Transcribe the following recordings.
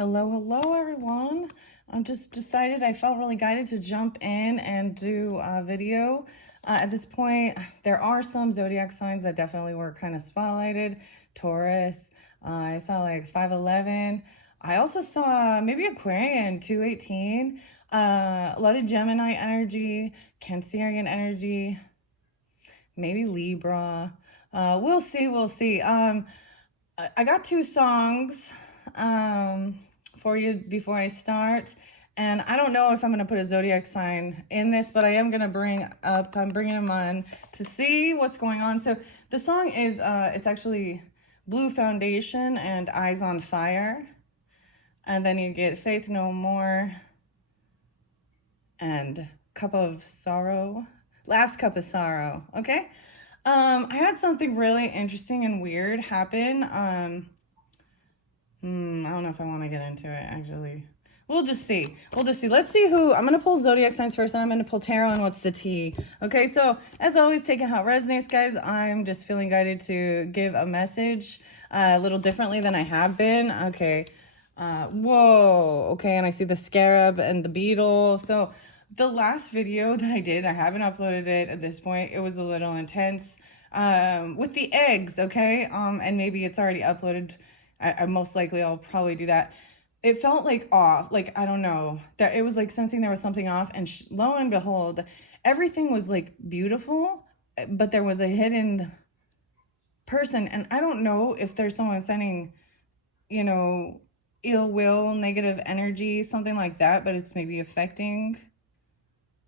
Hello, everyone. I'm just decided I felt really guided to jump in and do a video. At this point, there are some zodiac signs that definitely were kind of spotlighted. Taurus, I saw like 511. I also saw maybe Aquarian 218. A lot of Gemini energy, Cancerian energy, maybe Libra. We'll see. I got two songs for you before I start. And I don't know if I'm going to put a zodiac sign in this, but I am going to I'm bringing them on to see what's going on. So the song is, it's actually Blue Foundation and Eyes on Fire. And then you get Faith No More and Cup of Sorrow, Last Cup of Sorrow, okay? I had something really interesting and weird happen. I don't know if I want to get into it, actually. We'll just see. Let's see who. I'm going to pull zodiac signs first, and I'm going to pull tarot and what's the tea. Okay, so as always, take it how it resonates, guys. I'm just feeling guided to give a message a little differently than I have been. Okay. Whoa. Okay, and I see the scarab and the beetle. So the last video that I did, I haven't uploaded it at this point. It was a little intense with the eggs, okay? And maybe it's already uploaded. I most likely I'll probably do that. It felt like off, like, I don't know, that it was like sensing there was something off, and lo and behold, everything was like beautiful, but there was a hidden person, and I don't know if there's someone sending, ill will, negative energy, something like that, but it's maybe affecting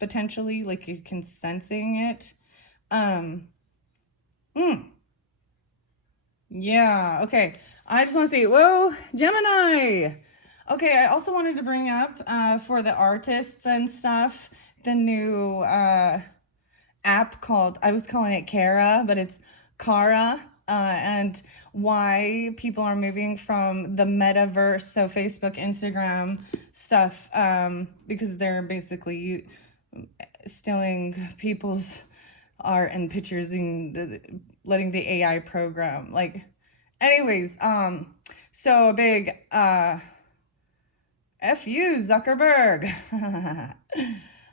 potentially, like you can sensing it. Yeah, okay. I just want to say, whoa, Gemini. Okay, I also wanted to bring up for the artists and stuff, the new app called, I was calling it Kara, but it's Kara, and why people are moving from the metaverse, so Facebook, Instagram stuff, because they're basically stealing people's art and pictures and letting the AI program, like, anyways, so a big F you, Zuckerberg.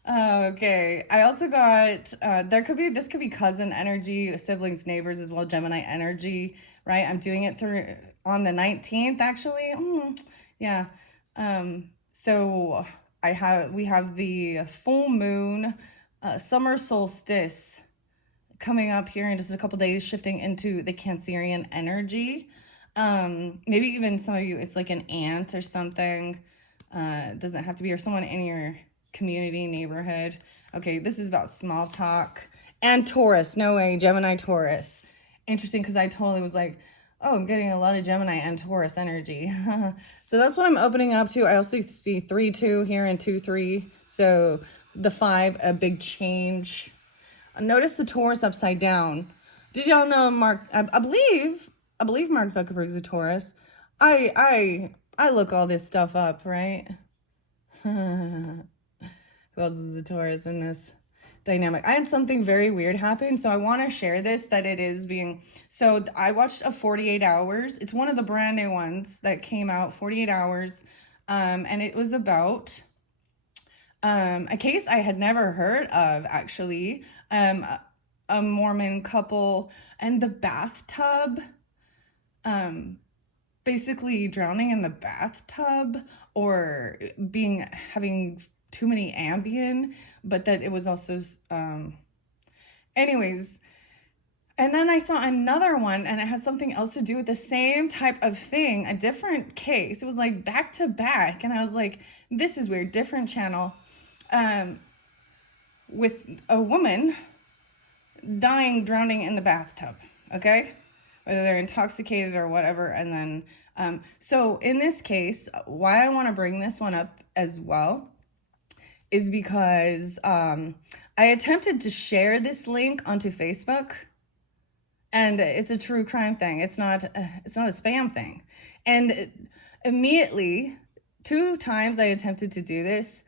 Okay, I also got, this could be cousin energy, siblings, neighbors as well, Gemini energy, right? I'm doing it on the 19th, actually. Yeah. So we have the full moon, summer solstice coming up here in just a couple days, shifting into the Cancerian energy. Maybe even some of you, it's like an aunt or something. Doesn't have to be, or someone in your community, neighborhood. Okay, this is about small talk. And Taurus, no way, Gemini, Taurus. Interesting, because I totally was like, oh, I'm getting a lot of Gemini and Taurus energy. So that's what I'm opening up to. I also see 3-2 here and 2-3. So the 5, a big change. Notice the Taurus upside down. Did y'all know I believe Mark Zuckerberg's a Taurus. I look all this stuff up, right? Who else is a Taurus in this dynamic? I had something very weird happen, so I want to share this, that it is being, so I watched a 48 hours. It's one of the brand new ones that came out, 48 hours. And it was about a case I had never heard of, actually. A Mormon couple and the bathtub, basically drowning in the bathtub, or having too many Ambien, but that it was also, anyways. And then I saw another one, and it had something else to do with the same type of thing, a different case. It was like back to back, and I was like, this is weird, different channel, with a woman drowning in the bathtub, okay? Whether they're intoxicated or whatever. And then, so in this case, why I want to bring this one up as well is because I attempted to share this link onto Facebook, and it's a true crime thing. It's not a spam thing. And immediately, 2 times I attempted to do this,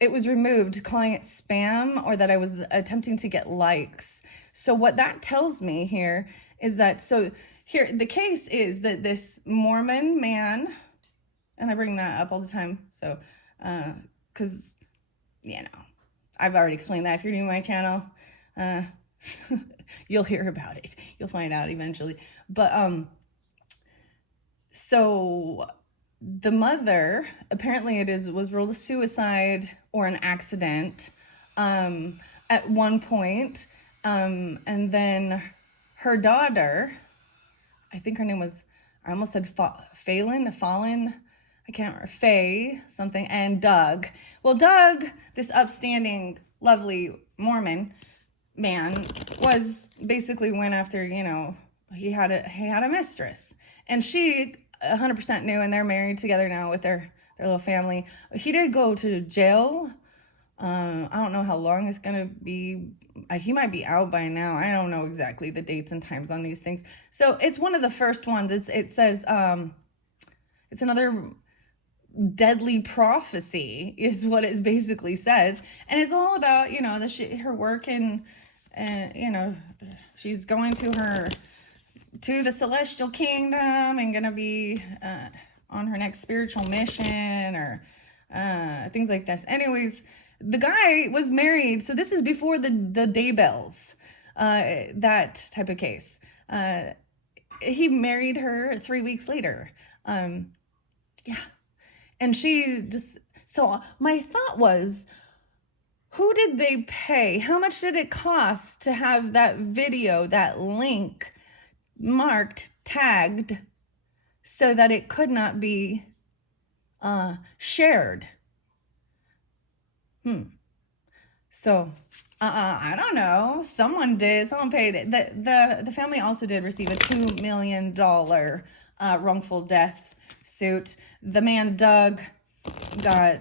it was removed, calling it spam, or that I was attempting to get likes. So what that tells me here is that, so here, the case is that this Mormon man And I bring that up all the time. So, because, you know, I've already explained that. If you're new to my channel, you'll hear about it. You'll find out eventually. But, so the mother, apparently was ruled a suicide or an accident, at one point. And then her daughter, I think her name was, I almost said Fallen, I can't remember, Faye something, and Doug. Well, Doug, this upstanding, lovely Mormon man, was basically went after, you know, he had a mistress, and she 100% knew, and they're married together now with their little family. He did go to jail. I don't know how long it's gonna be. He might be out by now. I don't know exactly the dates and times on these things. So it's one of the first ones. It says it's another deadly prophecy is what it basically says, and it's all about, you know, her work and you know, she's going to the celestial kingdom and gonna be on her next spiritual mission or things like this. Anyways, the guy was married, so this is before the Daybells, that type of case. He married her 3 weeks later. Yeah. And she just, so my thought was, who did they pay? How much did it cost to have that video, that link marked, tagged, so that it could not be shared? So, I don't know. Someone paid it. The family also did receive a $2 million wrongful death suit. The man, Doug, got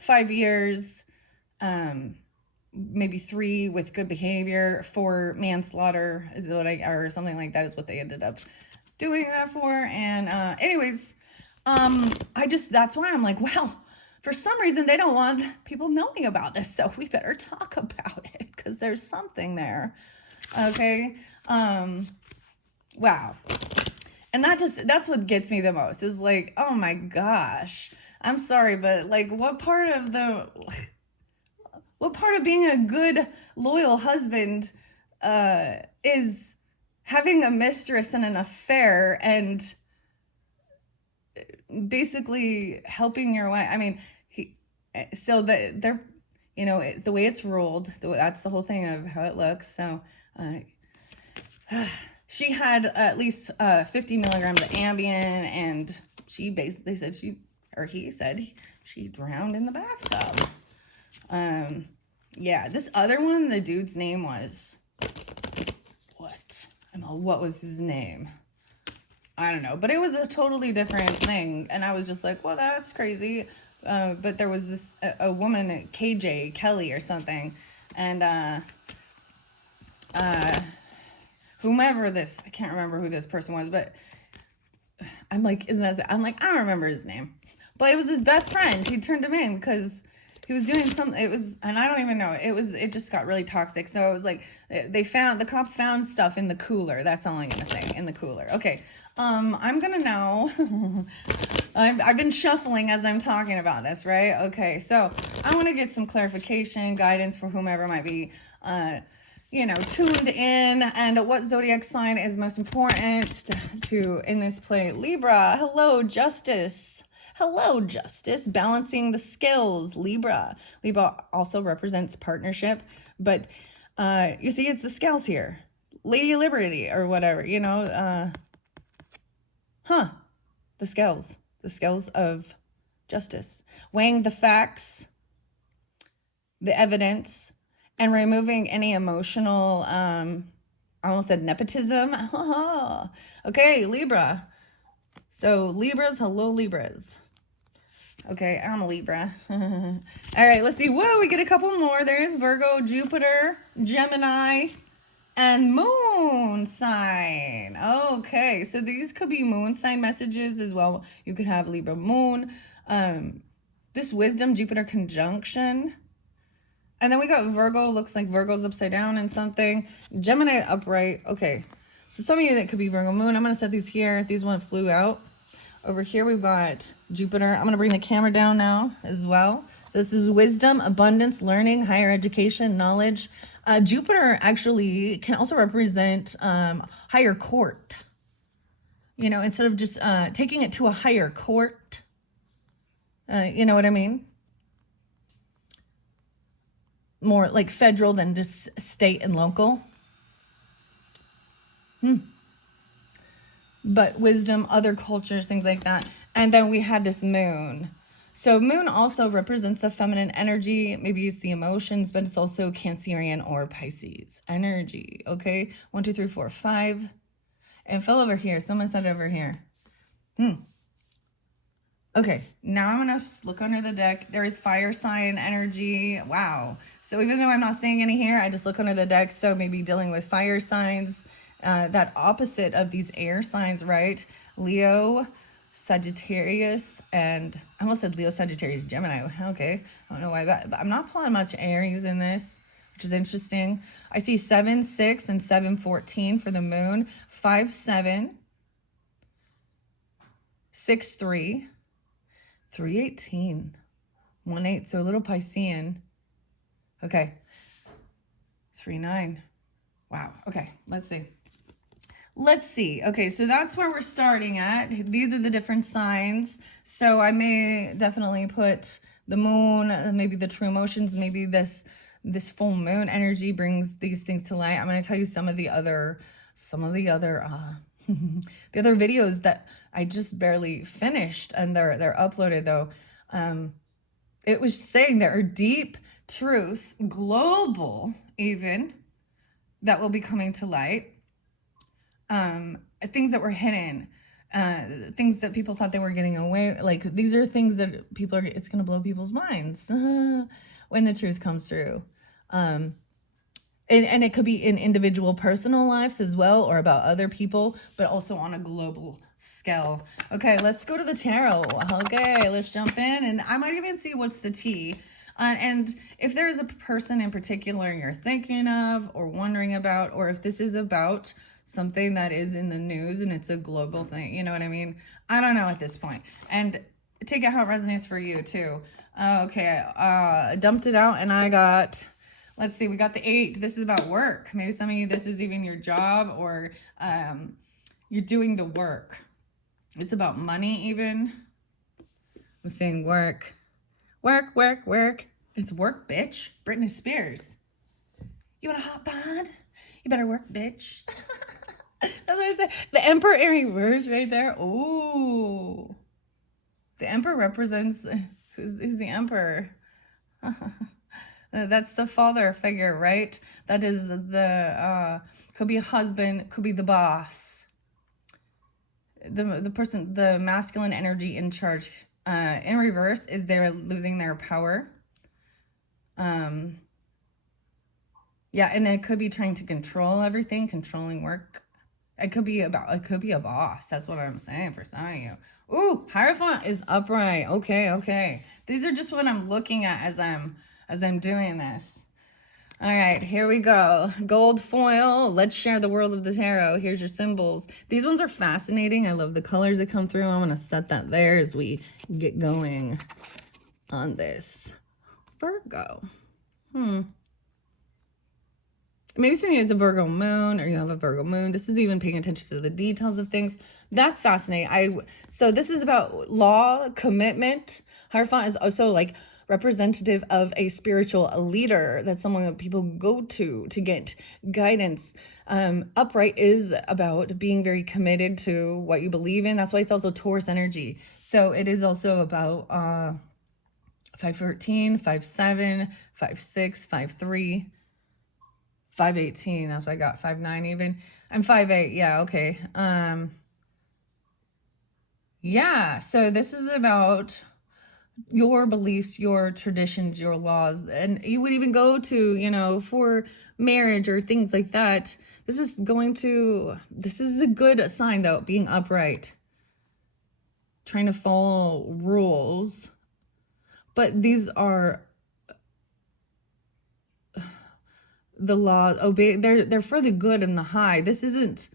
5 years, maybe 3 with good behavior, 4 manslaughter or something like that is what they ended up doing that for. And anyways, that's why I'm like, well, for some reason they don't want people knowing about this, so we better talk about it because there's something there. Okay. Wow. And that's what gets me the most is like, oh my gosh, I'm sorry, but like what part of being a good, loyal husband is having a mistress and an affair and basically helping your wife? I mean, they're, you know, the way it's ruled, that's the whole thing of how it looks. So, she had at least 50 milligrams of Ambien, and she basically said he said she drowned in the bathtub. Yeah, this other one, the dude's name was, what was his name? I don't know, but it was a totally different thing, and I was just like, well, that's crazy. But there was a woman, KJ Kelly or something, and whomever I can't remember who this person was, but I'm like, I don't remember his name, but it was his best friend. He turned him in because he was doing something. And I don't even know. It just got really toxic. So it was like, the cops found stuff in the cooler. That's all I'm going to say, in the cooler. Okay. I'm going to know, I've been shuffling as I'm talking about this, right? Okay. So I want to get some clarification, guidance for whomever might be, tuned in, and what zodiac sign is most important to in this play. Libra. Hello, Justice. Balancing the scales. Libra also represents partnership, but you see, it's the scales here. Lady Liberty or whatever, the scales of justice, weighing the facts, the evidence, and removing any emotional, I almost said nepotism. Okay, Libra. So Libras, hello Libras. Okay, I'm a Libra. All right, let's see. Whoa, we get a couple more. There's Virgo, Jupiter, Gemini, and moon sign. Okay, so these could be moon sign messages as well. You could have Libra moon. This wisdom, Jupiter conjunction. And then we got Virgo. Looks like Virgo's upside down and something. Gemini upright. Okay, so some of you that could be Virgo moon. I'm going to set these here. These one flew out. Over here we've got Jupiter. I'm going to bring the camera down now as well. So this is wisdom, abundance, learning, higher education, knowledge. Jupiter actually can also represent higher court. You know, instead of just taking it to a higher court. You know what I mean? More like federal than just state and local. But wisdom, other cultures, things like that. And then we had this moon. So moon also represents the feminine energy. Maybe it's the emotions, but it's also Cancerian or Pisces energy. Okay, 1, 2, 3, 4, 5. And fell over here. Someone said over here. Okay, now I'm going to look under the deck. There is fire sign energy. Wow. So even though I'm not seeing any here, I just look under the deck. So maybe dealing with fire signs, that opposite of these air signs, right? Leo, Sagittarius, and I almost said Leo, Sagittarius, Gemini. Okay, I don't know why that, but I'm not pulling much Aries in this, which is interesting. I see 7, 6, and 7, 14 for the moon. 5, 7, 6, 3, 3, 18, 1, 8. So a little Piscean. Okay, 3, 9. Wow. Okay, let's see. Let's see. Okay, so that's where we're starting at. These are the different signs. So I may definitely put the moon, maybe the true emotions, maybe this full moon energy brings these things to light. I'm going to tell you some of the other the other videos that I just barely finished, and they're uploaded though. It was saying there are deep truths, global even, that will be coming to light. Things that were hidden, things that people thought they were getting away. Like, these are things that people are, it's going to blow people's minds when the truth comes through. And it could be in individual personal lives as well, or about other people, but also on a global scale. Okay, let's go to the tarot. Okay, let's jump in, and I might even see what's the tea. And if there is a person in particular you're thinking of or wondering about, or if this is about something that is in the news and it's a global thing, you know what I mean? I don't know at this point. And take it how it resonates for you too. Okay, I dumped it out and I got, let's see, we got the 8. This is about work. Maybe some of you, this is even your job, or you're doing the work. It's about money even. I'm saying work. Work, work, work. It's work, bitch. Britney Spears. You want a hot bod? You better work, bitch. That's what I said. The Emperor in reverse right there. Ooh. The Emperor represents, who's the Emperor? That's the father figure, right? That is the, could be a husband, could be the boss. The person, the masculine energy in charge. In reverse is they're losing their power. Yeah, and it could be trying to control everything, controlling work. It could be a boss. That's what I'm saying for some of you. Ooh, Hierophant is upright. Okay. These are just what I'm looking at as I'm doing this. All right, here we go. Gold foil. Let's share the world of the tarot. Here's your symbols. These ones are fascinating. I love the colors that come through. I'm going to set that there as we get going on this. Virgo. Maybe some of you it's a Virgo moon, or you have a Virgo moon. This is even paying attention to the details of things. That's fascinating. So this is about law, commitment. Hierophant is also like representative of a spiritual leader. That's someone that people go to get guidance. Upright is about being very committed to what you believe in. That's why it's also Taurus energy. So it is also about 513, 57, 56, 53. 518, that's what I got. 59 even. I'm 5'8", yeah, okay. Yeah, so this is about your beliefs, your traditions, your laws, and you would even go to, for marriage or things like that. This is a good sign though, being upright, trying to follow rules, but these are the laws, obey, they're for the good and the high. This isn't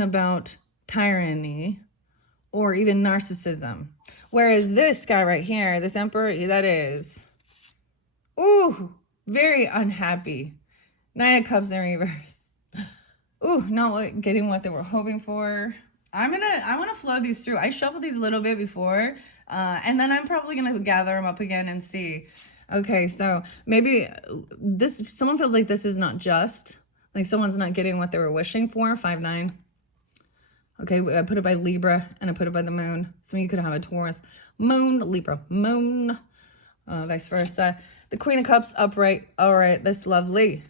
about tyranny or even narcissism. Whereas this guy right here, this emperor, that is, ooh, very unhappy. Nine of Cups in reverse. Ooh, not getting what they were hoping for. I want to flow these through. I shuffled these a little bit before, and then I'm probably gonna gather them up again and see. Okay, so maybe someone feels like this is not just, like someone's not getting what they were wishing for. 5-9. Okay, I put it by Libra and I put it by the moon. Some of you could have a Taurus, moon, Libra, moon, vice versa. The Queen of Cups upright. All right, that's lovely.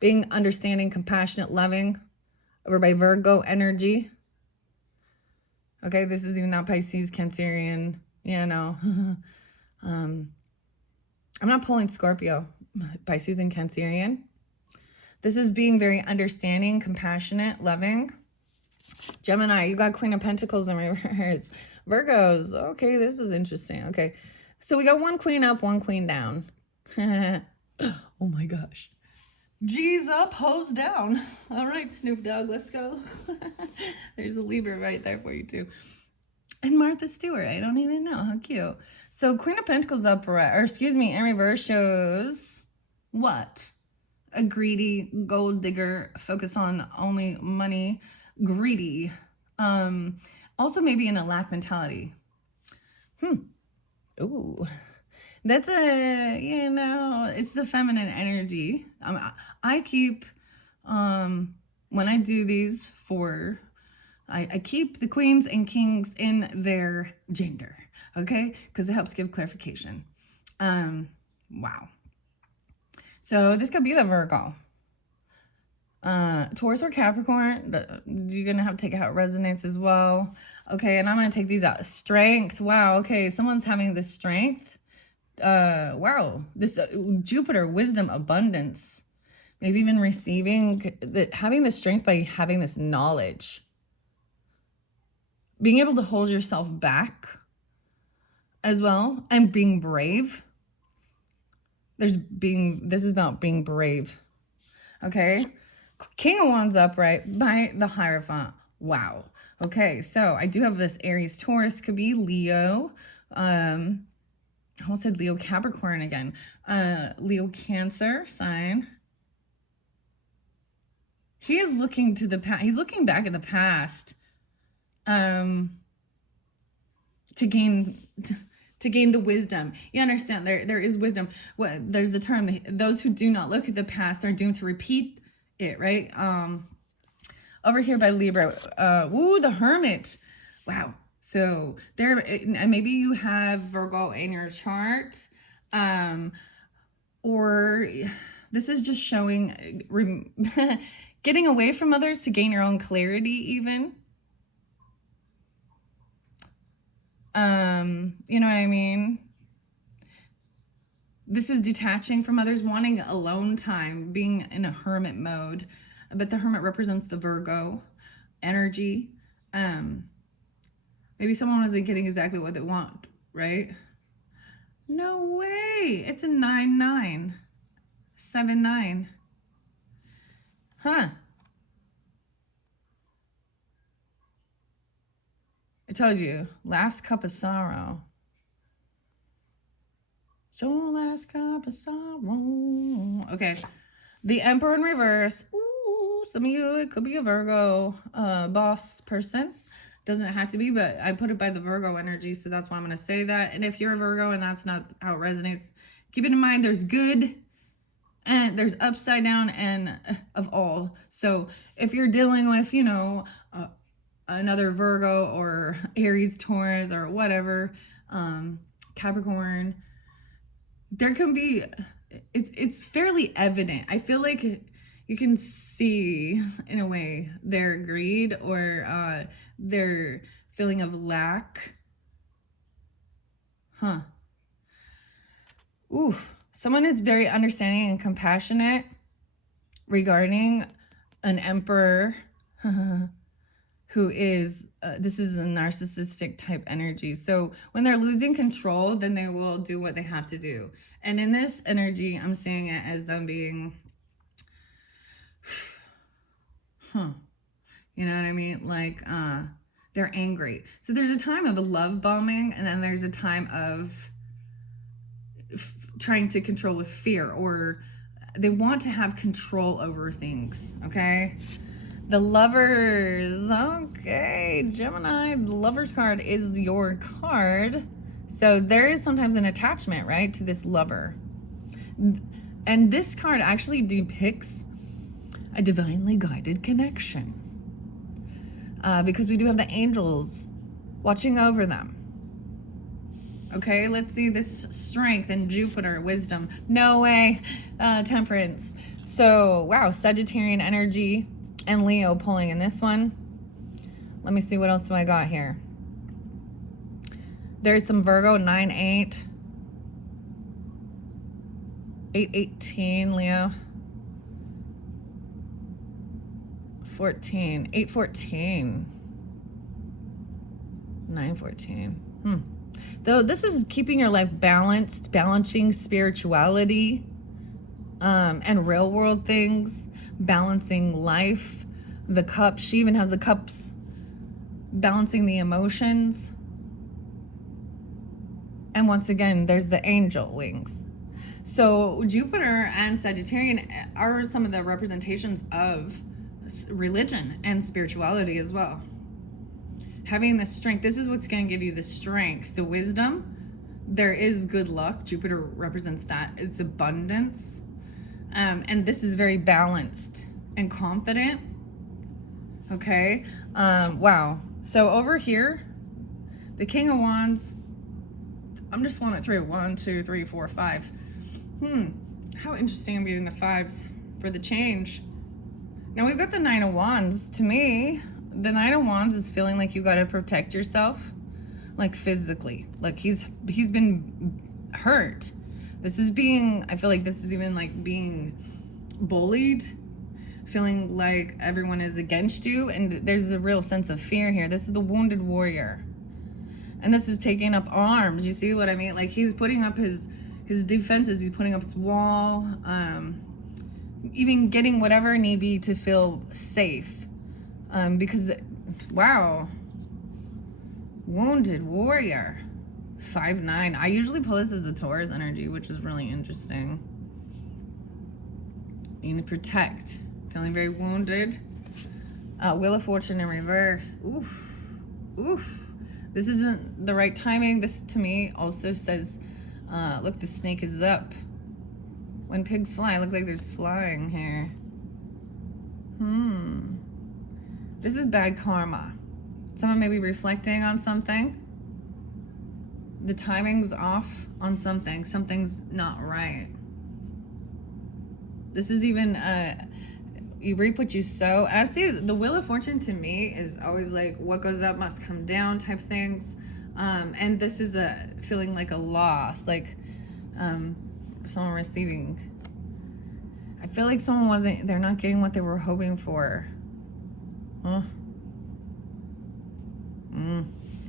Being understanding, compassionate, loving, over by Virgo energy. Okay, this is even that Pisces, Cancerian, you know. I'm not pulling Scorpio, Pisces and Cancerian. This is being very understanding, compassionate, loving. Gemini, you got Queen of Pentacles in reverse. Virgos, okay, this is interesting. Okay, so we got one queen up, one queen down. Oh my gosh. G's up, hoes down. All right, Snoop Dogg, let's go. There's a Libra right there for you too. And Martha Stewart, I don't even know, how cute. So Queen of Pentacles upright, or excuse me, in reverse shows what? A greedy gold digger, focus on only money, greedy. Also maybe in a lack mentality. Ooh. That's it's the feminine energy. I keep, when I do these I keep the queens and kings in their gender, okay? Because it helps give clarification. Wow. So this could be the Virgo. Taurus or Capricorn, you're going to have to take it how it resonates as well. Okay, and I'm going to take these out. Strength, wow, okay, someone's having this strength. Wow, this Jupiter, wisdom, abundance, maybe even receiving, having the strength by having this knowledge, being able to hold yourself back as well, and being brave. This is about being brave. Okay, King of Wands upright by the Hierophant. Wow. Okay, so I do have this Aries, Taurus, could be Leo. I almost said Leo Capricorn again. Leo Cancer sign. He is looking to the past. He's looking back at the past to gain the wisdom. You understand, there is wisdom. There's the term, those who do not look at the past are doomed to repeat it, right? Over here by Libra, the Hermit. Wow. So there, and maybe you have Virgo in your chart, or this is just showing getting away from others to gain your own clarity even. You know what I mean? This is detaching from others, wanting alone time, being in a hermit mode. But the Hermit represents the Virgo energy. Maybe someone wasn't getting exactly what they want, right? No way. It's a 9-9. 7-9. Huh. I told you. Last cup of sorrow. So last cup of sorrow. Okay. The Emperor in reverse. Ooh, some of you, it could be a Virgo boss person. Doesn't have to be, but I put it by the Virgo energy, so that's why I'm going to say that. And if you're a Virgo and that's not how it resonates, keep it in mind there's good and there's upside down and of all. So if you're dealing with, another Virgo or Aries, Taurus, or whatever, Capricorn, there can be, it's fairly evident. I feel like you can see, in a way, their greed or their feeling of lack. Ooh, someone is very understanding and compassionate regarding an emperor who is, this is a narcissistic type energy. So when they're losing control, then they will do what they have to do. And in this energy, I'm seeing it as them being, you know what I mean? Like, They're angry. So there's a time of love bombing, and then there's a time of trying to control with fear, or they want to have control over things, okay? The Lovers, okay, Gemini, the Lovers card is your card. So there is sometimes an attachment, right, to this lover. And this card actually depicts a divinely guided connection. Because we do have the angels watching over them. Okay, let's see this strength and Jupiter, wisdom. No way, temperance. So, wow, Sagittarian energy and Leo pulling in this one. Let me see, what else do I got here? There's some Virgo, 9-8. 8-18, Leo. 14, 8-14. 9-14. Though this is keeping your life balanced, balancing spirituality and real world things, balancing life. The cups, she even has the cups, balancing the emotions. And once again, there's the angel wings. So Jupiter and Sagittarian are some of the representations of religion and spirituality as well. Having the strength, this is what's going to give you the strength, the wisdom. There is good luck. Jupiter represents that. It's abundance. And this is very balanced and confident. Okay. Wow. So over here, the King of Wands, I'm just one at 3. 1, 2, 3, 4, 5. How interesting I'm getting the 5s for the change. Now we've got the 9 of Wands. To me, the 9 of Wands is feeling like you got to protect yourself, like physically. Like he's been hurt. This is being, I feel like this is even like being bullied, feeling like everyone is against you, and there's a real sense of fear here. This is the wounded warrior. And this is taking up arms. You see what I mean? Like he's putting up his defenses, he's putting up his wall, even getting whatever need be to feel safe. Because, wow, wounded warrior, 5-9. I usually pull this as a Taurus energy, which is really interesting. You need to protect, feeling very wounded. Wheel of Fortune in reverse. Oof, oof. This isn't the right timing. This to me also says, look, the snake is up. When pigs fly, look like there's flying here. This is bad karma. Someone may be reflecting on something. The timing's off on something. Something's not right. This is even, you reap what you sow. And I see the Wheel of Fortune to me is always like what goes up must come down type things. And this is a feeling like a loss, like someone receiving. I feel like they're not getting what they were hoping for.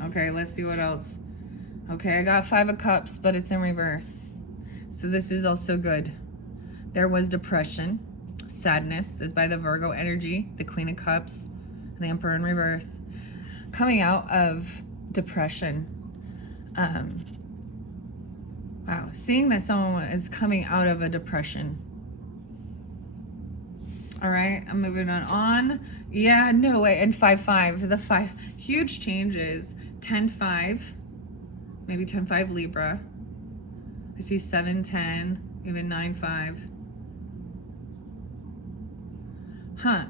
Okay, let's see what else. Okay, I got 5 of Cups, but it's in reverse. So this is also good. There was depression, sadness. This is by the Virgo energy, the Queen of Cups, and the Emperor in reverse. Coming out of depression. Wow, seeing that someone is coming out of a depression. All right, I'm moving on. Yeah, no way. And 5-5, the 5 huge changes. 10-5, maybe 10-5 Libra. I see 7-10, even 9-5.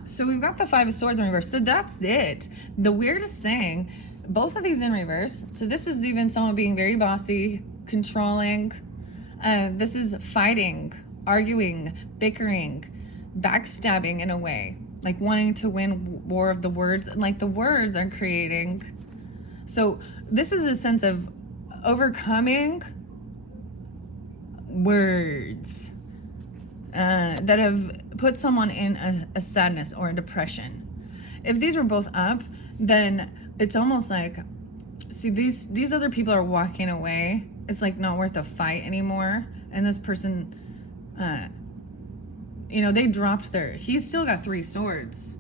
So we've got the 5 of Swords in reverse. So that's it. The weirdest thing, both of these in reverse. So this is even someone being very bossy, controlling. This is fighting, arguing, bickering, backstabbing in a way, like wanting to win war of the words, and like the words are creating. So this is a sense of overcoming words that have put someone in a sadness or a depression. If these were both up, then it's almost like, see, these other people are walking away. It's like not worth a fight anymore. And this person, they dropped he's still got 3 swords.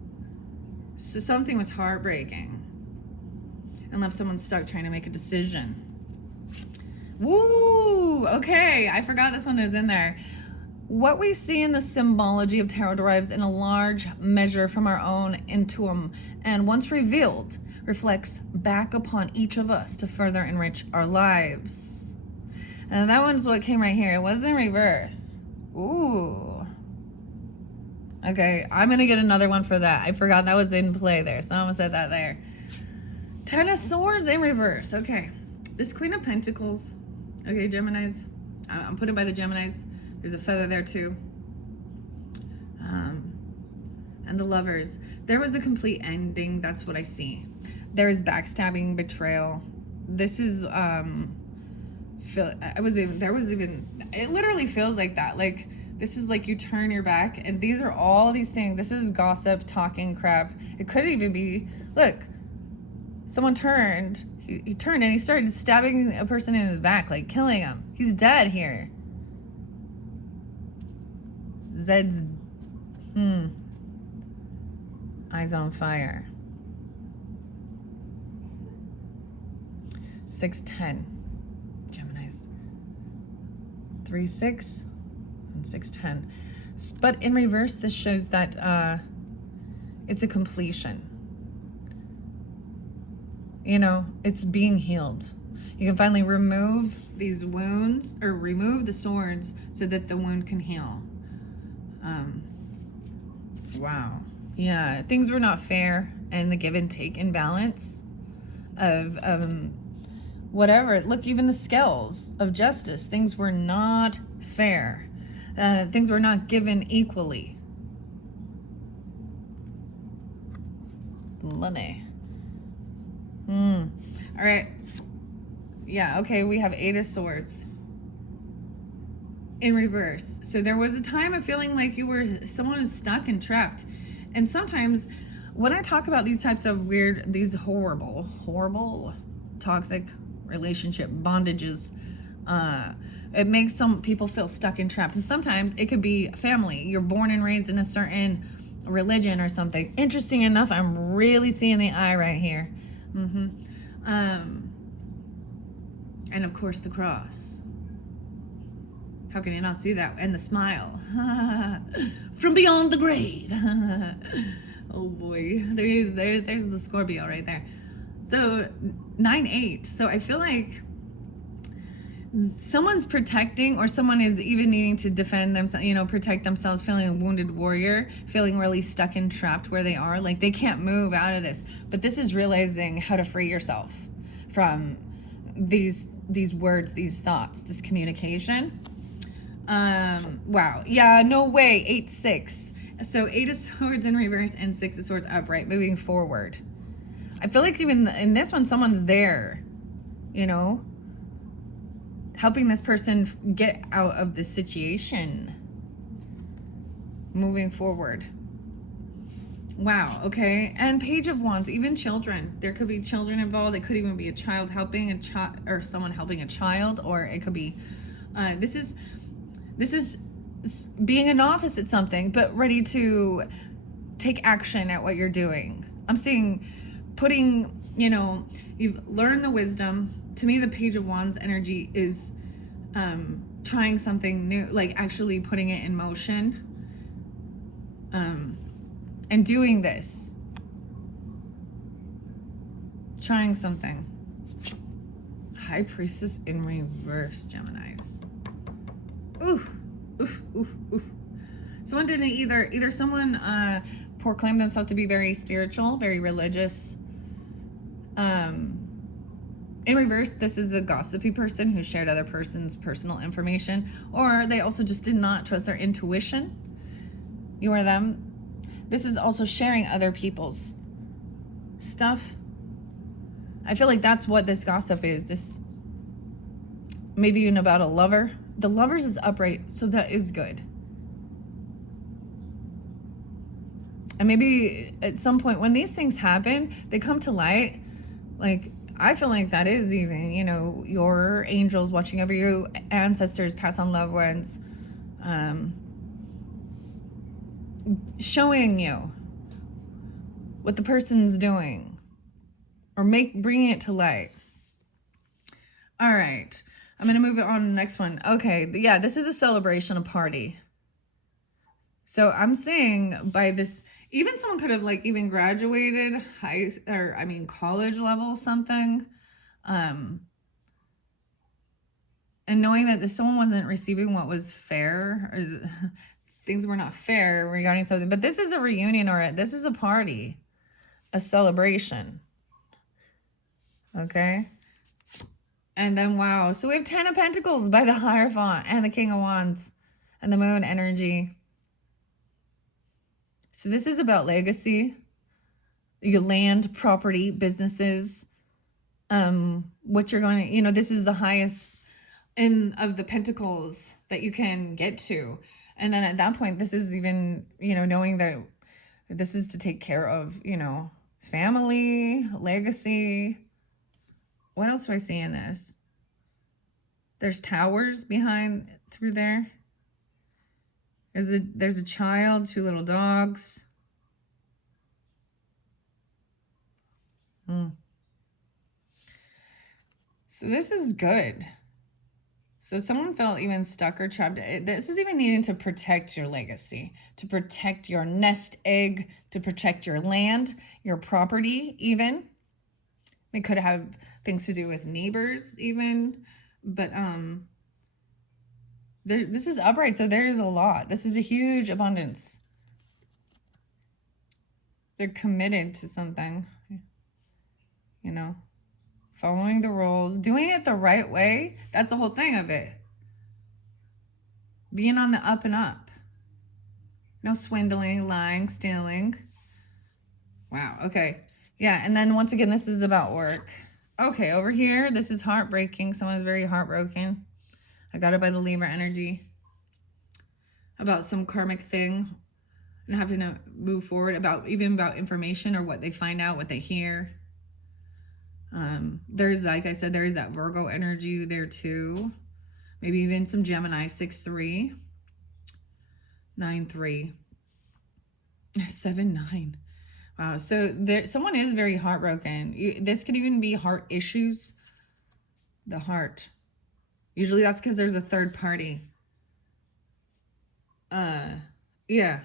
So something was heartbreaking. and left someone stuck trying to make a decision. Woo! Okay, I forgot this one was in there. What we see in the symbology of tarot derives in a large measure from our own intuition, and once revealed, reflects back upon each of us to further enrich our lives. And that one's what came right here. It was in reverse. Ooh. Okay, I'm gonna get another one for that. I forgot that was in play there, so I'm gonna set that there. 10 of Swords in reverse. Okay, this Queen of Pentacles. Okay, Geminis. I'm putting by the Geminis. There's a feather there too. And the Lovers. There was a complete ending. That's what I see. There is backstabbing, betrayal. This is it literally feels like that. Like, this is like you turn your back, and these are all these things. This is gossip, talking crap. It could even be, look, someone turned. He turned and he started stabbing a person in his back, like killing him. He's dead here. Zed's eyes on fire. 610 Geminis. 3-6 and 610. But in reverse, this shows that it's a completion. You know, it's being healed. You can finally remove these wounds, or remove the swords, so that the wound can heal. Wow. Yeah, things were not fair, and the give and take imbalance of whatever. Look, even the scales of justice, things were not fair. Things were not given equally. Money. All right. Yeah, okay, we have 8 of Swords in reverse. So there was a time of feeling like someone is stuck and trapped. And sometimes when I talk about these types of these horrible, toxic relationship bondages, it makes some people feel stuck and trapped. And sometimes it could be family. You're born and raised in a certain religion or something. Interesting enough, I'm really seeing the eye right here. And of course the cross. How can you not see that? And the smile. From beyond the grave. Oh boy. There's the Scorpio right there. So 9-8. So I feel like someone's protecting, or someone is even needing to defend themselves, protect themselves, feeling a wounded warrior, feeling really stuck and trapped where they are. Like they can't move out of this. But this is realizing how to free yourself from these words, these thoughts, this communication. Wow. Yeah, no way. 8-6. So 8 of Swords in reverse and 6 of Swords upright, moving forward. I feel like even in this one, someone's there, helping this person get out of the situation, moving forward. Wow. Okay. And Page of Wands, even children. There could be children involved. It could even be a child helping a child, or someone helping a child, or it could be, this is being a novice at something, but ready to take action at what you're doing. I'm seeing you've learned the wisdom. To me, the Page of Wands energy is trying something new, like actually putting it in motion, and doing this. Trying something. High Priestess in reverse, Geminis. Oof, oof, oof, oof. Someone didn't either someone proclaimed themselves to be very spiritual, very religious. In reverse, this is the gossipy person who shared other person's personal information, or they also just did not trust their intuition. You or them. This is also sharing other people's stuff. I feel like that's what this gossip is. This, maybe even about a lover. The Lovers is upright, so that is good. And maybe at some point when these things happen, they come to light. Like, I feel like that is even, your angels watching over you, ancestors, past on loved ones, showing you what the person's doing. or bringing it to light. All right. I'm going to move it on to the next one. Okay. Yeah, this is a celebration, a party. So I'm saying by this, even someone could have like even graduated college level something. And knowing that someone wasn't receiving what was fair, or things were not fair regarding something. But this is a reunion, or this is a party, a celebration. Okay. And then, wow. So we have 10 of Pentacles by the Hierophant and the King of Wands and the Moon energy. So this is about legacy, your land, property, businesses, what you're going to, this is the highest of the Pentacles that you can get to. And then at that point, this is even, knowing that this is to take care of, family, legacy. What else do I see in this? There's towers behind through there. There's a child, 2 little dogs. So this is good. So someone felt even stuck or trapped. This is even needing to protect your legacy, to protect your nest egg, to protect your land, your property even. It could have things to do with neighbors even. But this is upright, so there is a lot. This is a huge abundance. They're committed to something, following the rules, doing it the right way. That's the whole thing of it. Being on the up and up. No swindling, lying, stealing. Wow, okay. Yeah, and then once again, this is about work. Okay, over here, this is heartbreaking. Someone's very heartbroken. I got it by the Libra energy. About some karmic thing. And having to move forward about information or what they find out, what they hear. There's, like I said, there's that Virgo energy there too. Maybe even some Gemini, 6-3, 9-3, 7-9. Wow. So someone is very heartbroken. This could even be heart issues. The heart. Usually that's because there's a third party. Yeah.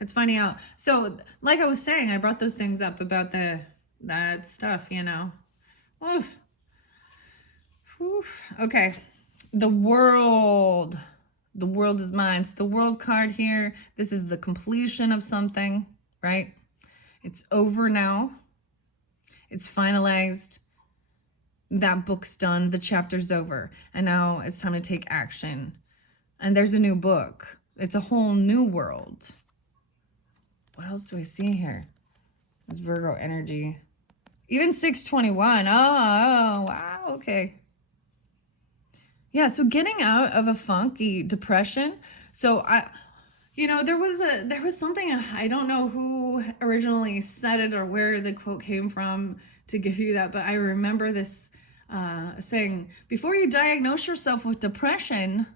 It's finding out. So, like I was saying, I brought those things up about that stuff, Oof. Oof. Okay. The world. The world is mine. So the world card here, this is the completion of something, right? It's over now. It's finalized. That book's done. The chapter's over. And now it's time to take action. And there's a new book. It's a whole new world. What else do I see here? It's Virgo energy. Even 621. Oh, wow. Okay. Yeah, so getting out of a funky depression. So there was something, I don't know who originally said it or where the quote came from to give you that, but I remember this saying, before you diagnose yourself with depression,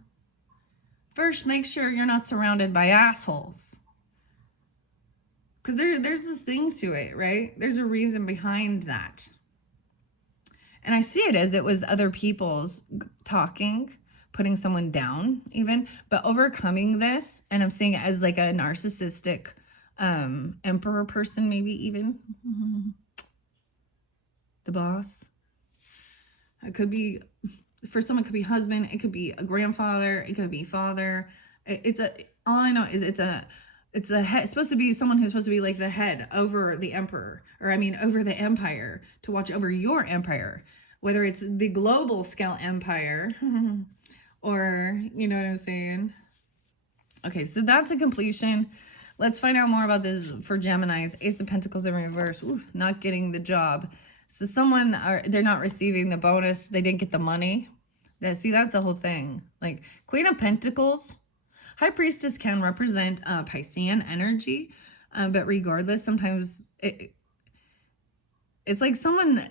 first make sure you're not surrounded by assholes. Because there's this thing to it, right? There's a reason behind that. And I see it as it was other people's talking, putting someone down even, but overcoming this. And I'm seeing it as like a narcissistic emperor person, maybe even. The boss. It could be, for someone, it could be husband. It could be a grandfather. It could be father. All I know is it's a head. It's supposed to be someone who's supposed to be like the head over the emperor, or over the empire, to watch over your empire, whether it's the global scale empire or, you know what I'm saying? Okay, so that's a completion. Let's find out more about this for Geminis. Ace of Pentacles in reverse. Ooh, not getting the job. So they're not receiving the bonus. They didn't get the money. That's the whole thing. Like Queen of Pentacles. High Priestess can represent Piscean energy, but regardless, sometimes it's like someone,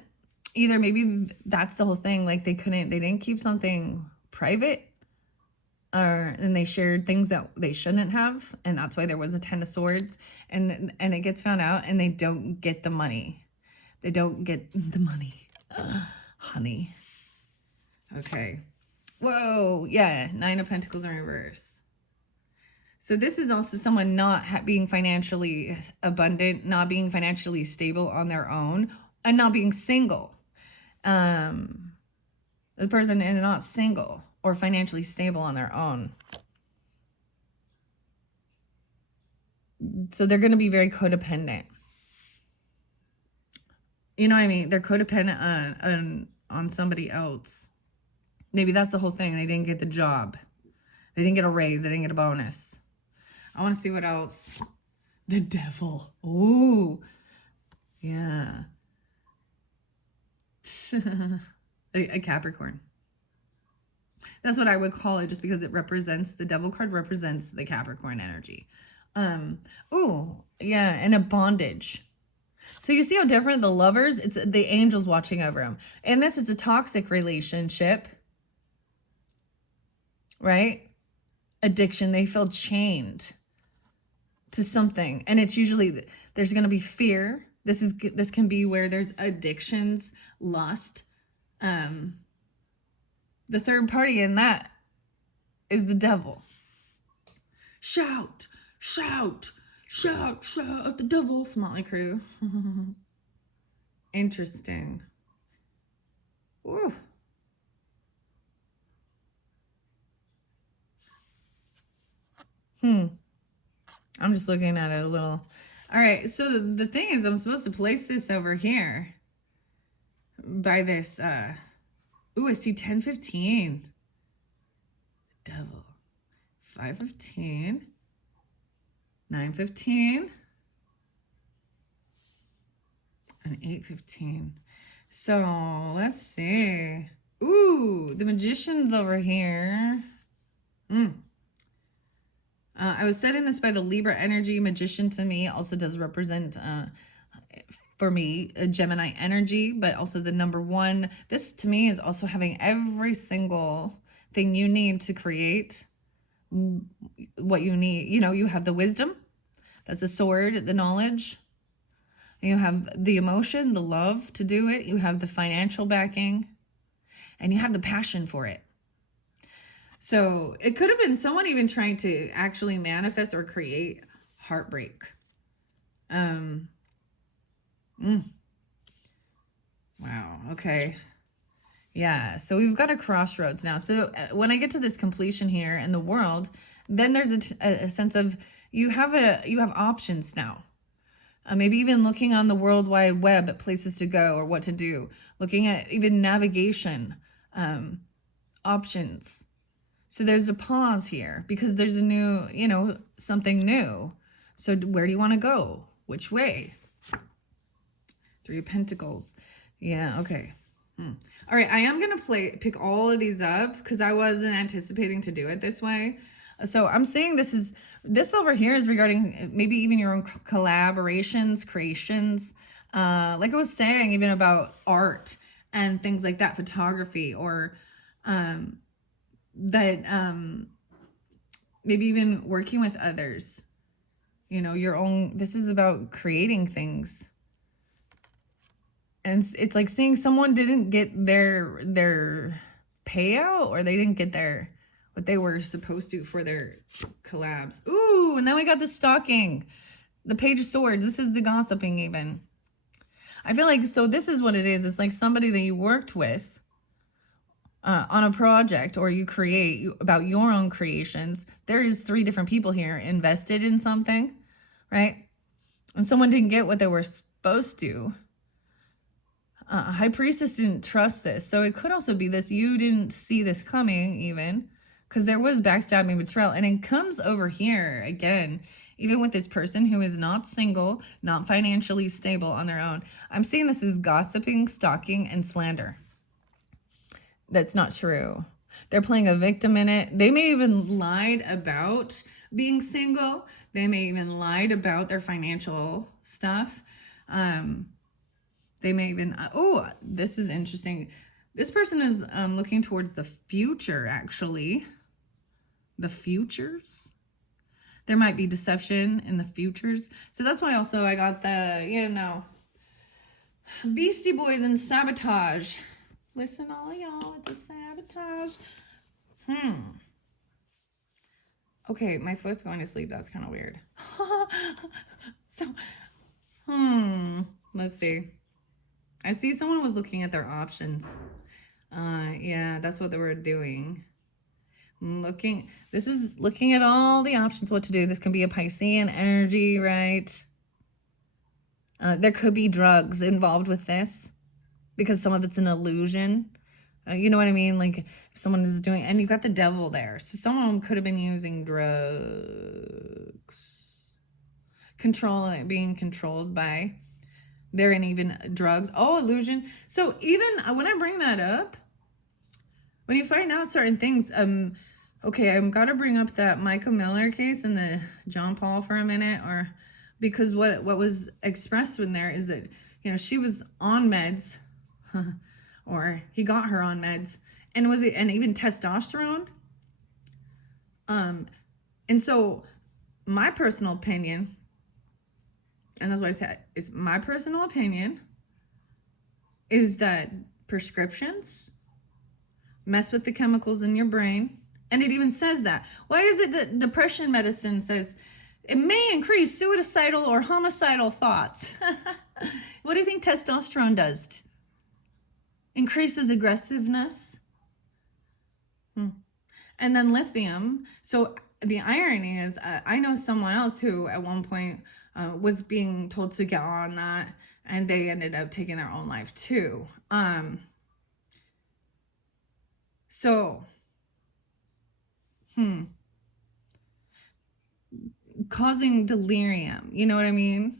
either maybe that's the whole thing, like they didn't keep something private, and they shared things that they shouldn't have, and that's why there was a 10 of Swords, and it gets found out, and they don't get the money. They don't get the money. Honey. Okay. Whoa. Yeah. 9 of Pentacles in reverse. So this is also someone not being financially abundant, not being financially stable on their own, and not being single. The person is not single or financially stable on their own. So they're going to be very codependent. You know what I mean? They're codependent on somebody else. Maybe that's the whole thing. They didn't get the job. They didn't get a raise. They didn't get a bonus. I want to see what else. The devil. Ooh. Yeah. A Capricorn. That's what I would call it, just because it represents, the devil card represents the Capricorn energy. Ooh, yeah, and a bondage. So you see how different the Lovers, it's the angels watching over them. And this is a toxic relationship, right? Addiction, they feel chained to something. And it's usually, there's going to be fear. This can be where there's addictions, lust. The third party in that is the devil. Shout, shout, shout, shout at the devil, Motley Crue. Interesting. Ooh. I'm just looking at it a little. All right, so the thing is, I'm supposed to place this over here by this, ooh, I see 10-15. Devil. 5-15. 9-15. And 8-15. So, let's see. Ooh, the Magician's over here. I was setting this by the Libra energy. Magician to me also does represent, for me, a Gemini energy, but also the number 1. This to me is also having every single thing you need to create what you need. You know, you have the wisdom, that's the sword, the knowledge. You have the emotion, the love to do it. You have the financial backing, and you have the passion for it. So it could have been someone even trying to actually manifest or create heartbreak. Wow. Okay. Yeah. So we've got a crossroads now. So when I get to this completion here in the world, then there's a sense of you have options now. Maybe even looking on the World Wide Web at places to go or what to do. Looking at even navigation options. So there's a pause here because there's a new, something new. So where do you want to go? Which way? 3 of Pentacles. Yeah, okay. All right, I am going to pick all of these up because I wasn't anticipating to do it this way. So I'm saying this over here is regarding maybe even your own collaborations, creations. Like I was saying, even about art and things like that, photography, or maybe even working with others, your own. This is about creating things. And it's like seeing someone didn't get their payout, or they didn't get what they were supposed to for their collabs. Ooh, and then we got the stalking, the Page of Swords. This is the gossiping even. I feel like, so this is what it is. It's like somebody that you worked with on a project, or you create about your own creations. There is 3 different people here invested in something, right? And someone didn't get what they were supposed to. High Priestess didn't trust this. So it could also be this, you didn't see this coming even, because there was backstabbing, betrayal. And it comes over here again, even with this person who is not single, not financially stable on their own. I'm seeing this as gossiping, stalking, and slander. That's not true. They're playing a victim in it. They may even lied about being single. They may even lied about their financial stuff. They may even, oh, this is interesting. This person is looking towards the future, actually. The futures. There might be deception in the futures. So that's why also I got the, Beastie Boys and Sabotage. Listen, all of y'all, it's a sabotage. Okay, my foot's going to sleep. That's kind of weird. So, let's see. I see someone was looking at their options. Yeah, that's what they were doing. This is looking at all the options, what to do. This can be a Piscean energy, right? There could be drugs involved with this because some of it's an illusion. You know what I mean? Like if someone is doing, and you got the devil there. So someone could have been using drugs. Being controlled by. There and even drugs. Oh, illusion. So even when I bring that up, when you find out certain things, okay, I'm gotta bring up that Michael Miller case and the John Paul for a minute, or because what was expressed in there is that, you know, she was on meds, or he got her on meds, and even testosterone. And so my personal opinion, and that's what I said, it's my personal opinion, is that prescriptions mess with the chemicals in your brain. And it even says that. Why is it that depression medicine says it may increase suicidal or homicidal thoughts? What do you think testosterone does? Increases aggressiveness. And then lithium. So the irony is, I know someone else who at one point was being told to get on that, and they ended up taking their own life too. So, causing delirium, you know what I mean?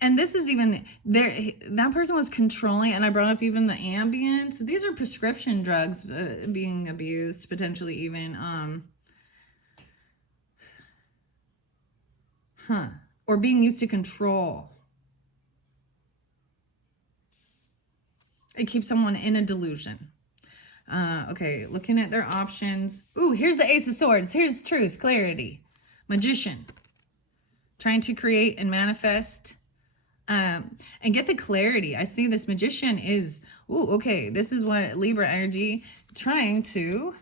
And this is even there, that person was controlling, and I brought up even the Ambien. So these are prescription drugs being abused, potentially even, or being used to control. It keeps someone in a delusion. Okay, looking at their options. Ooh, here's the Ace of Swords. Here's truth, clarity. Magician. Trying to create and manifest. And get the clarity. I see this magician is, ooh, okay, this is what Libra energy, trying to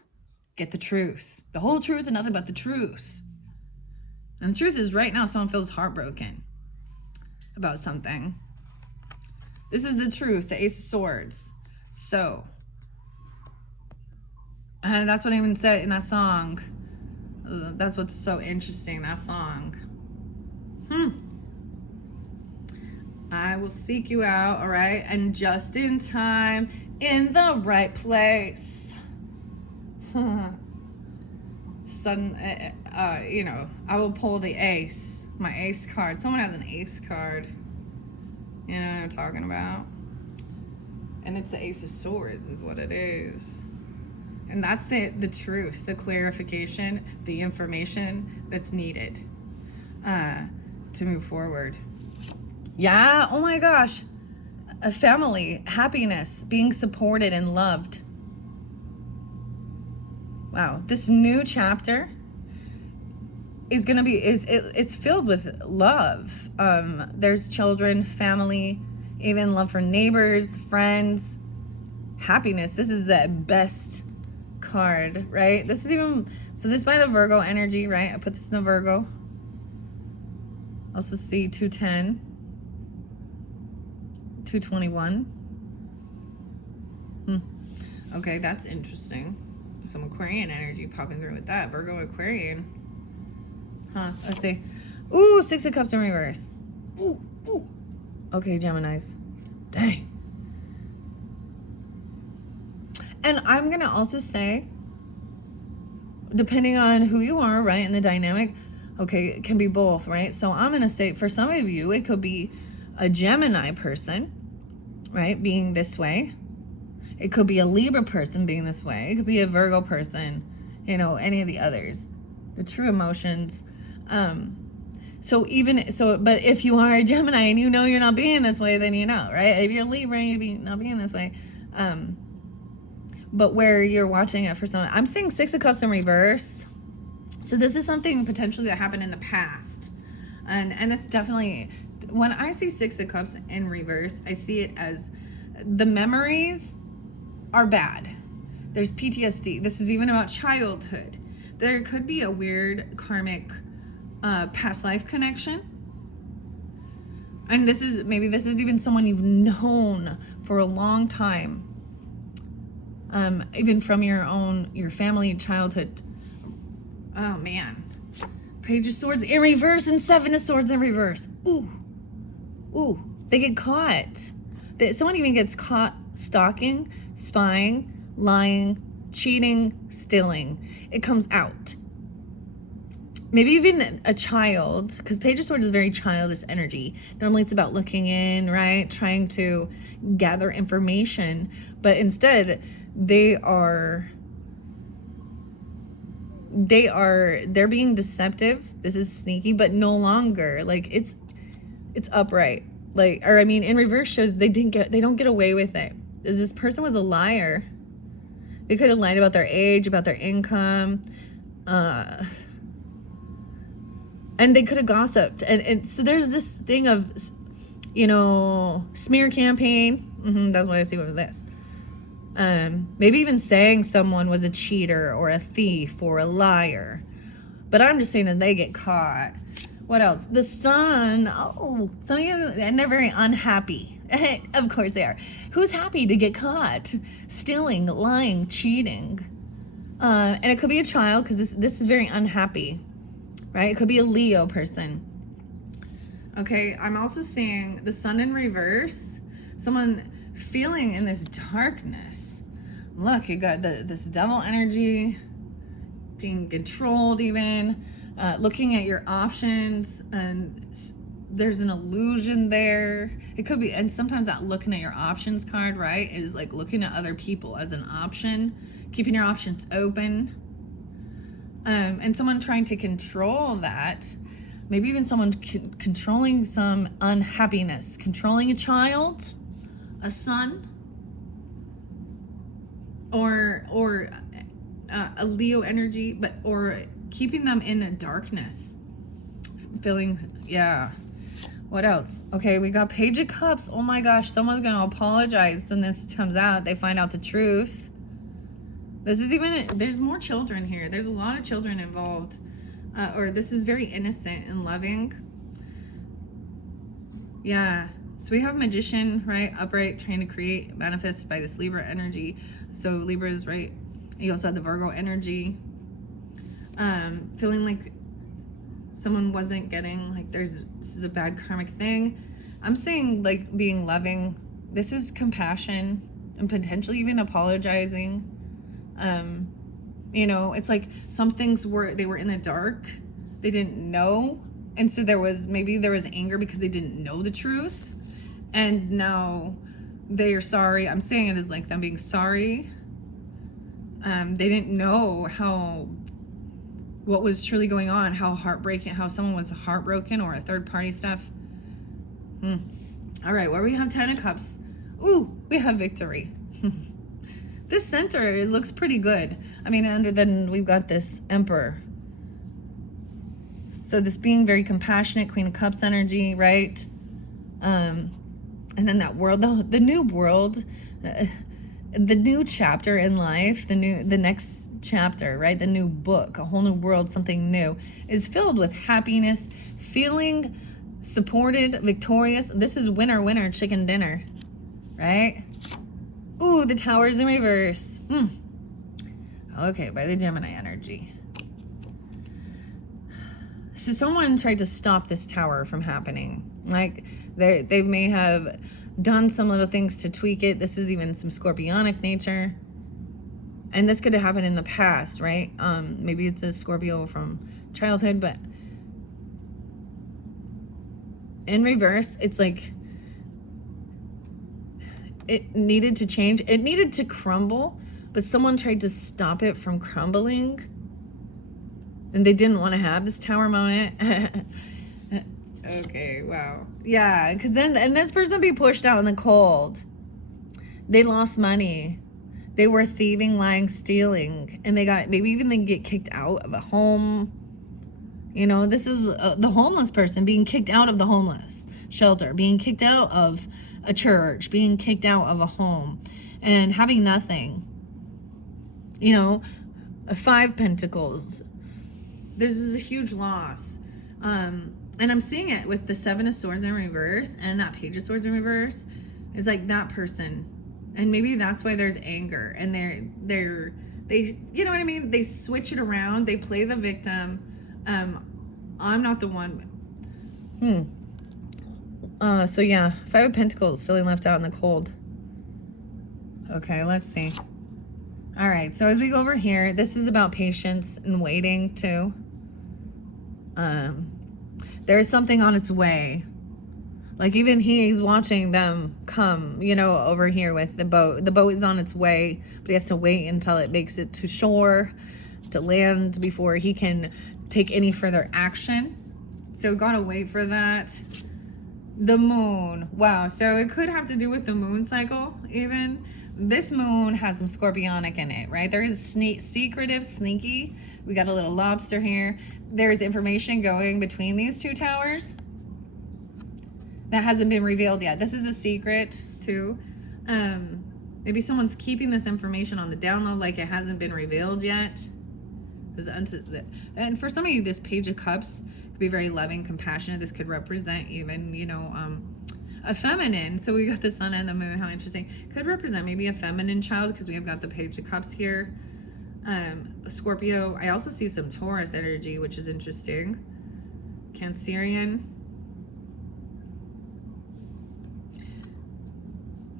get the truth. The whole truth and nothing but the truth. And the truth is right now someone feels heartbroken about something. This is the truth, the Ace of Swords. So, that's what I even said in that song. That's what's so interesting, that song. I will seek you out, all right? And just in time, in the right place. You know, I will pull the ace, my ace card. Someone has an ace card. You know what I'm talking about? And it's the Ace of Swords is what it is. And that's the truth, the clarification, the information that's needed to move forward. Yeah, oh my gosh. A family, happiness, being supported and loved. Wow, this new chapter is gonna be, it's filled with love. There's children, family, even love for neighbors, friends, happiness. This is the best card, right? This is even, so this by the Virgo energy, right? I put this in the Virgo. Also see 210, 221. Okay, that's interesting. Some Aquarian energy popping through with that. Virgo Aquarian. Let's see. Ooh, 6 of Cups in reverse. Ooh. Okay, Geminis. Dang. And I'm going to also say, depending on who you are, right, and the dynamic, okay, it can be both, right? So I'm going to say, for some of you, it could be a Gemini person, right, being this way. It could be a Libra person being this way. It could be a Virgo person, you know, any of the others. The true emotions. But if you are a Gemini and you know you're not being this way, then you know, right? If you're a Libra and you're not being this way. But where you're watching it for someone, I'm seeing 6 of Cups in reverse. So this is something potentially that happened in the past. And this definitely, when I see Six of Cups in reverse, I see it as the memories are bad. There's PTSD. This is even about childhood. There could be a weird karmic past life connection. And this is even someone you've known for a long time. Even from your family, childhood. Oh man. Page of Swords in reverse and Seven of Swords in reverse. Ooh, they get caught. Someone even gets caught stalking, spying, lying, cheating, stealing. It comes out. Maybe even a child, because Page of Swords is very childish energy. Normally it's about looking in, right? Trying to gather information. But instead, they're being deceptive. This is sneaky, but no longer. Like it's upright. In reverse shows they don't get away with it. This person was a liar. They could have lied about their age, about their income, and they could have gossiped. And so there's this thing of, smear campaign. That's what I see with this. Maybe even saying someone was a cheater or a thief or a liar. But I'm just saying that they get caught. What else? The Sun. Oh, some of you, and they're very unhappy. Of course they are. Who's happy to get caught stealing, lying, cheating? And it could be a child, because this is very unhappy, right? It could be a Leo person. Okay, I'm also seeing the Sun in reverse. Someone feeling in this darkness. Look, you got this devil energy, being controlled even, looking at your options, and there's an illusion there. It could be, and sometimes that looking at your options card, right, is like looking at other people as an option, keeping your options open, and someone trying to control that. Maybe even someone controlling some unhappiness, controlling a child, a son, or a Leo energy, or keeping them in a darkness, feeling, yeah. What else? Okay, we got Page of Cups. Oh my gosh, someone's gonna apologize. Then this comes out, they find out the truth. This is even, there's more children here. There's a lot of children involved. Or this is very innocent and loving. Yeah. So we have Magician, right? Upright, trying to create, manifest by this Libra energy. So Libra is right. You also have the Virgo energy. Feeling like someone wasn't getting, like this is a bad karmic thing. I'm saying like being loving. This is compassion and potentially even apologizing. It's like some things they were in the dark. They didn't know. And so there was anger because they didn't know the truth. And now they are sorry. I'm saying it as like them being sorry. They didn't know what was truly going on, how heartbreaking, how someone was heartbroken, or a third party stuff. All right, where we have 10 of Cups. Ooh, we have victory. This center, it looks pretty good. Then we've got this Emperor. So this being very compassionate, Queen of Cups energy, right? And then that world, the new world, the new chapter in life, the next chapter, right? The new book, a whole new world, something new, is filled with happiness, feeling supported, victorious. This is winner, winner, chicken dinner, right? Ooh, the Tower's in reverse. Okay, by the Gemini energy. So someone tried to stop this Tower from happening. Like they may have done some little things to tweak it. This is even some Scorpionic nature. And this could have happened in the past, right? Maybe it's a Scorpio from childhood, but in reverse, it's like it needed to change. It needed to crumble, but someone tried to stop it from crumbling. And they didn't want to have this Tower moment. Okay, wow. Yeah, because then this person be pushed out in the cold. They lost money. They were thieving, lying, stealing. And they get kicked out of a home. This is the homeless person being kicked out of the homeless. shelter, being kicked out of a church, being kicked out of a home, and having nothing. You know, a 5 Pentacles. This is a huge loss. And I'm seeing it with the 7 of Swords in reverse and that Page of Swords in reverse. Is like that person. And maybe that's why there's anger. And they, you know what I mean? They switch it around. They play the victim. I'm not the one. So yeah, 5 of Pentacles, feeling left out in the cold. Okay, let's see. All right, so as we go over here, this is about patience and waiting too. There is something on its way. Like even he's watching them come, you know, over here with the boat. The boat is on its way, but he has to wait until it makes it to shore, to land, before he can take any further action. So gotta wait for that. The moon. Wow. So it could have to do with the moon cycle even. This moon has some scorpionic in it, right? There is secretive, sneaky. We got a little lobster here. There's information going between these two towers that hasn't been revealed yet. This is a secret too. Maybe someone's keeping this information on the down low, like it hasn't been revealed yet. And for some of you, this Page of Cups could be very loving, compassionate. This could represent even, you know, a feminine. So we got the sun and the moon. How interesting. Could represent maybe a feminine child, because we have got the Page of Cups here. Scorpio. I also see some Taurus energy, which is interesting. Cancerian.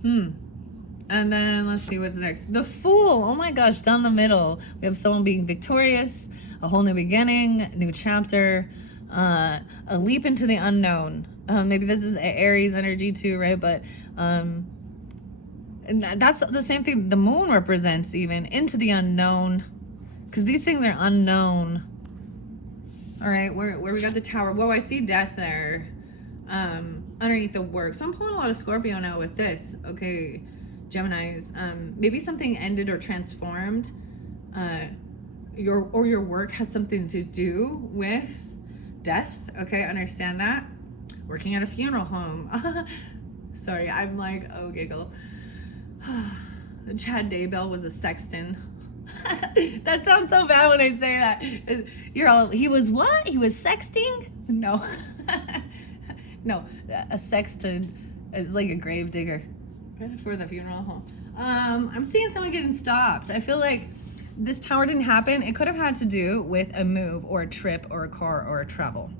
And then let's see what's next. The Fool. Oh my gosh, down the middle. We have someone being victorious, a whole new beginning, new chapter, a leap into the unknown. Maybe this is Aries energy too, right? But and that's the same thing the moon represents, even into the unknown, because these things are unknown. All right, where we got the tower. Whoa, I see death there. Underneath the work. So I'm pulling a lot of Scorpio now with this. Okay, Geminis. Maybe something ended or transformed. Your work has something to do with death. Okay, understand that. Working at a funeral home. Sorry, I'm like, oh, giggle. Chad Daybell was a sexton. That sounds so bad when I say that. You're all, he was what? He was sexting? No. No, a sexton is like a grave digger for the funeral home. I'm seeing someone getting stopped. I feel like this tower didn't happen. It could have had to do with a move or a trip or a car or a travel.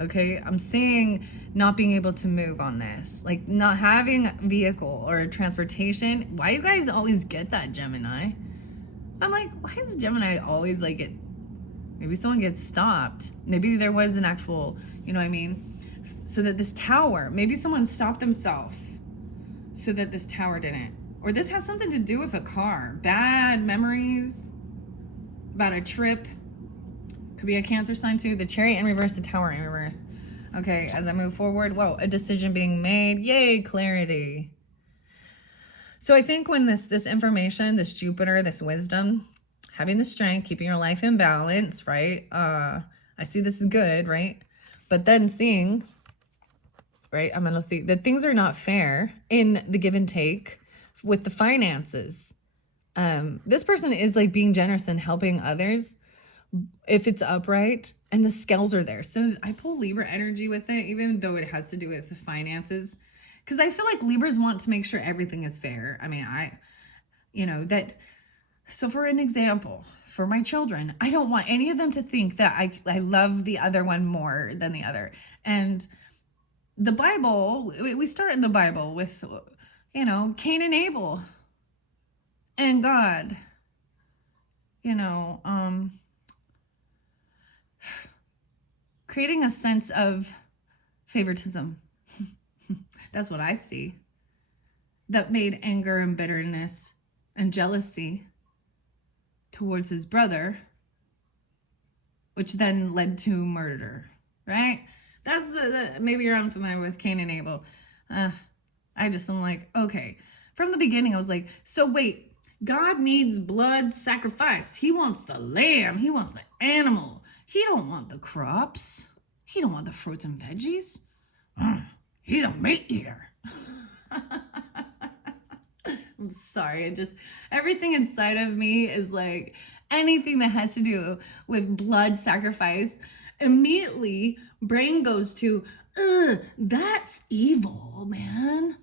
Okay, I'm seeing not being able to move on this, like not having a vehicle or transportation. Why do you guys always get that, Gemini? I'm like, why does Gemini always like it? Maybe someone gets stopped. Maybe there was an actual, you know what I mean? So that this tower, maybe someone stopped themselves so that this tower didn't. Or this has something to do with a car. Bad memories about a trip. Could be a Cancer sign too. The Chariot in reverse, the Tower in reverse. Okay, as I move forward, whoa, a decision being made. Yay, clarity. So I think when this information, this Jupiter, this wisdom, having the strength, keeping your life in balance, right? I see this is good, right? But then seeing, right, I'm gonna see that things are not fair in the give and take with the finances. This person is like being generous and helping others if it's upright, and the scales are there. So I pull Libra energy with it, even though it has to do with the finances, because I feel like Libras want to make sure everything is fair. I mean, so for an example, for my children, I don't want any of them to think that I love the other one more than the other. And the Bible, we start in the Bible with, Cain and Abel and God, creating a sense of favoritism. That's what I see. That made anger and bitterness and jealousy towards his brother, which then led to murder, right? That's maybe you're unfamiliar with Cain and Abel. I'm like, okay. From the beginning, I was like, so wait, God needs blood sacrifice. He wants the lamb. He wants the animal. He don't want the crops. He don't want the fruits and veggies. He's a meat eater. I'm sorry. Everything inside of me is like anything that has to do with blood sacrifice. Immediately, brain goes to, that's evil, man.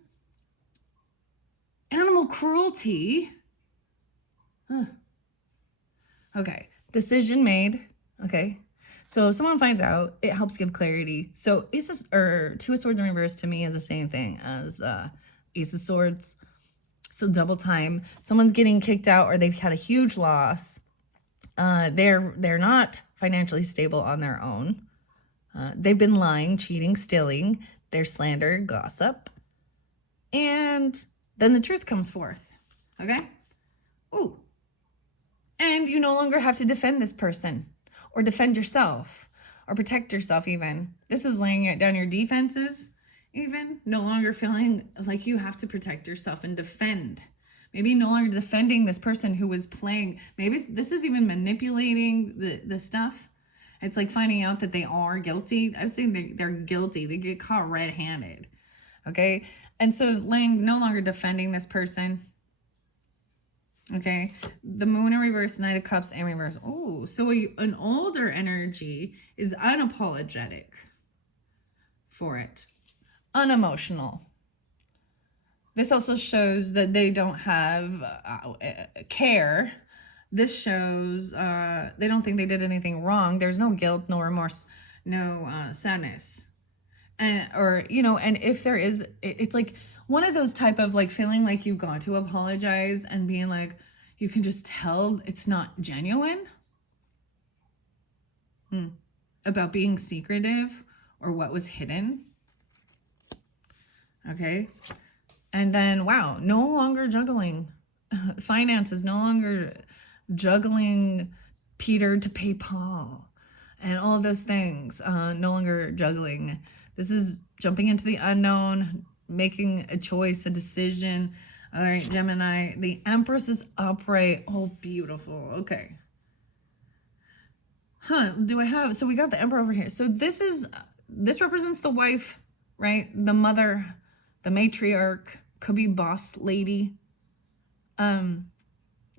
Animal cruelty. Okay, decision made. Okay, so if someone finds out, it helps give clarity. So Two of Swords in reverse to me is the same thing as Ace of Swords. So double time. Someone's getting kicked out or they've had a huge loss. They're not financially stable on their own. They've been lying, cheating, stealing. They're slander, gossip. And then the truth comes forth. Okay? Ooh. And you no longer have to defend this person or defend yourself or protect yourself even. This is laying it down your defenses even. No longer feeling like you have to protect yourself and defend. Maybe no longer defending this person who was playing. Maybe this is even manipulating the stuff. It's like finding out that they are guilty. I'd say they're guilty. They get caught red-handed. Okay? And so no longer defending this person. Okay, the Moon in reverse, Knight of Cups in reverse. Oh, so an older energy is unapologetic for it. Unemotional. This also shows that they don't have care. This shows they don't think they did anything wrong. There's no guilt, no remorse, no sadness. And if there is, it's like one of those type of like feeling like you've got to apologize and being like, you can just tell it's not genuine about being secretive or what was hidden. Okay. And then, wow, no longer juggling finances, no longer juggling Peter to pay Paul and all of those things, no longer juggling. This is jumping into the unknown, making a choice, a decision. All right, Gemini, the Empress is upright. Oh, beautiful. Okay. So we got the Emperor over here. So this represents the wife, right? The mother, the matriarch, could be boss lady.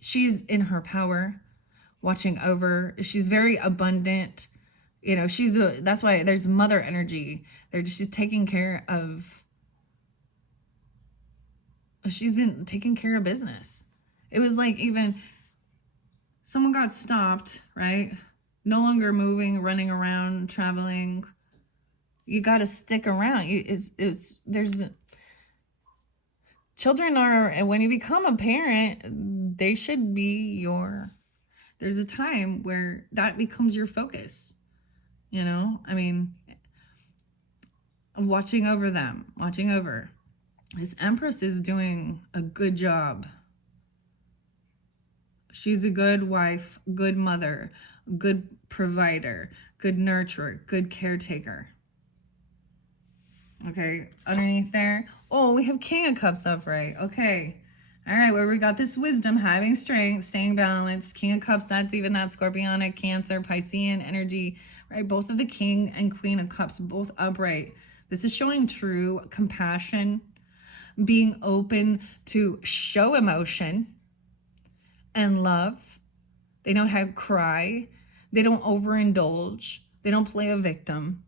She's in her power, watching over. She's very abundant. That's why there's mother energy. She's taking care of. She's taking care of business. It was like even someone got stopped, right? No longer moving, running around, traveling. You got to stick around. Children are, and when you become a parent, they should be there's a time where that becomes your focus. Watching over them, watching over. This Empress is doing a good job. She's a good wife, good mother, good provider, good nurturer, good caretaker. Okay, underneath there. Oh, we have King of Cups upright. Okay. All right, where we got this wisdom, having strength, staying balanced. King of Cups, that's even that Scorpionic, Cancer, Piscean energy, right? Both of the King and Queen of Cups, both upright. This is showing true compassion, being open to show emotion and love. They don't have cry. They don't overindulge. They don't play a victim.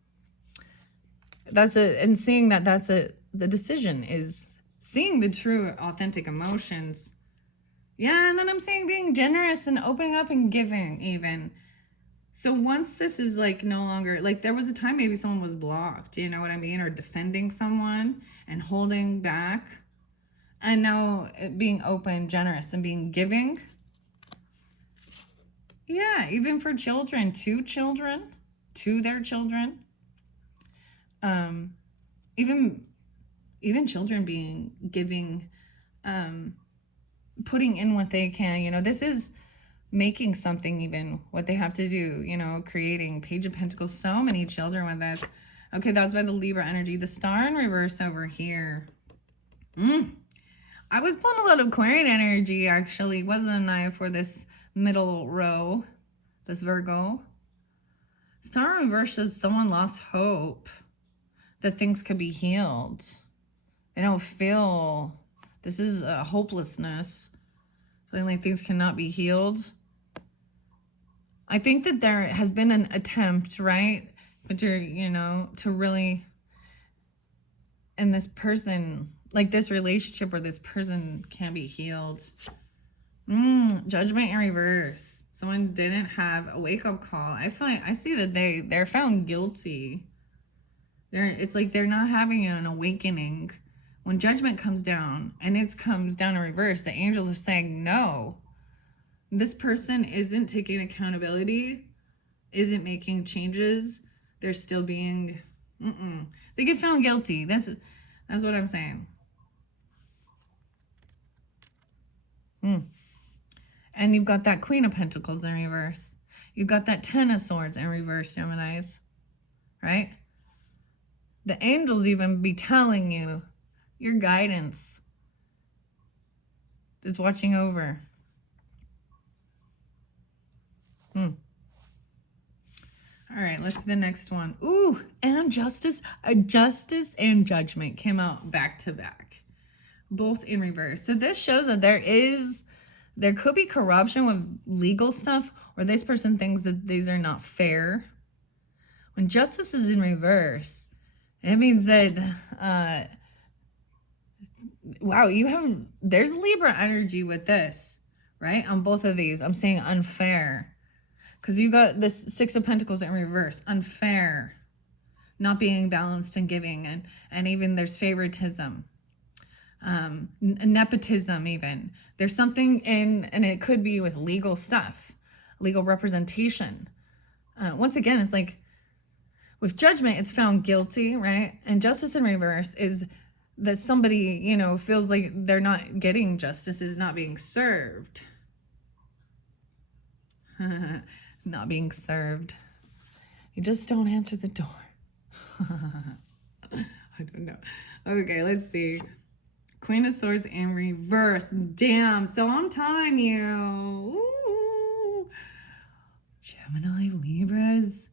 And seeing the decision is seeing the true authentic emotions. Yeah, and then I'm saying being generous and opening up and giving even. So once this is like no longer, like there was a time maybe someone was blocked, you know what I mean? Or defending someone and holding back. And now being open, generous, and being giving. Yeah, even for children, to their children. Even children being giving, putting in what they can. This is making something, even what they have to do, creating. Page of Pentacles, so many children with this. Okay, that was by the Libra energy. The star in reverse over here. I was pulling a lot of Aquarian energy, actually, wasn't I, for this middle row, this Virgo. Star in reverse shows someone lost hope. that things could be healed. They don't feel, this is a hopelessness, feeling like things cannot be healed. I think that there has been an attempt, right? But you're, you know, to really, and this person, like this relationship or this person can be healed. Judgment in reverse. Someone didn't have a wake-up call. I see that they're found guilty. It's like they're not having an awakening. When judgment comes down, and it comes down in reverse, the angels are saying no. This person isn't taking accountability, isn't making changes. They're still being, they get found guilty. That's what I'm saying. And you've got that Queen of Pentacles in reverse. You've got that Ten of Swords in reverse, Geminis. Right? The angels even be telling you your guidance is watching over. All right, let's see the next one. Ooh, and justice and judgment came out back to back, both in reverse. So this shows that there could be corruption with legal stuff, or this person thinks that these are not fair. When justice is in reverse, it means that, wow, there's Libra energy with this, right? On both of these, I'm saying unfair. Because you got this Six of Pentacles in reverse, unfair, not being balanced and giving, and even there's favoritism, nepotism even. There's something and it could be with legal stuff, legal representation. Once again, it's like with judgment, it's found guilty, right? And justice in reverse is that somebody, you know, feels like they're not getting justice, is not being served. Not being served. You just don't answer the door. I don't know. Okay, let's see. Queen of Swords in reverse. Damn. So I'm telling you. Ooh. Gemini, Libras,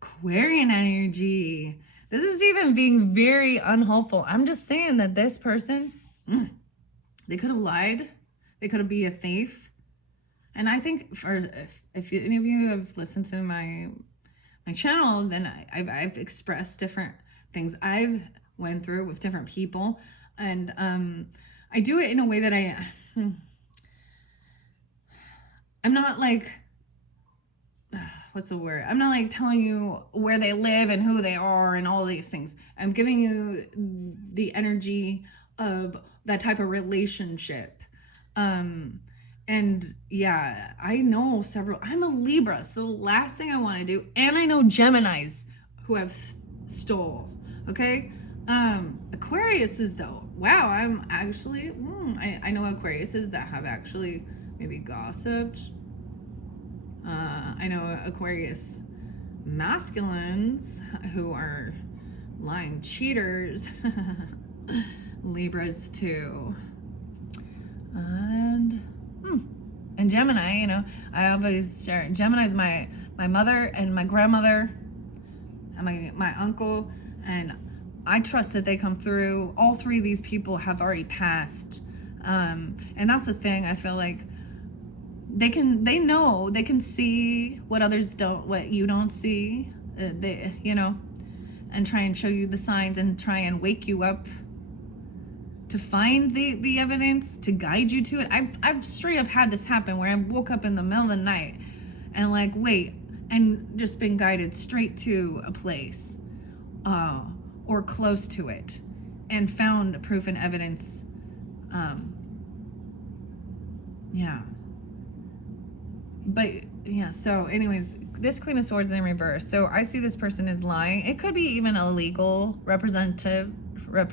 Aquarian energy. This is even being very unhopeful. I'm just saying that this person, they could have lied. They could have been a thief. And I think if any of you have listened to my channel, then I've expressed different things I've went through with different people. And I do it in a way that I'm not like, what's the word? I'm not like telling you where they live and who they are and all these things. I'm giving you the energy of that type of relationship. And yeah, I know I'm a Libra, so the last thing I want to do, and I know Geminis who have stole, okay? Aquariuses though, wow, I'm actually, I know Aquariuses that have actually maybe gossiped. I know Aquarius masculines who are lying cheaters. Libras too. And Gemini, you know, I always share. Gemini's my mother and my grandmother and my uncle, and I trust that they come through. All three of these people have already passed, and that's the thing. I feel like they can see what others don't, what you don't see. They, you know, and try and show you the signs and try and wake you up to find the evidence, to guide you to it. I've straight up had this happen where I woke up in the middle of the night and like, wait, and just been guided straight to a place or close to it and found proof and evidence. Yeah. But yeah, so anyways, this Queen of Swords in reverse. So I see this person is lying. It could be even a legal representative. But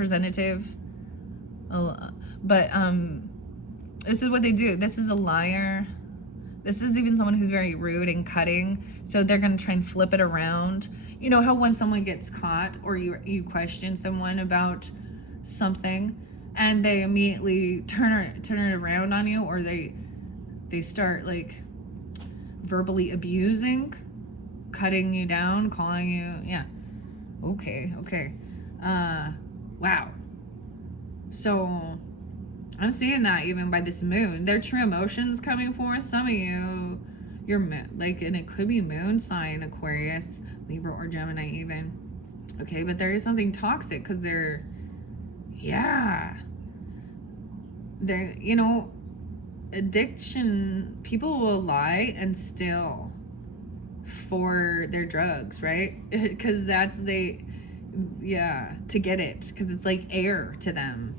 this is what they do. This is a liar. This is even someone who's very rude and cutting. So they're going to try and flip it around. You know how when someone gets caught or you question someone about something and they immediately turn it around on you, or they start like verbally abusing, cutting you down, calling you, Okay. Wow. So I'm seeing that even by this moon. Their true emotions coming forth. Some of you, you're like, and it could be moon sign, Aquarius, Libra, or Gemini even. Okay, but there is something toxic because they're, addiction, people will lie and steal for their drugs, right? Because to get it, because it's like air to them.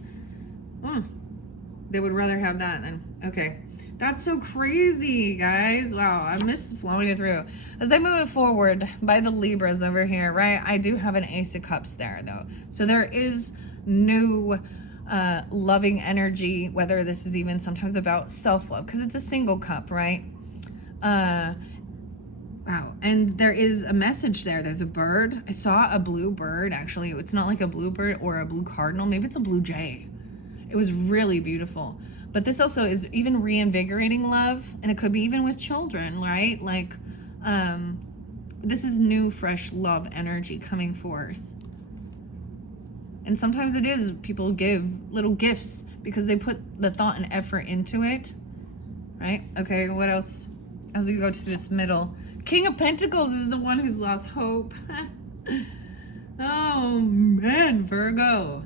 They would rather have that than, okay. That's so crazy, guys. Wow, I'm just flowing it through. As I move it forward by the Libras over here, right? I do have an Ace of Cups there, though. So there is new loving energy, whether this is even sometimes about self-love, because it's a single cup, right? Wow. And there is a message there. There's a bird. I saw a blue bird, actually. It's not like a blue bird or a blue cardinal. Maybe it's a blue jay. It was really beautiful. But this also is even reinvigorating love, and it could be even with children, right? Like, this is new, fresh love energy coming forth. And sometimes it is, people give little gifts because they put the thought and effort into it, right? Okay, what else? As we go to this middle, King of Pentacles is the one who's lost hope. Oh, man, Virgo.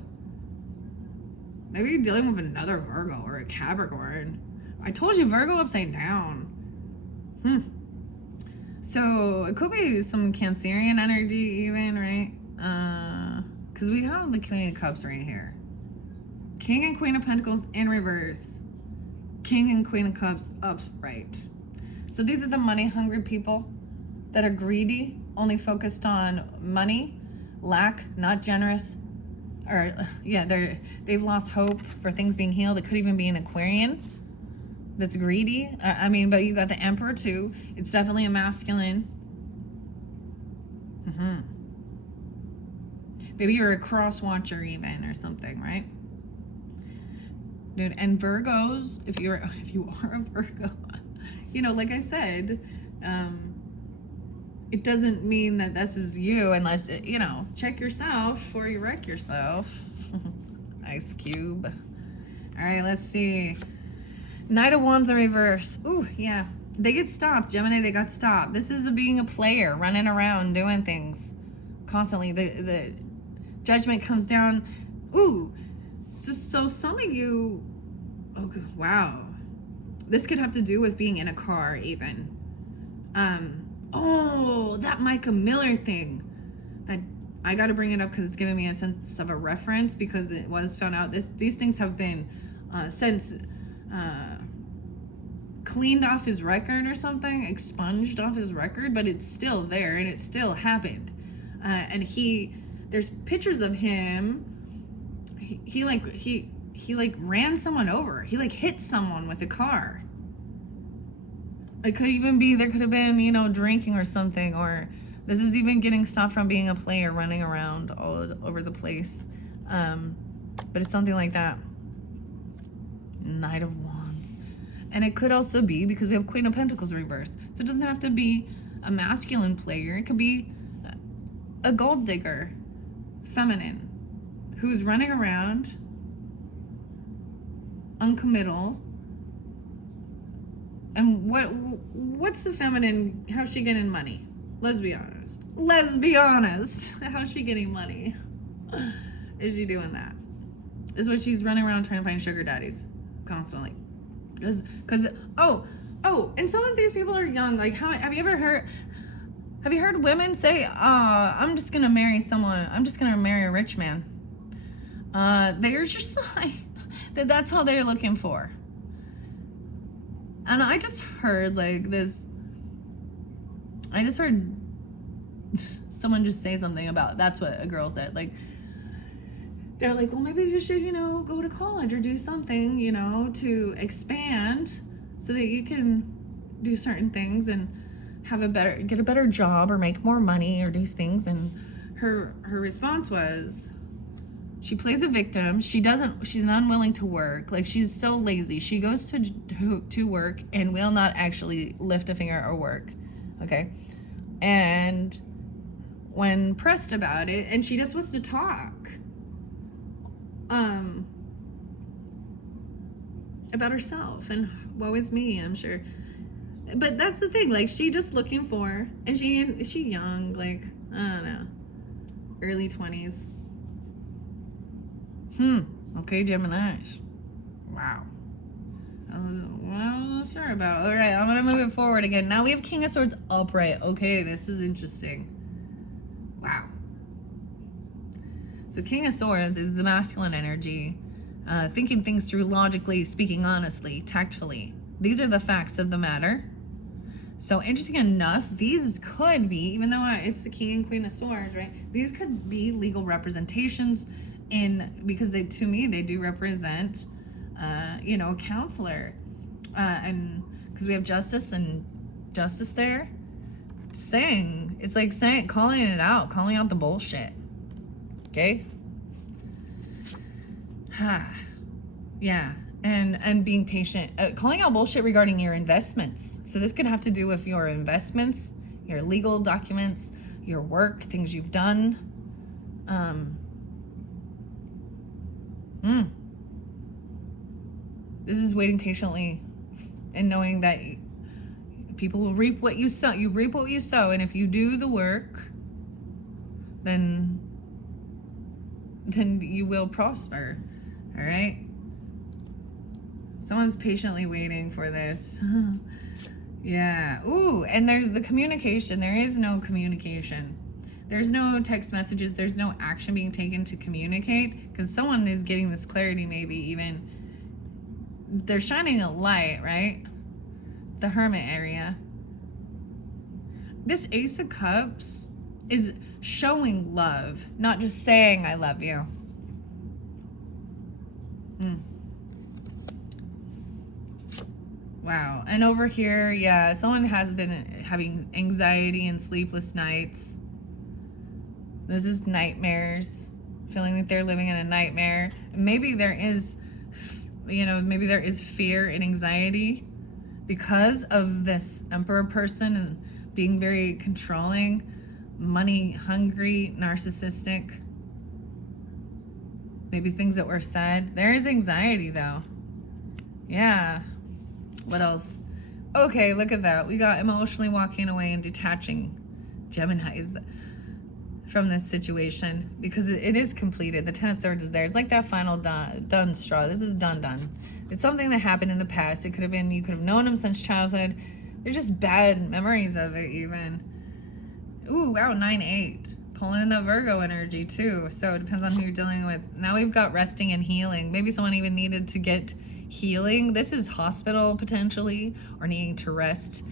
Maybe you're dealing with another Virgo or a Capricorn. I told you, Virgo upside down. So it could be some Cancerian energy even, right? Because we have the Queen of Cups right here. King and Queen of Pentacles in reverse. King and Queen of Cups upright. So these are the money-hungry people that are greedy, only focused on money, lack, not generous. Or they've lost hope for things being healed. It could even be an Aquarian that's greedy. But you got the Emperor too. It's definitely a masculine. Maybe you're a cross watcher even or something, right? Dude, and Virgos, if you are a Virgo, like I said, it doesn't mean that this is you unless, check yourself before you wreck yourself. Ice Cube. All right, let's see. Knight of Wands in reverse. Ooh, yeah. They get stopped. Gemini, they got stopped. This is being a player, running around, doing things constantly. The judgment comes down. Ooh. So some of you, okay, wow. This could have to do with being in a car even. That Micah Miller thing. That I got to bring it up because it's giving me a sense of a reference, because it was found out these things have been since cleaned off his record or something, expunged off his record, but it's still there and it still happened. And there's pictures of him. He ran someone over. He hit someone with a car. It could even be, there could have been, drinking or something, or this is even getting stopped from being a player, running around all over the place. But it's something like that. Knight of Wands. And it could also be because we have Queen of Pentacles reversed. So it doesn't have to be a masculine player. It could be a gold digger, feminine, who's running around, uncommittal. And what's the feminine? How's she getting money? Let's be honest. How's she getting money? Is she doing that? Is what she's running around trying to find sugar daddies constantly. And some of these people are young. Like, have you heard women say, I'm just gonna marry a rich man? They're just like, that's all they're looking for. And I just heard someone just say something about, that's what a girl said. They're like, well, maybe you should, go to college or do something, to expand so that you can do certain things and get a better job or make more money or do things. And her response was, she plays a victim. She's unwilling to work. She's so lazy. She goes to work and will not actually lift a finger or work. Okay. And when pressed about it, and she just wants to talk about herself and woe is me, I'm sure. But that's the thing, like, she just looking for, and she young, like, I don't know, early 20s. Okay, Geminis. Wow. I wasn't sure about. All right, I'm gonna move it forward again. Now we have King of Swords upright. Okay, this is interesting. Wow. So King of Swords is the masculine energy, thinking things through logically, speaking honestly, tactfully. These are the facts of the matter. So interesting enough, these could be, even though it's the King and Queen of Swords, right? These could be legal representations because to me, they do represent, a counselor. And because we have justice and justice there, calling it out, calling out the bullshit. Okay? Yeah. And being patient, calling out bullshit regarding your investments. So this could have to do with your investments, your legal documents, your work, things you've done. This is waiting patiently and knowing that people will reap what you sow. You reap what you sow, and if you do the work, then you will prosper. All right? Someone's patiently waiting for this. Yeah. Ooh, and there's the communication. There is no communication. There's no text messages. There's no action being taken to communicate, because someone is getting this clarity, maybe even. They're shining a light, right? The Hermit area. This Ace of Cups is showing love, not just saying I love you. Wow. And over here, yeah, someone has been having anxiety and sleepless nights. This is nightmares, feeling like they're living in a nightmare. Maybe there is, maybe there is fear and anxiety because of this Emperor person and being very controlling, money hungry, narcissistic. Maybe things that were said. There is anxiety though. Yeah. What else? Okay, look at that. We got emotionally walking away and detaching Geminis from this situation because it is completed. The Ten of Swords is there. It's like that final done straw. This is done. It's something that happened in the past. It could have been, you could have known him since childhood. They're just bad memories of it even. Ooh, wow, 9-8. Pulling in the Virgo energy too. So it depends on who you're dealing with. Now we've got resting and healing. Maybe someone even needed to get healing. This is hospital potentially, or needing to rest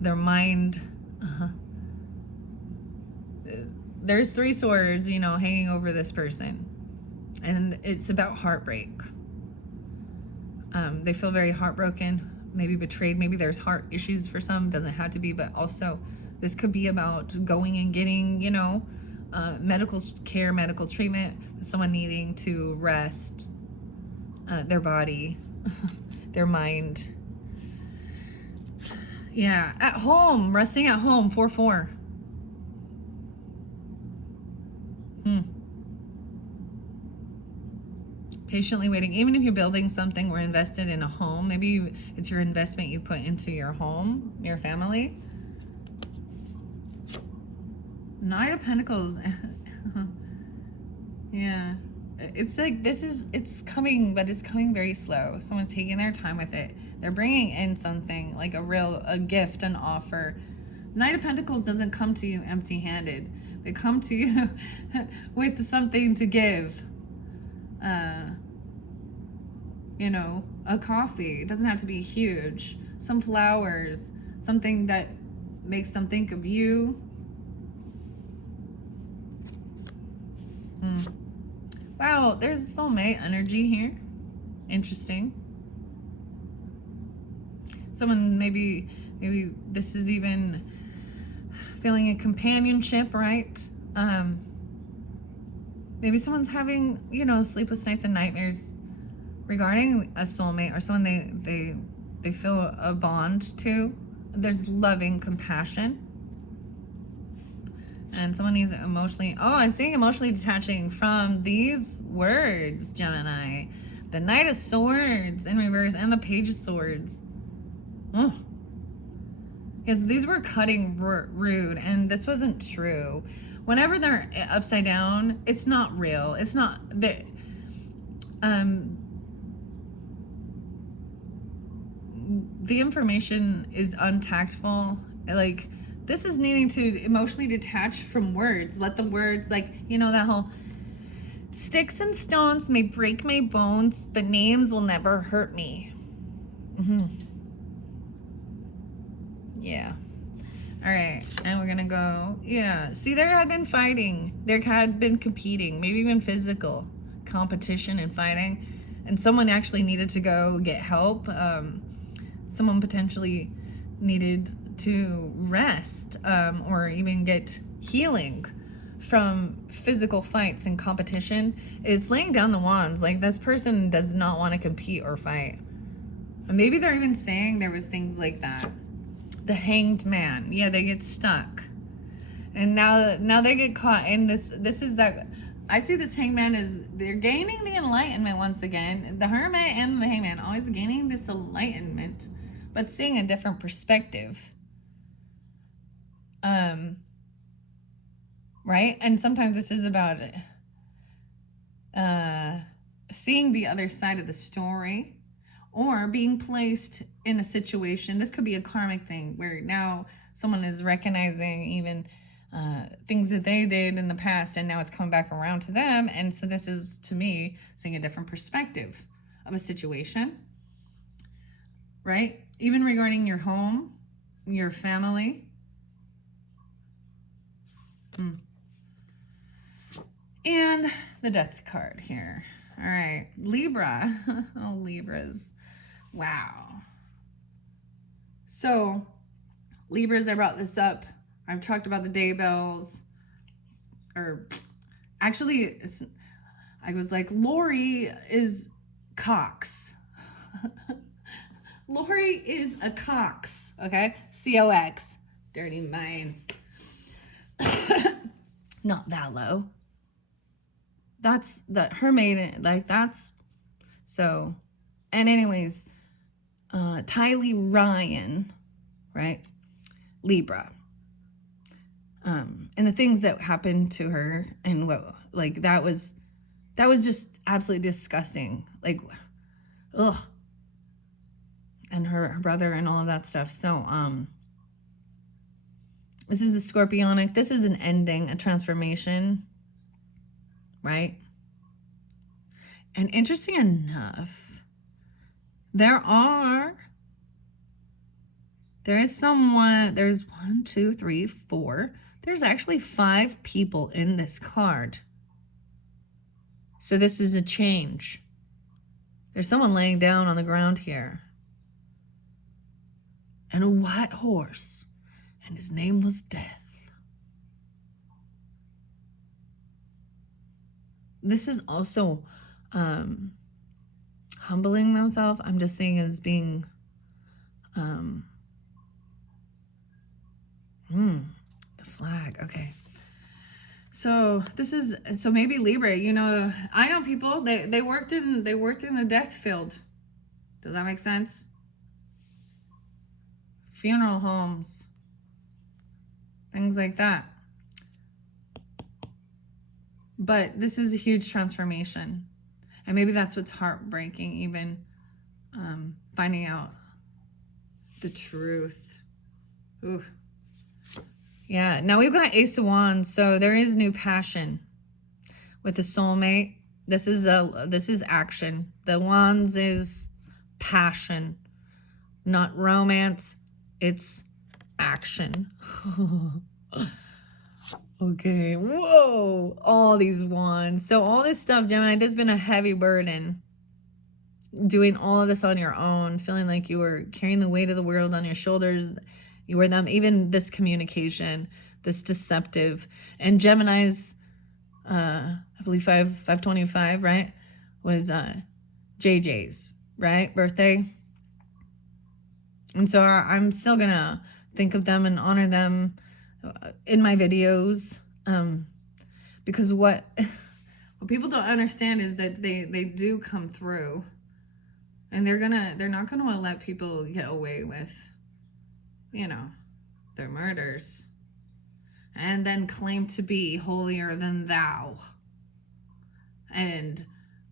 their mind. There's 3 swords, hanging over this person, and it's about heartbreak. They feel very heartbroken, maybe betrayed. Maybe there's heart issues for some. Doesn't have to be, but also this could be about going and getting, medical care, medical treatment. Someone needing to rest their body, their mind. Yeah, at home, resting at home, 4-4. Patiently waiting. Even if you're building something or invested in a home, maybe it's your investment you put into your home, your family. Knight of Pentacles. Yeah. It's like it's coming, but it's coming very slow. Someone taking their time with it. They're bringing in something like a gift, an offer. Knight of Pentacles doesn't come to you empty-handed. They come to you with something to give. A coffee. It doesn't have to be huge. Some flowers. Something that makes them think of you. Wow, there's soulmate energy here. Interesting. Someone maybe this is even feeling a companionship, right? Maybe someone's having, sleepless nights and nightmares regarding a soulmate or someone they feel a bond to. There's loving compassion. And someone needs emotionally, oh, I'm seeing emotionally detaching from these words, Gemini. The Knight of Swords in reverse and the Page of Swords. Oh. Because these were cutting rude, and this wasn't true. Whenever they're upside down, it's not real. It's not the information is untactful. Like, this is needing to emotionally detach from words. Let the words, like, you know, that whole sticks and stones may break my bones, but names will never hurt me. Yeah. All right, and we're gonna go. Yeah, see, there had been fighting. There had been competing, maybe even physical competition and fighting, and someone actually needed to go get help. Someone potentially needed to rest, or even get healing from physical fights and competition. It's laying down the wands. Like, this person does not want to compete or fight. And maybe they're even saying there was things like that. The Hanged Man. Yeah, they get stuck. And now they get caught in this is that I see this Hangman is they're gaining the enlightenment once again. The Hermit and the Hangman always gaining this enlightenment, but seeing a different perspective. Right? And sometimes this is about seeing the other side of the story, or being placed in a situation. This could be a karmic thing where now someone is recognizing even things that they did in the past, and now it's coming back around to them. And so this is, to me, seeing a different perspective of a situation, right? Even regarding your home, your family. And the Death card here. All right, Libra. Oh, Libras. Wow. So, Libras, I brought this up. I've talked about the day bells. Or, actually, I was like, Lori is Cox. Lori is a Cox, okay? C-O-X. Dirty minds. Not that low. That's her maiden, like, that's so. And anyways, Tylee Ryan, right? Libra. And the things that happened to her, and what, like, that was just absolutely disgusting. Like, ugh. And her brother and all of that stuff. So, this is the Scorpionic. This is an ending, a transformation, right? And interesting enough, there's 1, 2, 3, 4. There's actually 5 people in this card. So this is a change. There's someone laying down on the ground here. And a white horse. And his name was Death. This is also humbling themselves. I'm just seeing it as being the flag. Okay. So this is, so maybe Libra, you know, I know people, they worked in the death field. Does that make sense? Funeral homes, things like that. But this is a huge transformation. And maybe that's what's heartbreaking, even finding out the truth. Ooh. Yeah, now we've got Ace of Wands, so there is new passion with the soulmate. This is action. The Wands is passion, not romance. It's action. Okay, whoa, all these wands. So all this stuff, Gemini, there's been a heavy burden. Doing all of this on your own, feeling like you were carrying the weight of the world on your shoulders. You were them, even this communication, this deceptive. And Gemini's, I believe 525, right, was JJ's, right, birthday. And so I'm still gonna think of them and honor them in my videos. Because what people don't understand is that they do come through, and they're not gonna let people get away with, you know, their murders and then claim to be holier than thou. And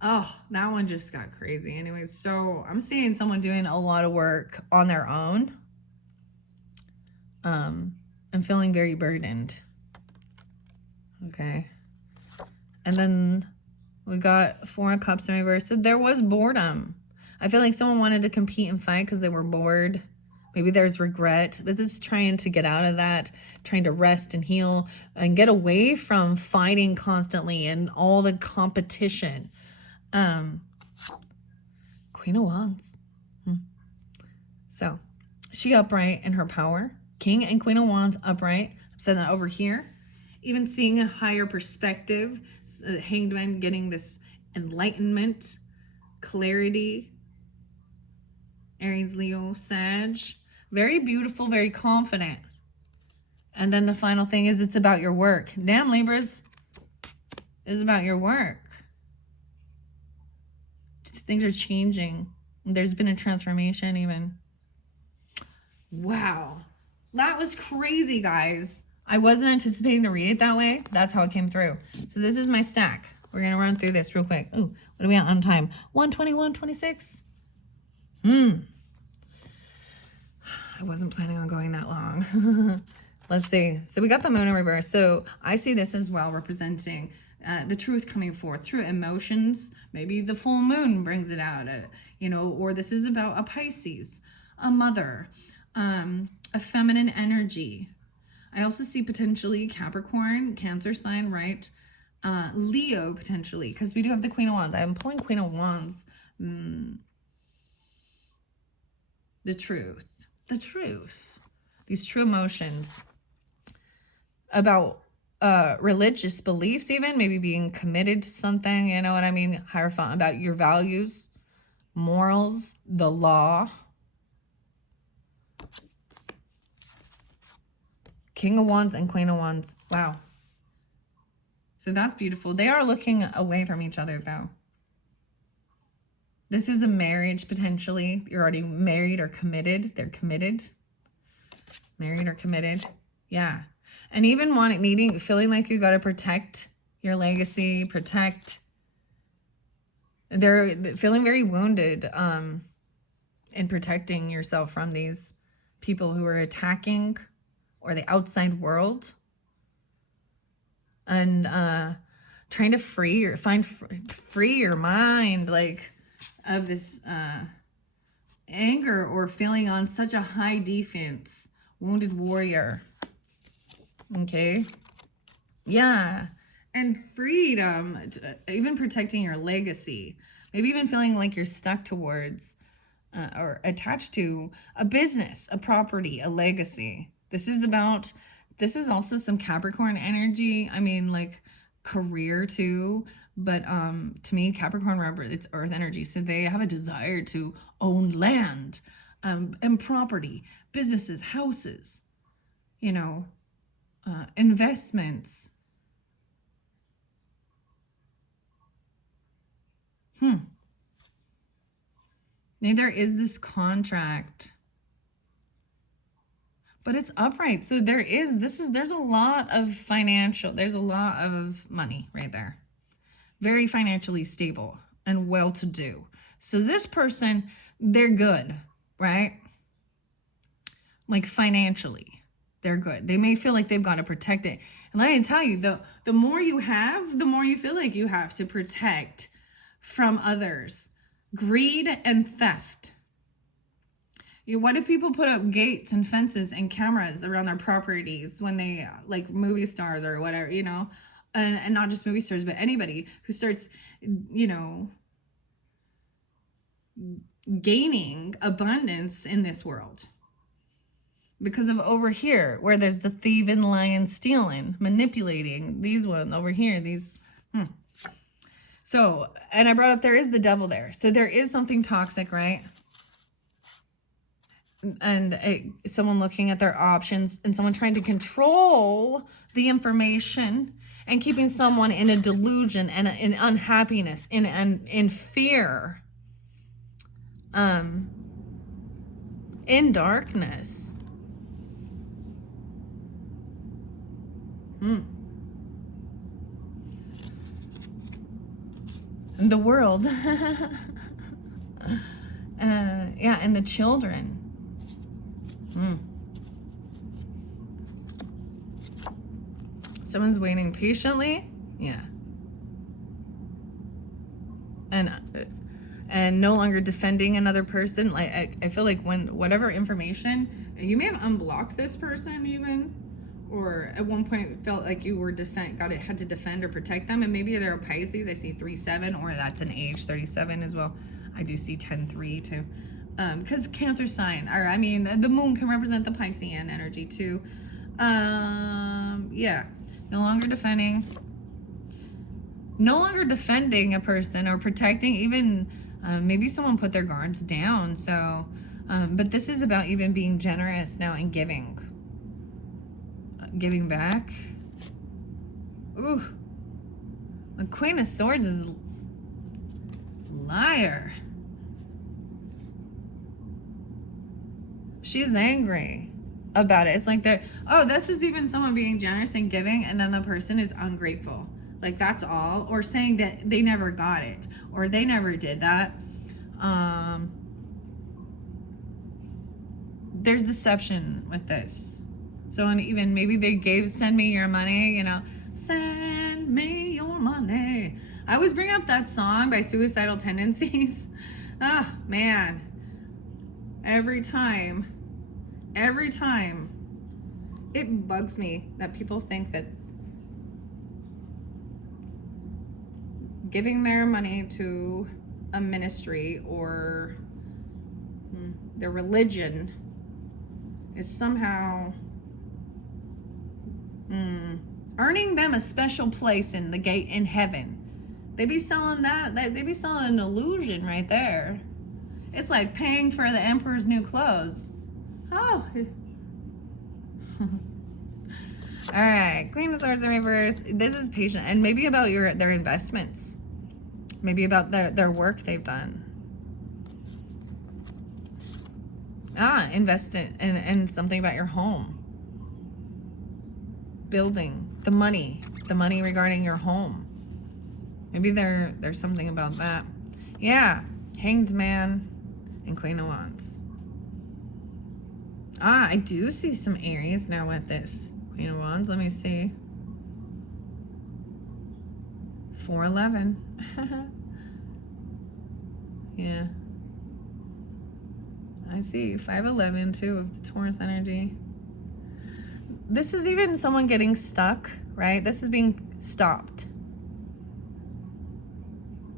oh, that one just got crazy. Anyways, so I'm seeing someone doing a lot of work on their own. I'm feeling very burdened. Okay. And then we got Four of Cups in reverse. So there was boredom. I feel like someone wanted to compete and fight because they were bored. Maybe there's regret, but this is trying to get out of that, trying to rest and heal and get away from fighting constantly and all the competition. Queen of Wands. So she upright in her power. King and Queen of Wands upright. I'm setting that over here. Even seeing a higher perspective. Hanged Man getting this enlightenment, clarity. Aries, Leo, Sag. Very beautiful, very confident. And then the final thing is it's about your work. Damn, Libras. It's about your work. Things are changing. There's been a transformation even. Wow. That was crazy, guys. I wasn't anticipating to read it that way. That's how it came through. So this is my stack. We're going to run through this real quick. Ooh, what are we at on time? 1:21:26. I wasn't planning on going that long. Let's see. So we got the moon in reverse. So I see this as well representing the truth coming forth, true emotions. Maybe the full moon brings it out, you know, or this is about a Pisces, a mother, a feminine energy. I also see potentially Capricorn, Cancer sign, right? Leo potentially, because we do have the Queen of Wands. I'm pulling Queen of Wands. The truth. These true emotions about religious beliefs, even maybe being committed to something, you know what I mean? Higher fun about your values, morals, the law. King of Wands and Queen of Wands. Wow. So that's beautiful. They are looking away from each other though. This is a marriage potentially. You're already married or committed. They're committed. Married or committed. Yeah. And even feeling like you got to protect your legacy, protect. They're feeling very wounded in protecting yourself from these people who are attacking or the outside world. And trying to free your mind, like, of this anger or feeling on such a high defense. Wounded warrior. Okay. Yeah. And freedom, even protecting your legacy. Maybe even feeling like you're stuck towards or attached to a business, a property, a legacy. This is also some Capricorn energy. I mean, like career too. But to me, Capricorn, remember, it's earth energy. So they have a desire to own land and property, businesses, houses, you know, investments. There is this contract, but it's upright. So there's a lot of there's a lot of money right there. Very financially stable and well-to-do. So this person, they're good, right? Like financially, they're good. They may feel like they've got to protect it. And let me tell you, the more you have, the more you feel like you have to protect from others. Greed and theft. What if people put up gates and fences and cameras around their properties when they, like movie stars or whatever, you know? And not just movie stars, but anybody who starts, you know, gaining abundance in this world. Because of over here, where there's the thieving, lying, stealing, manipulating, these ones over here, these. So, and I brought up there is the devil there. So there is something toxic, right? someone looking at their options and someone trying to control the information and keeping someone in a delusion and in unhappiness, in fear, in darkness. The world. Yeah, and the children. Someone's waiting patiently. Yeah. And no longer defending another person. Like I feel like when whatever information, you may have unblocked this person even, or at one point felt like you were had to defend or protect them, and maybe they're a Pisces. I see 3-7, or that's an age 37 as well. I do see 10-3 too, because Cancer sign, or I mean, the moon can represent the Piscean energy too. Yeah, no longer defending a person or protecting. Even maybe someone put their guards down. So, but this is about even being generous now and giving back. Ooh, the Queen of Swords is liar. She's angry about it. It's like this is even someone being generous and giving, and then the person is ungrateful. Like, that's all. Or saying that they never got it, or they never did that. There's deception with this. So, and even maybe they send me your money, send me your money. I always bring up that song by Suicidal Tendencies. Oh, man. Every time. It bugs me that people think that giving their money to a ministry or their religion is somehow earning them a special place in the gate in heaven. They be selling that. They be selling an illusion right there. It's like paying for the emperor's new clothes. Oh. All right, Queen of Swords in reverse. This is patient, and maybe about their investments. Maybe about their work they've done. Invest in something about your home. Building. The money regarding your home. Maybe there's something about that. Yeah, Hanged Man and Queen of Wands. I do see some Aries now with this Queen of Wands. Let me see. 411. Yeah. I see 511 too of the Taurus energy. This is even someone getting stuck, right? This is being stopped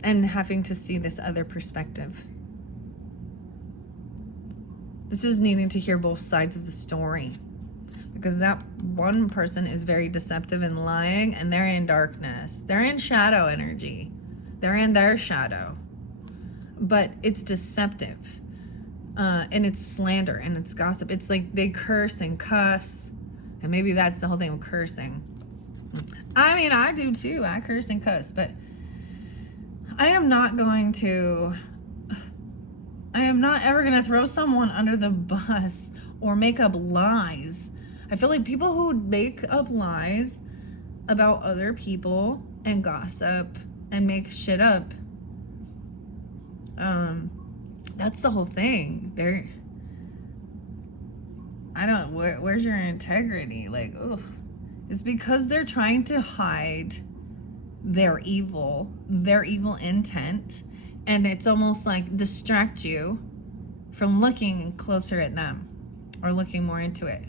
and having to see this other perspective. This is needing to hear both sides of the story, because that one person is very deceptive and lying, and they're in darkness. They're in shadow energy. They're in their shadow. But it's deceptive. And it's slander and it's gossip. It's like they curse and cuss. And maybe that's the whole thing of cursing. I mean, I do too. I curse and cuss. But I am not ever going to throw someone under the bus or make up lies. I feel like people who make up lies about other people and gossip and make shit up, that's the whole thing. Where's your integrity? Like, oof. It's because they're trying to hide their evil intent, and it's almost like distract you from looking closer at them or looking more into it.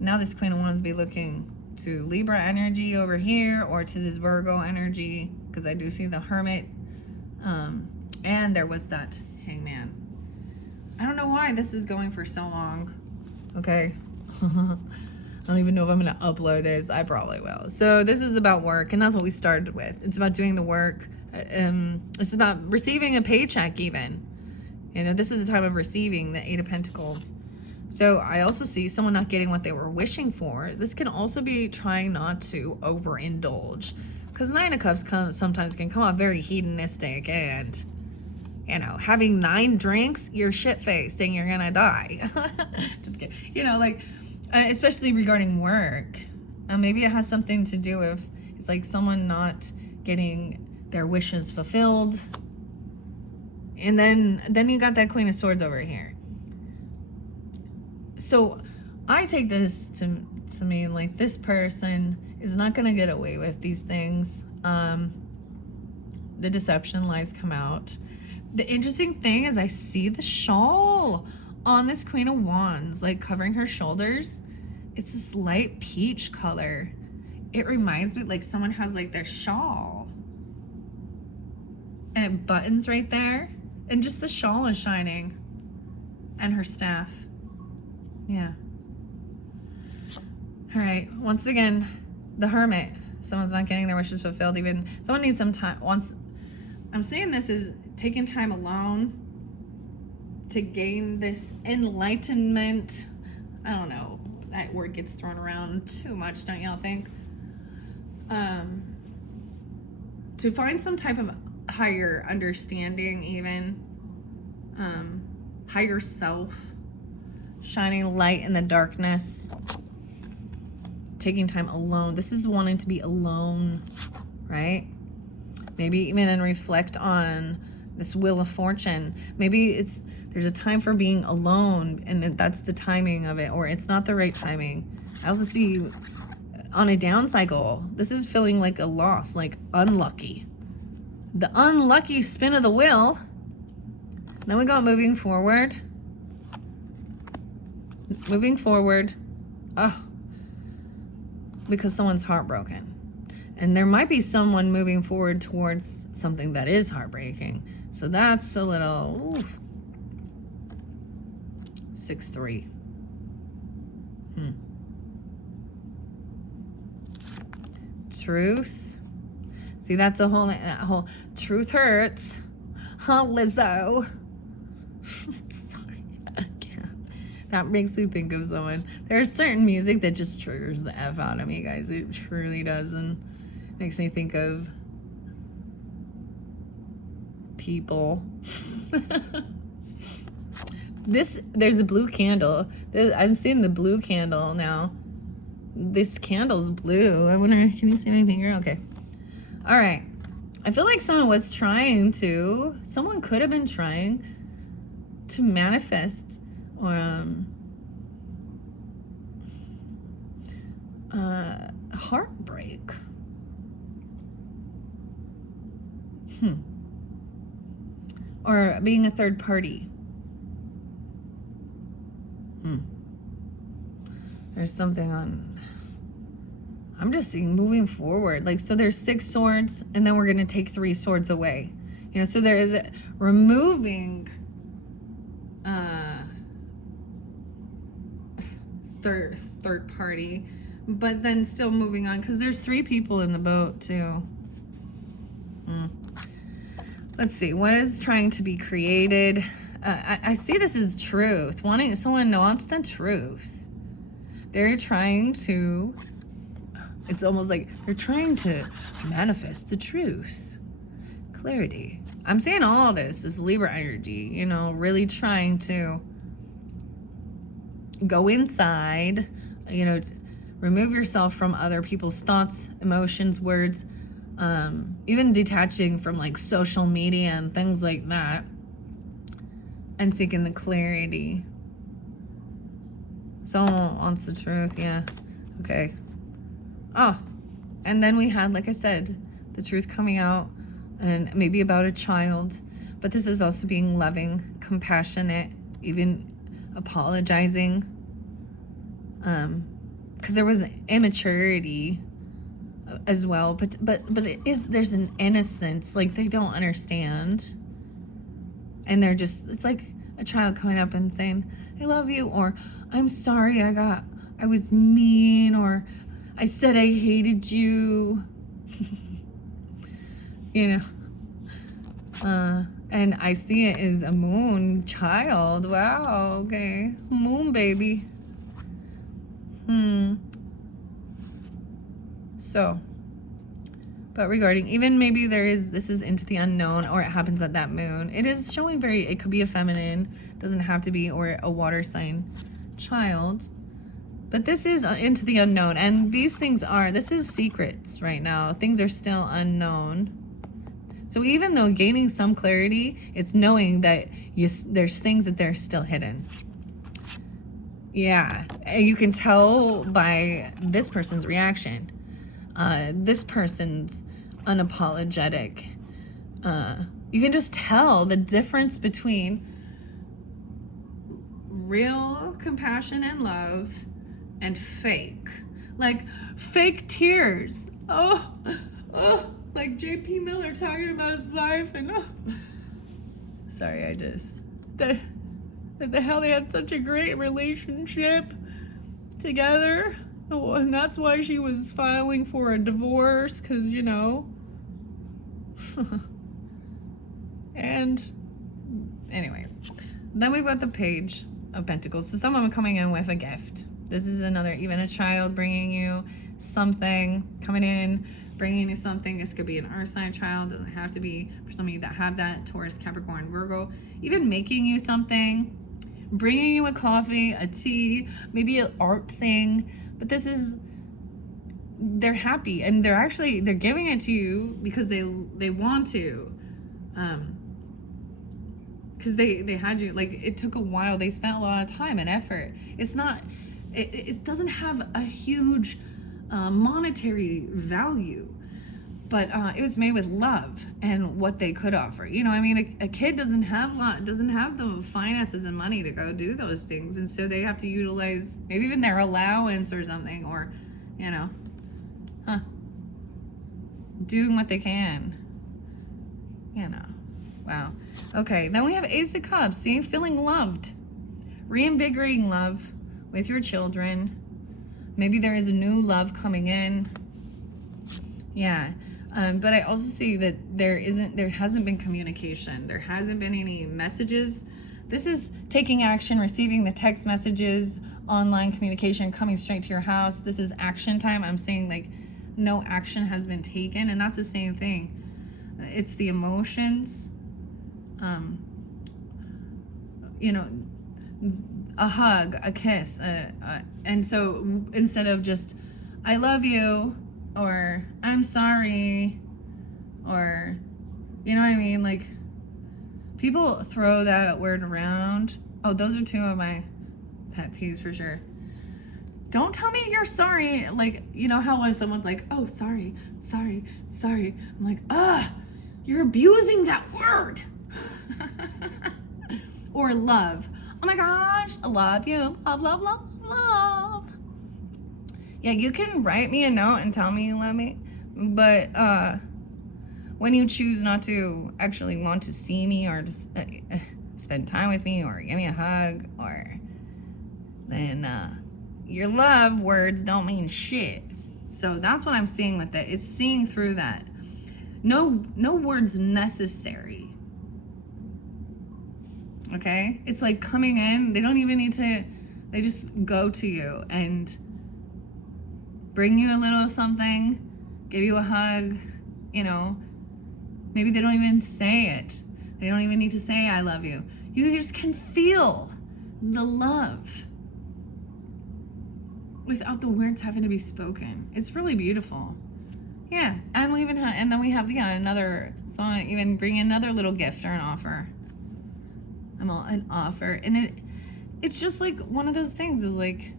Now this Queen of Wands be looking to Libra energy over here, or to this Virgo energy, because I do see the Hermit, and there was that Hangman. I don't know why this is going for so long. Okay. I don't even know if I'm going to upload this. I probably will. So this is about work, and that's what we started with. It's about doing the work. It's about receiving a paycheck even. You know, this is a time of receiving, the Eight of Pentacles. So I also see someone not getting what they were wishing for. This can also be trying not to overindulge, because Nine of Cups sometimes can come off very hedonistic, and, you know, having 9 drinks, you're shit-faced and you're gonna die. Just kidding. You know, like, especially regarding work. Maybe it has something to do with, it's like someone not getting their wishes fulfilled. And then you got that Queen of Swords over here. So I take this to mean like this person is not going to get away with these things. The deception lies come out. The interesting thing is I see the shawl on this Queen of Wands, like covering her shoulders. It's this light peach color. It reminds me like someone has like their shawl. And it buttons right there. And just the shawl is shining. And her staff. Yeah. All right. Once again, the Hermit. Someone's not getting their wishes fulfilled. Even someone needs some time. Once I'm saying this is taking time alone to gain this enlightenment. I don't know. That word gets thrown around too much, don't y'all think? To find some type of higher understanding, even higher self, shining light in the darkness, taking time alone. This is wanting to be alone, right? Maybe even reflect on this Wheel of Fortune. Maybe there's a time for being alone, and that's the timing of it, or it's not the right timing. I also see on a down cycle, this is feeling like a loss, like unlucky. The unlucky spin of the wheel. Then we got moving forward. Moving forward. Oh, because someone's heartbroken. And there might be someone moving forward towards something that is heartbreaking. So that's a little, oof. 6-3. Truth. See, that's that whole truth hurts. Huh, Lizzo? Sorry, I can't. That makes me think of someone. There's certain music that just triggers the F out of me, guys. It truly does, and makes me think of people. There's a blue candle. I'm seeing the blue candle now. This candle's blue. I wonder, can you see my finger? Okay. All right. I feel like someone could have been trying to manifest or heartbreak. Or being a third party. There's something on, I'm just seeing moving forward. Like, so there's 6 swords, and then we're going to take 3 swords away. You know, so there is removing third party, but then still moving on, because there's 3 people in the boat too. Let's see, what is trying to be created? I see this as truth. Someone wants the truth. They're trying to, it's almost like they're trying to manifest the truth. Clarity. I'm saying all this is Libra energy, you know, really trying to go inside, you know, remove yourself from other people's thoughts, emotions, words, even detaching from like social media and things like that, and seeking the clarity. Someone wants the truth, yeah. Okay. Oh, and then we had, like I said, the truth coming out, and maybe about a child, but this is also being loving, compassionate, even apologizing, because there was immaturity as well, but there's an innocence, like they don't understand, and they're just, it's like a child coming up and saying, I love you, or I'm sorry, I was mean, or I said I hated you. You know, And I see it as a moon child. Wow, okay. Moon baby. So, but regarding even maybe this is into the unknown, or it happens at that moon. It is showing it could be a feminine, doesn't have to be, or a water sign child. But this is into the unknown, and these things this is secrets right now. Things are still unknown. So even though gaining some clarity, it's knowing that there's things that they're still hidden. Yeah, you can tell by this person's reaction. This person's unapologetic. You can just tell the difference between real compassion and love and fake. Like fake tears. Oh, like J.P. Miller talking about his wife and sorry, the hell they had such a great relationship together. Oh, and that's why she was filing for a divorce, because, you know. And anyways, then we've got the Page of Pentacles. So someone coming in with a gift. This is another, even a child bringing you something, coming in, bringing you something. This could be an earth sign child. Doesn't have to be. For some of you that have that, Taurus, Capricorn, Virgo. Even making you something, bringing you a coffee, a tea, maybe an art thing. But this is, they're happy, and they're giving it to you because they want to, because they had you, like, it took a while. They spent a lot of time and effort. It's not, it doesn't have a huge monetary value, but it was made with love and what they could offer. You know, I mean, a kid doesn't have the finances and money to go do those things, and so they have to utilize maybe even their allowance or something, or, you know, doing what they can. You know, wow. Okay, then we have Ace of Cups. See, feeling loved, reinvigorating love with your children. Maybe there is a new love coming in. Yeah. But I also see that there hasn't been communication. There hasn't been any messages. This is taking action, receiving the text messages, online communication, coming straight to your house. This is action time. I'm saying, like, no action has been taken, and that's the same thing. It's the emotions, you know, a hug, a kiss, and so instead of just, I love you, or I'm sorry, or, you know what I mean? Like, people throw that word around. Oh, those are two of my pet peeves for sure. Don't tell me you're sorry. Like, you know how when someone's like, oh, sorry. I'm like, you're abusing that word. Or love. Oh my gosh, I love you. Love. Yeah, you can write me a note and tell me you love me, but when you choose not to actually want to see me or just spend time with me or give me a hug, or then your love words don't mean shit. So that's what I'm seeing with it. It's seeing through that. No words necessary. Okay? It's like coming in, they don't even need to, they just go to you and bring you a little something, give you a hug, you know. Maybe they don't even say it. They don't even need to say I love you. You just can feel the love without the words having to be spoken. It's really beautiful. Yeah, and we even have, and then we have another song, even bring another little gift or an offer. An offer, and it's just like one of those things is like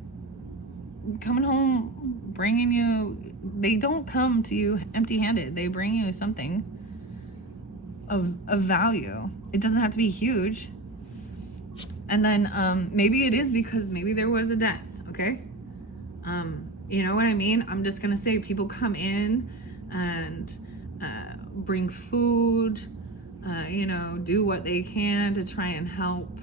coming home, bringing you. They don't come to you empty-handed. They bring you something of value. It doesn't have to be huge. And then maybe it is because maybe there was a death. Okay, you know what I mean? I'm just gonna say people come in and bring food, you know, do what they can to try and help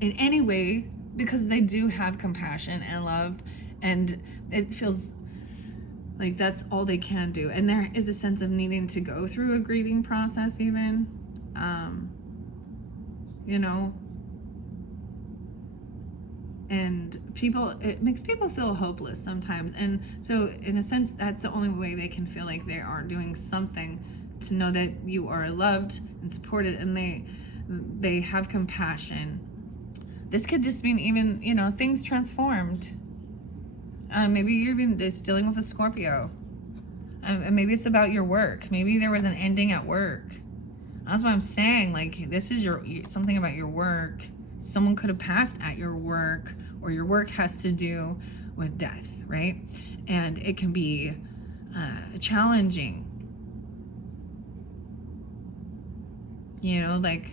in any way, because they do have compassion and love, and it feels Like that's all they can do. And there is a sense of needing to go through a grieving process even. You know, and it makes people feel hopeless sometimes. And so in a sense, that's the only way they can feel like they are doing something, to know that you are loved and supported, and they have compassion. This could just mean even, you know, things transformed. Maybe you're even just dealing with a Scorpio. And maybe it's about your work. Maybe there was an ending at work. That's what I'm saying. Like, this is something about your work. Someone could have passed at your work, or your work has to do with death, right? And it can be challenging. You know, like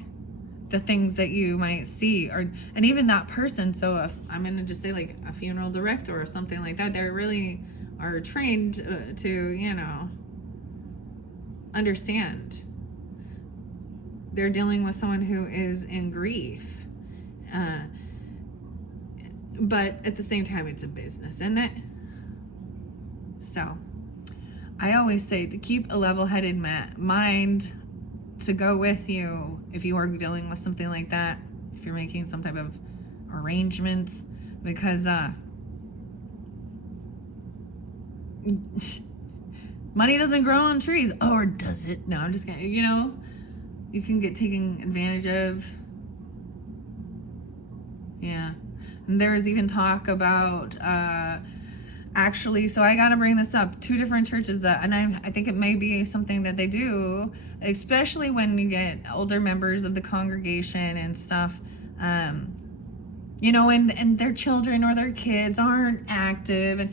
the things that you might see, and even that person. So if I'm going to just say like a funeral director or something like that, they really are trained to, you know, understand. They're dealing with someone who is in grief. But at the same time, it's a business, isn't it? So I always say to keep a level-headed mind to go with you if you are dealing with something like that, if you're making some type of arrangements, because money doesn't grow on trees. Or does it? No, I'm just kidding. You know, you can get taken advantage of. Yeah. And there was even talk about actually, so I got to bring this up, 2 different churches that, and I think it may be something that they do, especially when you get older members of the congregation and stuff, you know, and their children or their kids aren't active, and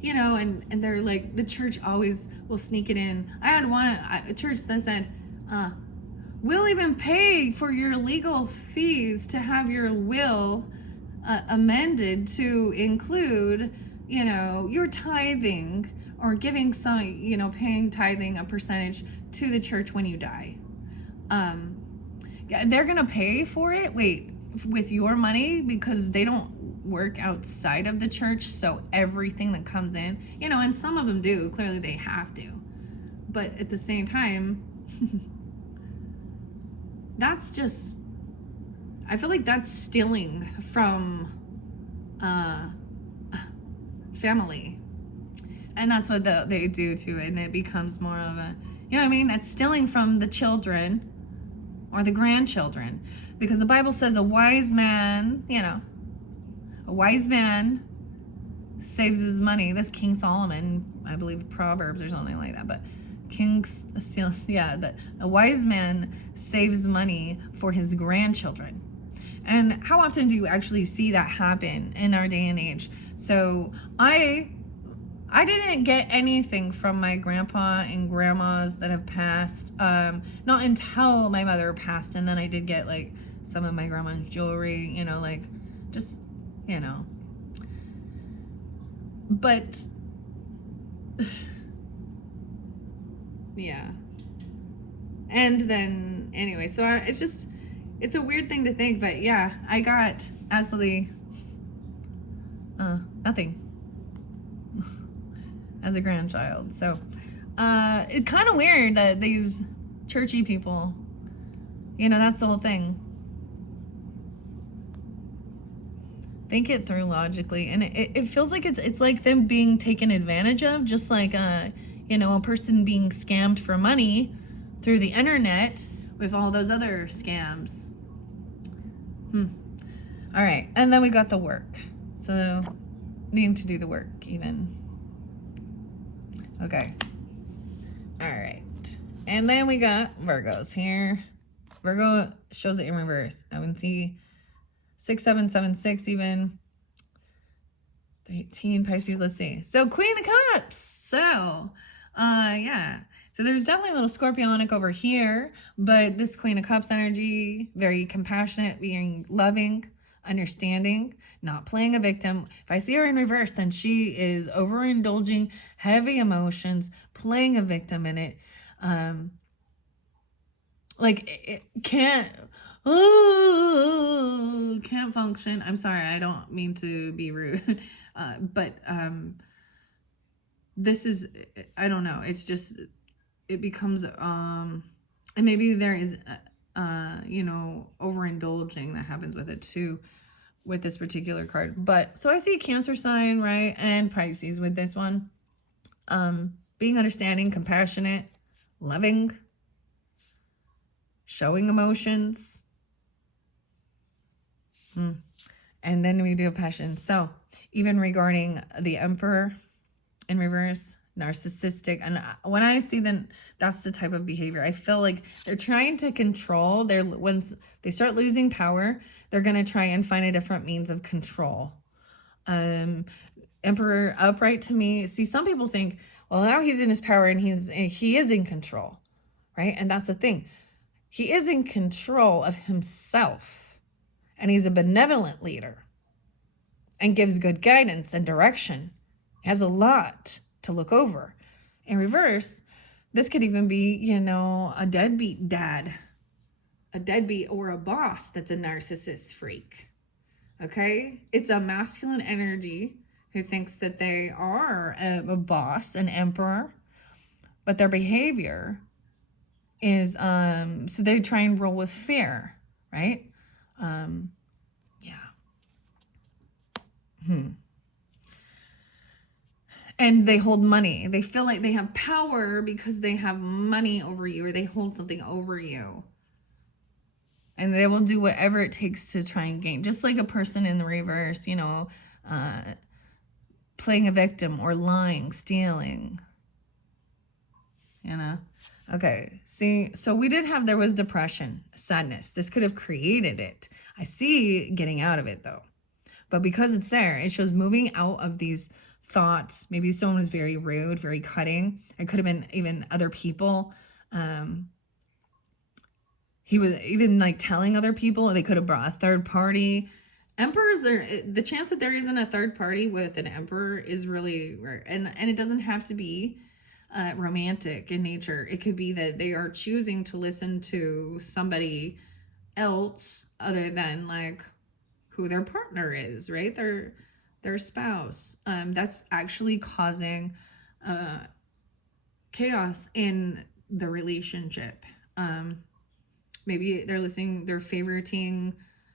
you know, and they're like, the church always will sneak it in. I had a church that said, we'll even pay for your legal fees to have your will amended to include, you know, your tithing, or giving some, you know, paying tithing a percentage to the church when you die. They're gonna pay for it. Wait, with your money, because they don't work outside of the church. So everything that comes in, you know, and some of them do. Clearly, they have to. But at the same time, that's just, I feel like that's stealing from family. And that's what they do to it. And it becomes more of a, you know what I mean? It's stealing from the children or the grandchildren. Because the Bible says a wise man, you know, a wise man saves his money. That's King Solomon, I believe, Proverbs or something like that. But that a wise man saves money for his grandchildren. And how often do you actually see that happen in our day and age? So I didn't get anything from my grandpa and grandmas that have passed, not until my mother passed. And then I did get like some of my grandma's jewelry, you know, like just, you know. But yeah. And then anyway, so it's a weird thing to think, but yeah, I got absolutely nothing as a grandchild. So it's kind of weird that these churchy people, you know, that's the whole thing. Think it through logically, and it feels like it's like them being taken advantage of, just like you know, a person being scammed for money through the internet with all those other scams. All right, and then we got the work. So needing to do the work even. Okay. All right. And then we got Virgos here. Virgo shows it in reverse. I can see 6, 7, 7, 6 even. 18 Pisces, let's see. So Queen of Cups. So, yeah. So there's definitely a little Scorpionic over here, but this Queen of Cups energy, very compassionate, being loving, understanding, not playing a victim. If I see her in reverse, then she is overindulging, heavy emotions, playing a victim in it. Like it can't function. I'm sorry, I don't mean to be rude. But this is, I don't know, it's just, it becomes, and maybe there is, you know, overindulging that happens with it too, with this particular card. But so I see Cancer sign, right? And Pisces with this one. Being understanding, compassionate, loving, showing emotions. And then we do passion. So even regarding the Emperor in reverse, narcissistic, and when I see them, that's the type of behavior. I feel like they're trying to control. When they start losing power, they're going to try and find a different means of control. Emperor upright, to me, see, some people think, well, now he's in his power and he is in control, right? And that's the thing. He is in control of himself, and he's a benevolent leader and gives good guidance and direction. He has a lot to look over. In reverse, this could even be, you know, a deadbeat dad, a deadbeat or a boss that's a narcissist freak. Okay? It's a masculine energy who thinks that they are a boss, an emperor, but their behavior is, so they try and rule with fear, right? And they hold money. They feel like they have power because they have money over you, or they hold something over you. And they will do whatever it takes to try and gain. Just like a person in the reverse, you know, playing a victim or lying, stealing. You know? Okay, see, so we did have, there was depression, sadness. This could have created it. I see getting out of it though. But because it's there, it shows moving out of these thoughts. Maybe someone was very rude, very cutting. It could have been even other people. He was even like telling other people. They could have brought a third party. Emperors are, the chance that there isn't a third party with an emperor is really rare. And it doesn't have to be romantic in nature. It could be that they are choosing to listen to somebody else other than like who their partner is, right? Their spouse. That's actually causing chaos in the relationship. Maybe they're favoriting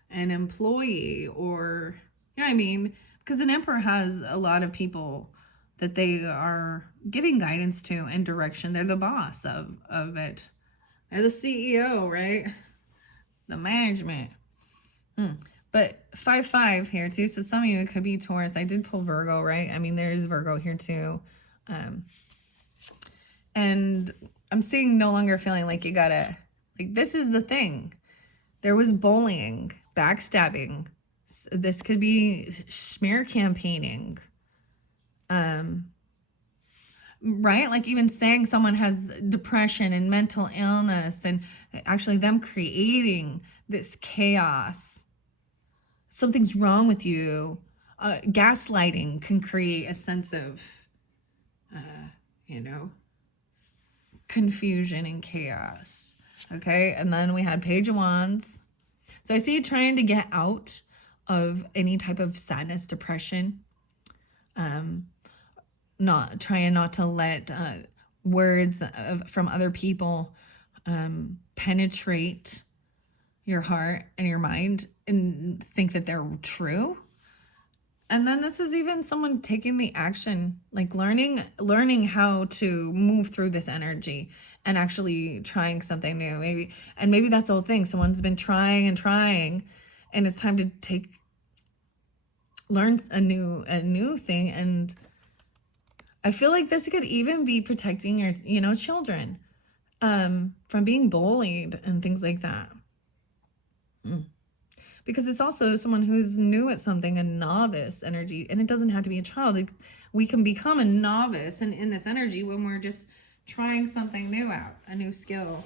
an employee, or, you know what I mean? Because an emperor has a lot of people that they are giving guidance to and direction. They're the boss of it. They're the CEO, right? The management. But 5-5 here too. So some of you, it could be Taurus. I did pull Virgo, right? I mean, there's Virgo here too. And I'm seeing no longer feeling like you gotta, like, this is the thing. There was bullying, backstabbing. This could be smear campaigning. Right? Like even saying someone has depression and mental illness, and actually them creating this chaos. Something's wrong with you. Gaslighting can create a sense of, you know, confusion and chaos. Okay, and then we had Page of Wands. So I see you trying to get out of any type of sadness, depression. Not to let words from other people penetrate your heart and your mind and think that they're true. And then this is even someone taking the action, like learning how to move through this energy and actually trying something new. Maybe that's the whole thing. Someone's been trying, and it's time to learn a new thing. And I feel like this could even be protecting your, you know, children from being bullied and things like that. Because it's also someone who's new at something, a novice energy, and it doesn't have to be a child. We can become a novice in this energy when we're just trying something new out, a new skill.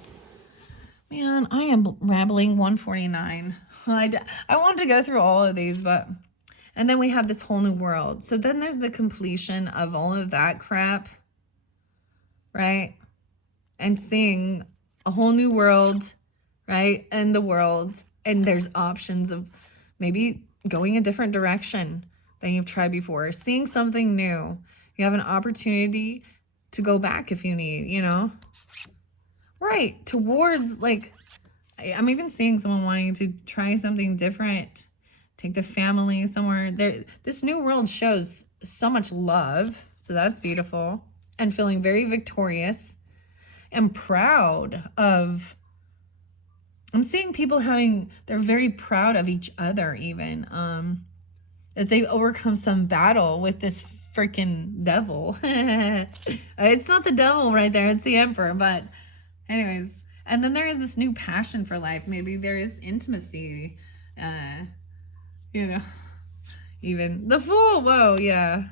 Man, I am rambling. 149. I wanted to go through all of these, but... And then we have this whole new world. So then there's the completion of all of that crap, right? And seeing a whole new world, right? And the world. And there's options of maybe going a different direction than you've tried before. Seeing something new. You have an opportunity to go back if you need, you know? Right. Towards, like, I'm even seeing someone wanting to try something different. Take the family somewhere. This new world shows so much love. So that's beautiful. And feeling very victorious and proud of. I'm seeing people they're very proud of each other even. That they've overcome some battle with this freaking devil. It's not the devil right there, it's the emperor. But anyways, and then there is this new passion for life. Maybe there is intimacy, you know, even the Fool. Whoa, yeah.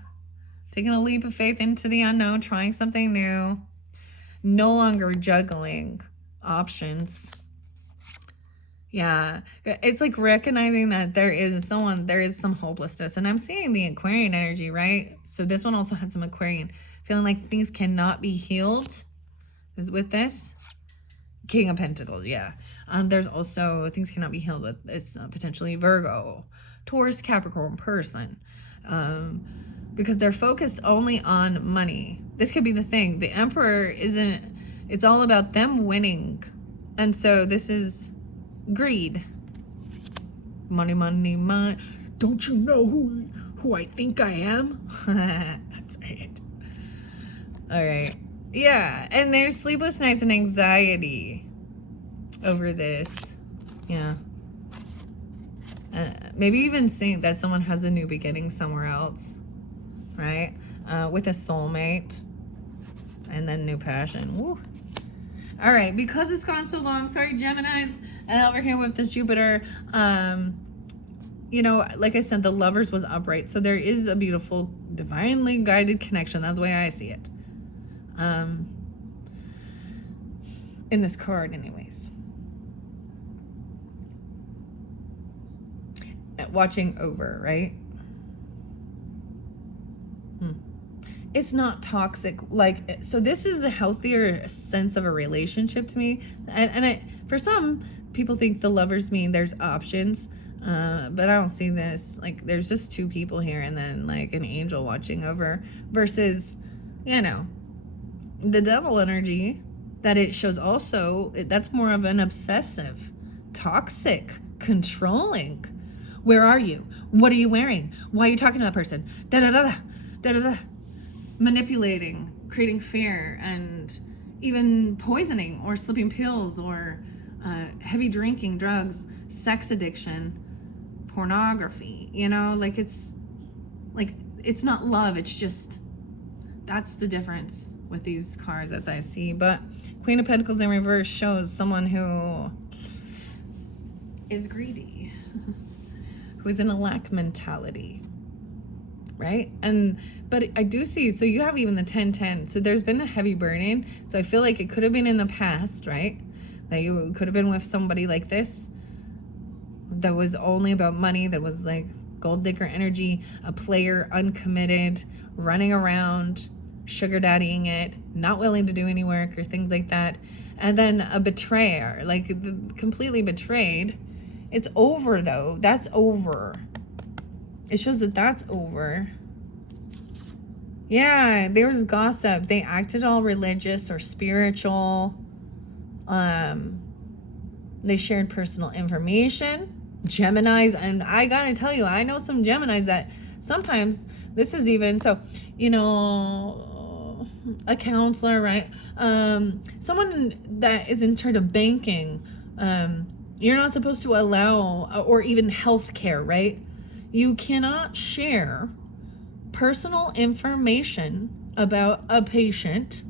Taking a leap of faith into the unknown, trying something new, no longer juggling options. Yeah, it's like recognizing that there is some hopelessness. And I'm seeing the Aquarian energy, right? So this one also had some Aquarian, feeling like things cannot be healed. Is with this King of Pentacles, yeah. There's also things cannot be healed with this potentially Virgo, Taurus, Capricorn person. Because they're focused only on money. This could be the thing. The Emperor it's all about them winning. And so this is greed. Money, money, money. Don't you know who I think I am? That's it. All right. Yeah, and there's sleepless nights and anxiety over this. Yeah. Maybe even seeing that someone has a new beginning somewhere else, right? With a soulmate, and then new passion. Woo. All right, because it's gone so long, sorry, Geminis, and over here with this Jupiter, you know, like I said, the Lovers was upright, so there is a beautiful, divinely guided connection. That's the way I see it. In this card, anyways. Watching over, right? It's not toxic, like, so this is a healthier sense of a relationship to me. And for some people think the Lovers mean there's options, but I don't see this. Like, there's just two people here and then like an angel watching over, versus, you know, the Devil energy that it shows also, that's more of an obsessive, toxic, controlling. Where are you? What are you wearing? Why are you talking to that person? Da da da da da da da. Manipulating, creating fear, and even poisoning or slipping pills, or heavy drinking, drugs, sex addiction, pornography. You know, like it's not love. It's just, that's the difference with these cards as I see. But Queen of Pentacles in reverse shows someone who is greedy, who is in a lack mentality, right? But I do see, so you have even the 10-10. So there's been a heavy burden. So I feel like it could have been in the past, right? That you could have been with somebody like this that was only about money, that was like gold digger energy, a player, uncommitted, running around, sugar daddying it, not willing to do any work or things like that. And then a betrayer, like completely betrayed. It's over though. That's over. It shows that that's over. Yeah, there was gossip. They acted all religious or spiritual. They shared personal information. Geminis, and I gotta tell you, I know some Geminis that sometimes this is even, so, you know, a counselor, right? Someone that is in charge of banking. You're not supposed to allow, or even healthcare, right? You cannot share personal information about a patient,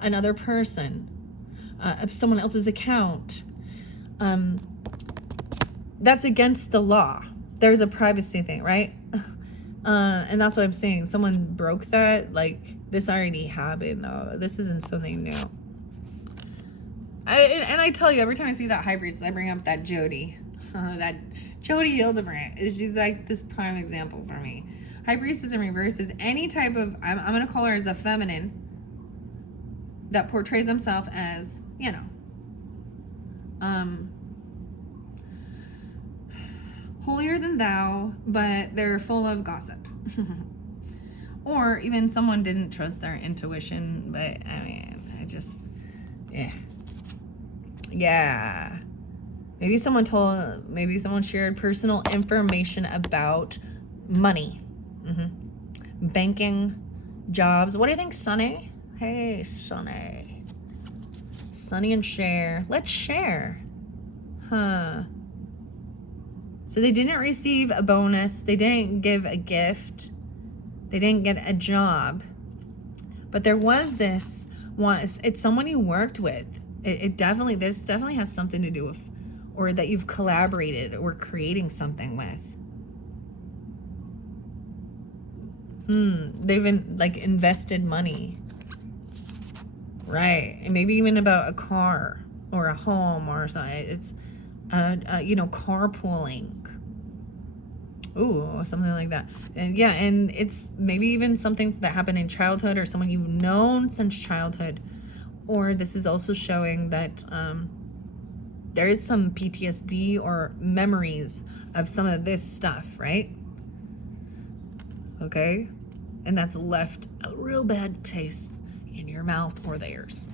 another person, someone else's account. That's against the law. There's a privacy thing, right? And that's what I'm saying. Someone broke that. Like, this already happened, though. This isn't something new. And I tell you, every time I see that High Priestess, I bring up that Jody. That Jody Hildebrandt. She's like this prime example for me. High Priestess in reverse is any type of, I'm going to call her as a feminine that portrays themselves as, you know, holier than thou, but they're full of gossip. Or even someone didn't trust their intuition, but I mean, yeah. Yeah. Maybe someone shared personal information about money, banking, jobs. What do you think, Sunny? Hey, Sunny. Sunny and share. Let's share. Huh. So they didn't receive a bonus. They didn't give a gift. They didn't get a job. But there was this one. It's someone you worked with. This definitely has something to do with, or that you've collaborated or creating something with. They've invested money. Right. And maybe even about a car or a home or something. It's, carpooling. Ooh, something like that. And yeah, and it's maybe even something that happened in childhood or someone you've known since childhood. Or this is also showing that there is some PTSD or memories of some of this stuff, right? Okay? And that's left a real bad taste in your mouth or theirs,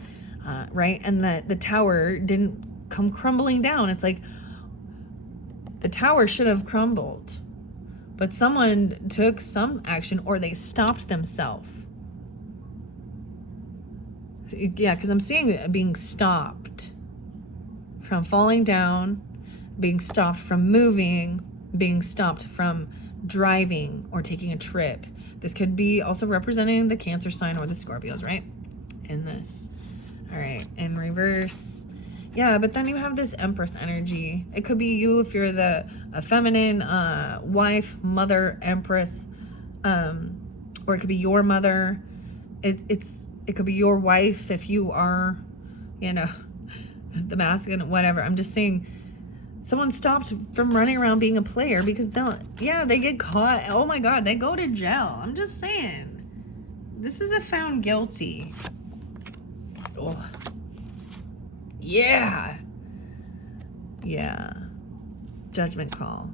right? And the tower didn't come crumbling down. It's like the tower should have crumbled, but someone took some action or they stopped themselves. Yeah, because I'm seeing it being stopped from falling down, being stopped from moving, being stopped from driving or taking a trip. This could be also representing the Cancer sign or the Scorpios, right? In this. All right, in reverse. Yeah, but then you have this Empress energy. It could be you if you're a feminine wife, mother, Empress, or it could be your mother. It could be your wife if you are, the masculine, whatever. I'm just saying someone stopped from running around being a player because they get caught. Oh my God, they go to jail. I'm just saying. This is a found guilty. Oh. Yeah. Yeah. Judgment call.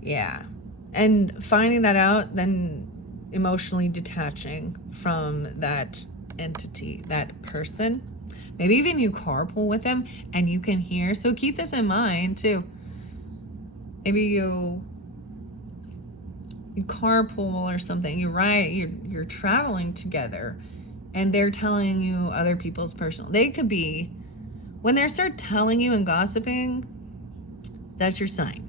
Yeah. And finding that out, then emotionally detaching from that entity, that person. Maybe even you carpool with them and you can hear. So keep this in mind too. Maybe you carpool or something. You're traveling together and they're telling you other people's personal. They could be, when they start telling you and gossiping, that's your sign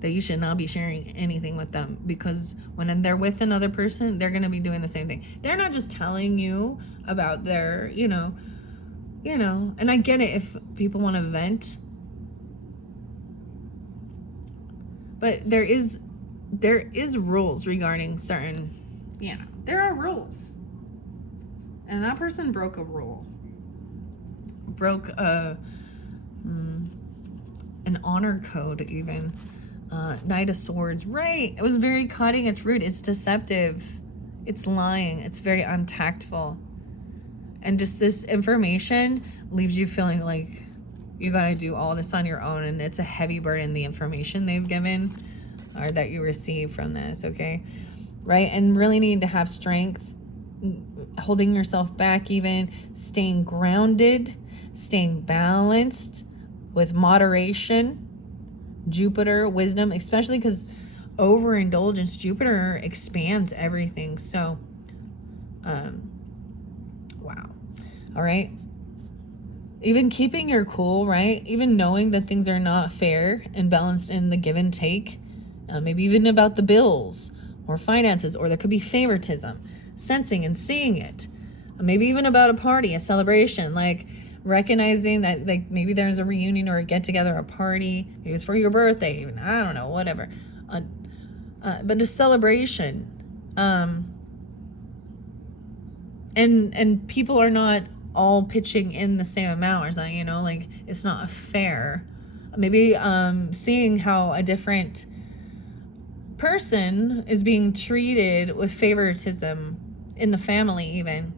that you should not be sharing anything with them, because when they're with another person, they're going to be doing the same thing. They're not just telling you about their, and I get it if people want to vent, but there is rules regarding certain, there are rules. And that person broke a rule. Broke an honor code even. Knight of Swords, right? It was very cutting. It's rude. It's deceptive. It's lying. It's very untactful. And just this information leaves you feeling like you got to do all this on your own. And it's a heavy burden, the information they've given or that you receive from this, okay? Right? And really need to have strength, holding yourself back even, staying grounded, staying balanced with moderation. Jupiter, wisdom, especially because overindulgence, Jupiter expands everything. So, wow. All right. Even keeping your cool, right? Even knowing that things are not fair and balanced in the give and take. Maybe even about the bills or finances, or there could be favoritism, sensing and seeing it. Maybe even about a party, a celebration, like recognizing that maybe there's a reunion or a get together, a party, maybe it's for your birthday, even, I don't know, whatever, but a celebration, and people are not all pitching in the same amount or something, it's not fair. Maybe seeing how a different person is being treated with favoritism in the family even.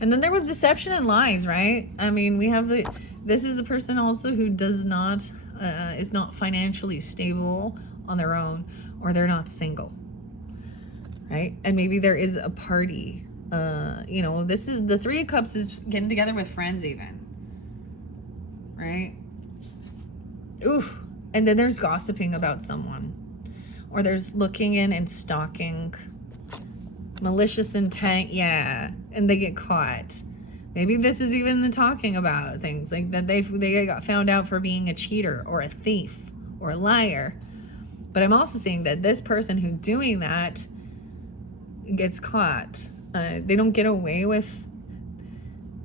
And then there was deception and lies, right? I mean, we have this is a person also who does not is not financially stable on their own, or they're not single, right? And maybe there is a party. You know, this is the Three of Cups is getting together with friends even, right? Oof. And then there's gossiping about someone, or there's looking in and stalking, malicious intent, yeah, and they get caught. Maybe this is even the talking about things like that they got found out for being a cheater or a thief or a liar. But I'm also seeing that this person who's doing that gets caught. They don't get away with,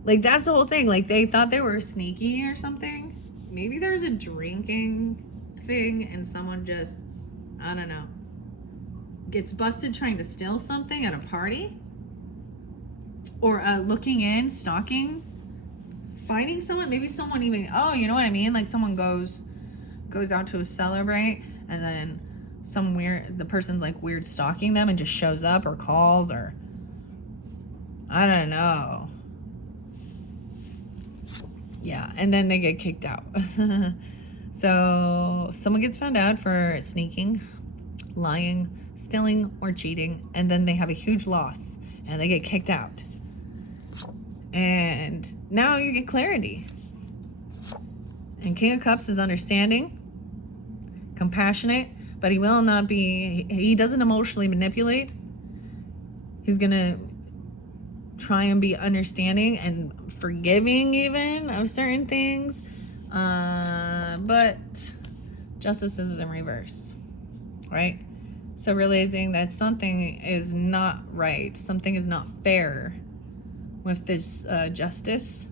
like, that's the whole thing. Like, they thought they were sneaky or something. Maybe there's a drinking thing and someone just, I don't know, gets busted trying to steal something at a party, or looking in, stalking, fighting someone. Maybe someone even, oh, you know what I mean, like someone goes out to celebrate, and then the person's like weird stalking them and just shows up or calls, or I don't know. Yeah, and then they get kicked out. So someone gets found out for sneaking, lying, stealing, or cheating, and then they have a huge loss and they get kicked out. And now you get clarity. And King of Cups is understanding, compassionate, but he will not be, he doesn't emotionally manipulate. He's gonna try and be understanding and forgiving even of certain things. But justice is in reverse, right? So realizing that something is not right, something is not fair with this justice,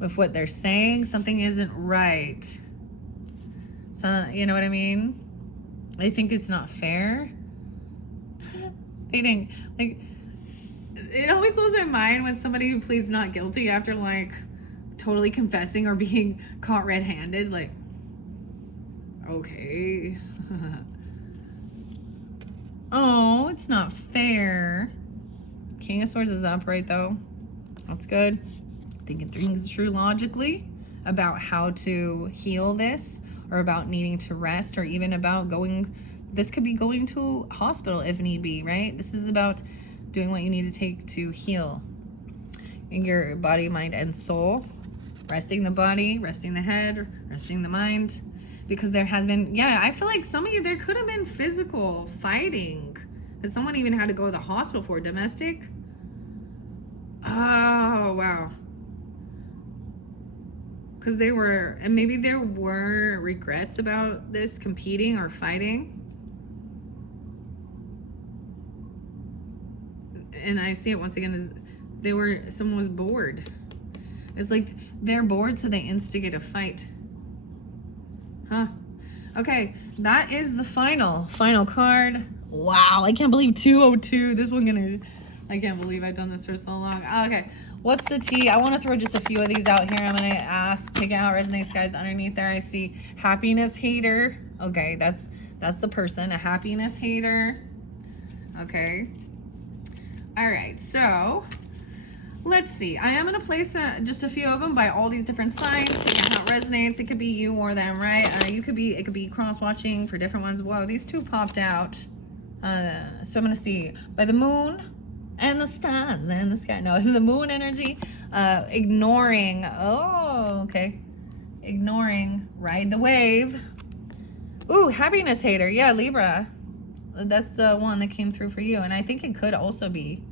with what they're saying, something isn't right. So, you know what I mean? I think it's not fair. They didn't, like, it always blows my mind when somebody who pleads not guilty after, like, totally confessing or being caught red-handed. Like, okay. Oh, it's not fair. King of Swords is upright, though. That's good. Thinking things through logically about how to heal this, or about needing to rest, or even about going, this could be going to a hospital if need be, right? This is about doing what you need to take to heal in your body, mind, and soul. Resting the body, resting the head, resting the mind. Because there has been, yeah, I feel like some of you, there could have been physical fighting that someone even had to go to the hospital for. Domestic. Oh, wow. Because they were, and maybe there were regrets about this, competing or fighting. And I see it once again as someone was bored. It's like they're bored, so they instigate a fight. Huh. Okay, that is the final card. Wow, I can't believe 202. I can't believe I've done this for so long. Okay, what's the tea? I want to throw just a few of these out here. I'm going to ask, take it how it resonates, guys. Underneath there, I see happiness hater. Okay, that's the person, a happiness hater. Okay. All right, so let's see. I am going to place just a few of them by all these different signs, see how it resonates. It could be you or them, right? It could be cross-watching for different ones. Whoa, these two popped out. So I'm going to see by the moon and the stars and the sky. No, the moon energy. Ignoring. Oh, okay. Ignoring. Ride the wave. Ooh, happiness hater. Yeah, Libra. That's the one that came through for you. And I think it could also be,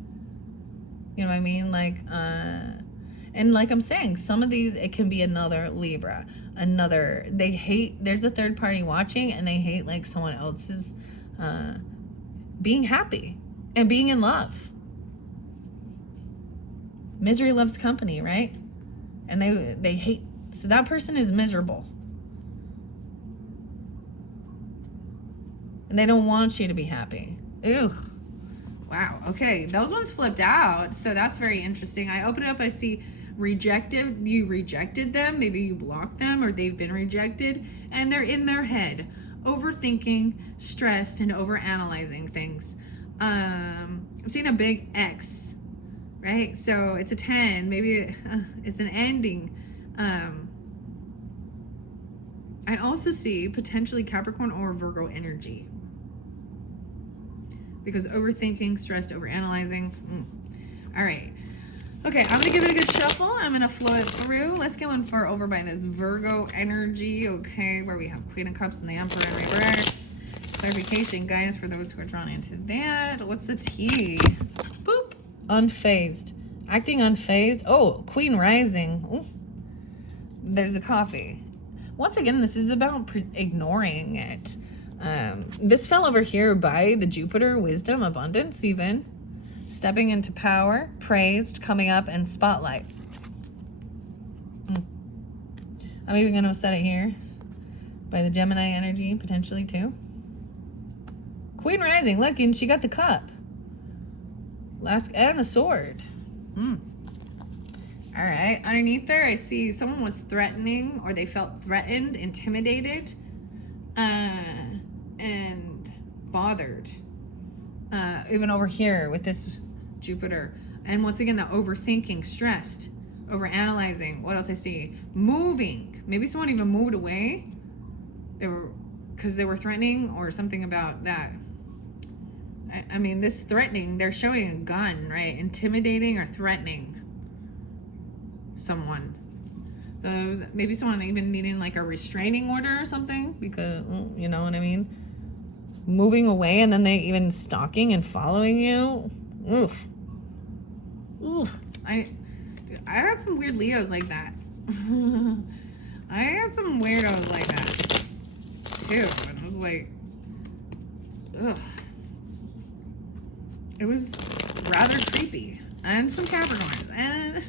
you know what I mean? Like, and like I'm saying, some of these, it can be another Libra, they hate, there's a third party watching, and they hate like someone else's, being happy and being in love. Misery loves company, right? And they hate, so that person is miserable. And they don't want you to be happy. Ew. Wow. Okay. Those ones flipped out. So that's very interesting. I open it up. I see rejected. You rejected them. Maybe you blocked them, or they've been rejected, and they're in their head, overthinking, stressed, and overanalyzing things. I'm seeing a big X, right? So it's a 10. Maybe it's an ending. I I also see potentially Capricorn or Virgo energy. Because overthinking, stressed, overanalyzing. All right. Okay, I'm going to give it a good shuffle. I'm going to flow it through. Let's go in for over by this Virgo energy, okay, where we have Queen of Cups and the Emperor in reverse. Clarification, guidance for those who are drawn into that. What's the tea? Boop. Unfazed. Acting unfazed. Oh, Queen rising. Ooh. There's the coffee. Once again, this is about ignoring it. This fell over here by the Jupiter, wisdom, abundance, even. Stepping into power, praised, coming up, and spotlight. I'm even going to set it here by the Gemini energy, potentially, too. Queen rising, look, and she got the cup. And the sword. All right, underneath there, I see someone was threatening, or they felt threatened, intimidated, and bothered. Even over here with this Jupiter. And once again, the overthinking, stressed, overanalyzing. What else I see? Moving. Maybe someone even moved away. Because they were threatening or something about that. I mean, this threatening, they're showing a gun, right? Intimidating or threatening someone. So maybe someone even needing like a restraining order or something, because, you know what I mean? Moving away, and then they even stalking and following you. Oof. Oof. I had some weird Leos like that. I had some weirdos like that too, and I was like, ugh. It was rather creepy. And some Capricorns, and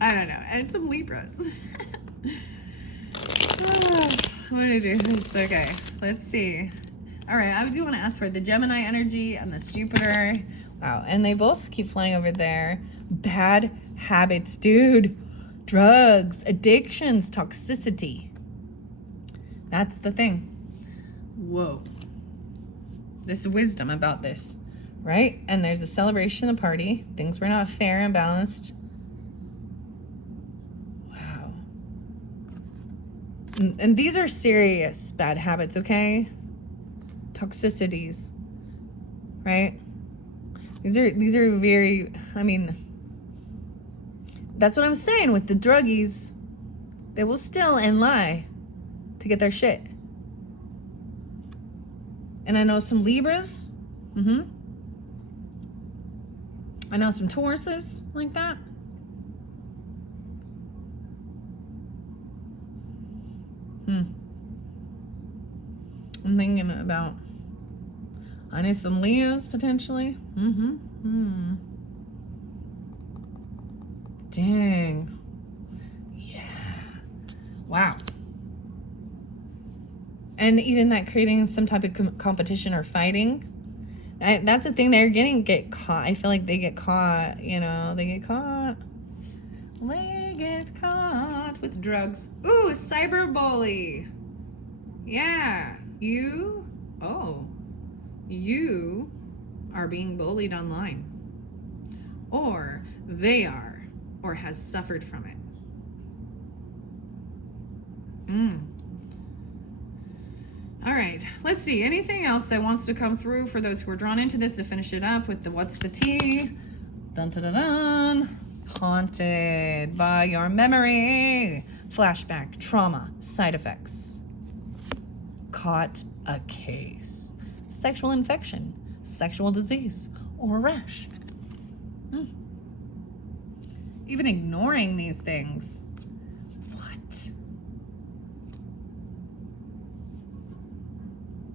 I don't know, and some Libras. I'm gonna do this. Okay, let's see. All right, I do want to ask for the Gemini energy and this Jupiter. Wow, and they both keep flying over there. Bad habits, dude. Drugs, addictions, toxicity. That's the thing. Whoa. This wisdom about this, right? And there's a celebration, a party. Things were not fair and balanced. Wow. And these are serious bad habits, okay? Toxicities, right? These are very, I mean, that's what I'm saying with the druggies. They will steal and lie to get their shit. And I know some Libras. I know some Tauruses like that. I'm thinking about, I know some Leos potentially. Dang. Yeah. Wow. And even that creating some type of competition or fighting. That's the thing. They get caught. I feel like they get caught, you know, they get caught with drugs. Ooh, cyberbully. Yeah. You are being bullied online. Or they are, or has suffered from it. All right, let's see. Anything else that wants to come through for those who are drawn into this to finish it up with the what's the tea? Dun dun dun dun. Haunted by your memory. Flashback, trauma, side effects. Caught a case. Sexual infection, sexual disease, or rash. Even ignoring these things. What?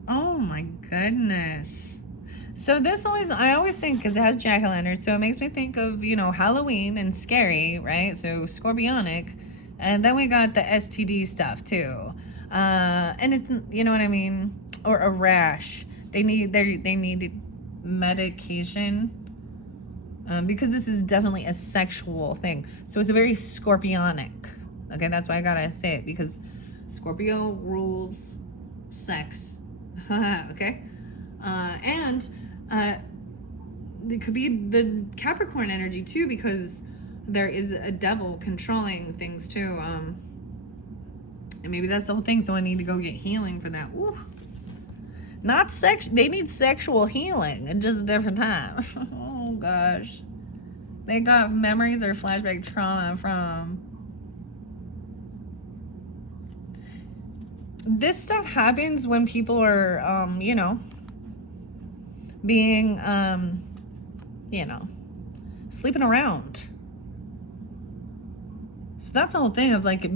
Oh my goodness. So this I always think, because it has jack-o'-lantern, so it makes me think of, you know, Halloween and scary, right? So scorpionic. And then we got the STD stuff too. And it's, you know what I mean? Or a rash. They need medication. Because this is definitely a sexual thing. So it's a very scorpionic. Okay, that's why I gotta say it, because Scorpio rules sex. Okay? And it could be the Capricorn energy too, because there is a devil controlling things too. And maybe that's the whole thing. So I need to go get healing for that. Ooh. Not sex. They need sexual healing at just a different time. Oh gosh. They got memories or flashback trauma from. This stuff happens when people are, you know, being, you know, sleeping around. So that's the whole thing of like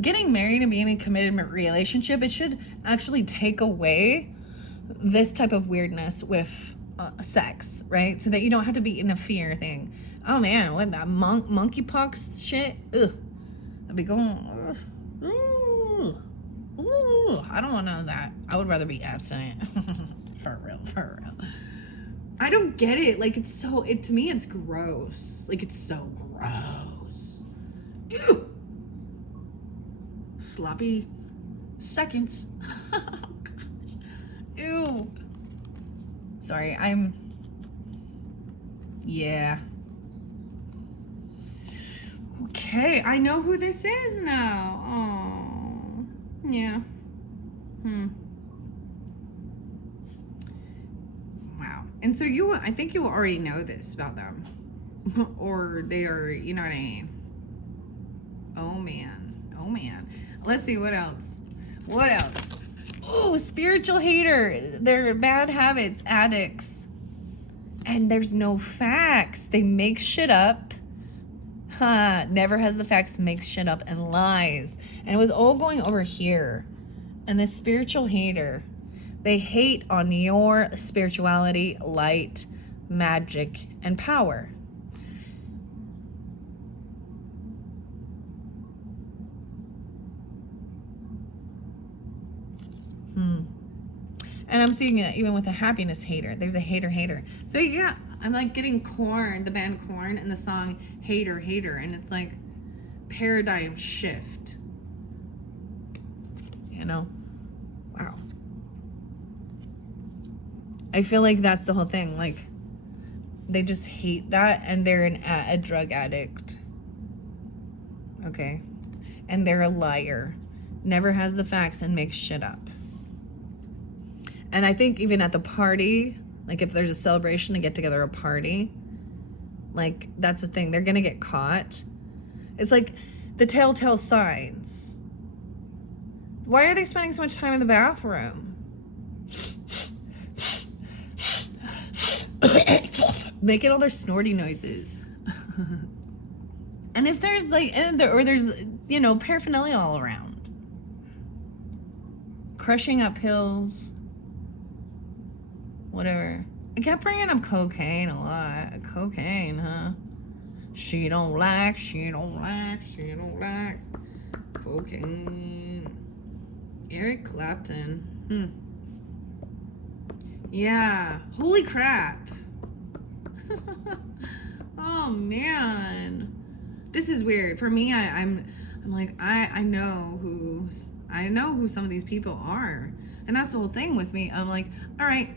getting married and being in a committed relationship. It should actually take away this type of weirdness with sex, right? So that you don't have to be in a fear thing. Oh man, what that monkeypox shit? Ugh, I'd be going. Ooh, I don't want none of that. I would rather be abstinent. For real, for real. I don't get it. Like it's so. To me, it's gross. Like it's so gross. Ew. Sloppy seconds. Oh, gosh. Ew. Sorry, yeah. Okay, I know who this is now. Oh, yeah. Wow. And so I think you already know this about them. Or they are, you know what I mean? Oh man. Let's see, what else? Oh, spiritual hater. They're bad habits, addicts. And there's no facts. They make shit up. Never has the facts, makes shit up and lies. And it was all going over here. And this spiritual hater, they hate on your spirituality, light, magic, and power. And I'm seeing it even with a happiness hater. There's a hater. So yeah, I'm like getting Korn, the band Korn, and the song Hater. And it's like paradigm shift. You know? Wow. I feel like that's the whole thing. Like, they just hate that, and they're a drug addict. Okay? And they're a liar. Never has the facts and makes shit up. And I think even at the party, like if there's a celebration, to get together, a party, like that's the thing. They're going to get caught. It's like the telltale signs. Why are they spending so much time in the bathroom? Making all their snorty noises. And if there's like, or there's, you know, paraphernalia all around. Crushing up pills. Whatever. I kept bringing up cocaine a lot. Cocaine, huh? She don't like cocaine. Eric Clapton. Yeah. Holy crap. Oh man. This is weird. For me, I'm like, I know who some of these people are. And that's the whole thing with me. I'm like, all right,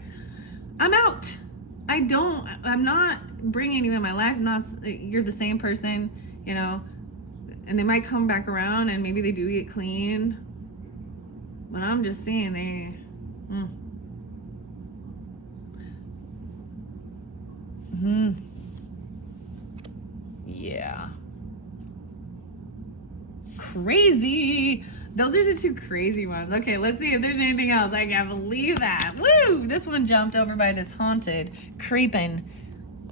I'm out. I'm not bringing you in my life. You're the same person, you know, and they might come back around and maybe they do get clean. But I'm just saying Yeah. Crazy. Those are the two crazy ones. Okay, let's see if there's anything else. I can't believe that. Woo! This one jumped over by this haunted. Creeping.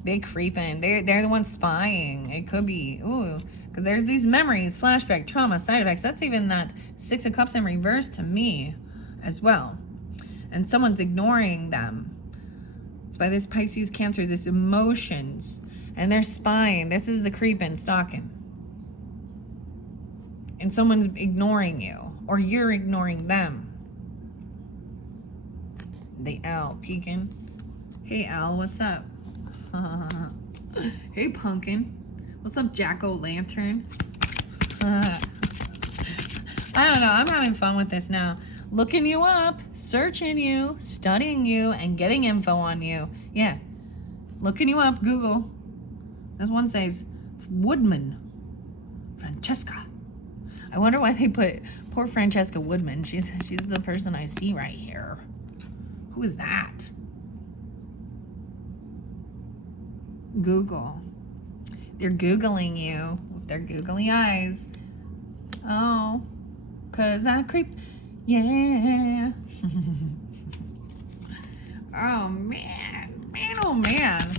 They're the ones spying. It could be. Ooh. Because there's these memories, flashback, trauma, side effects. That's even that Six of Cups in reverse to me as well. And someone's ignoring them. It's by this Pisces Cancer, this emotions. And they're spying. This is the creeping, stalking. And someone's ignoring you, or you're ignoring them. The owl peeking. Hey owl, what's up? Hey pumpkin, what's up, jack-o'-lantern? I don't know, I'm having fun with this now. Looking you up, searching you, studying you, and getting info on you. Yeah, looking you up, Google. This one says Woodman, Francesca. I wonder why they put poor Francesca Woodman. She's the person I see right here. Who is that? Google. They're Googling you with their googly eyes. Oh, 'cause I creep. Yeah. Oh, man. Man, oh, man.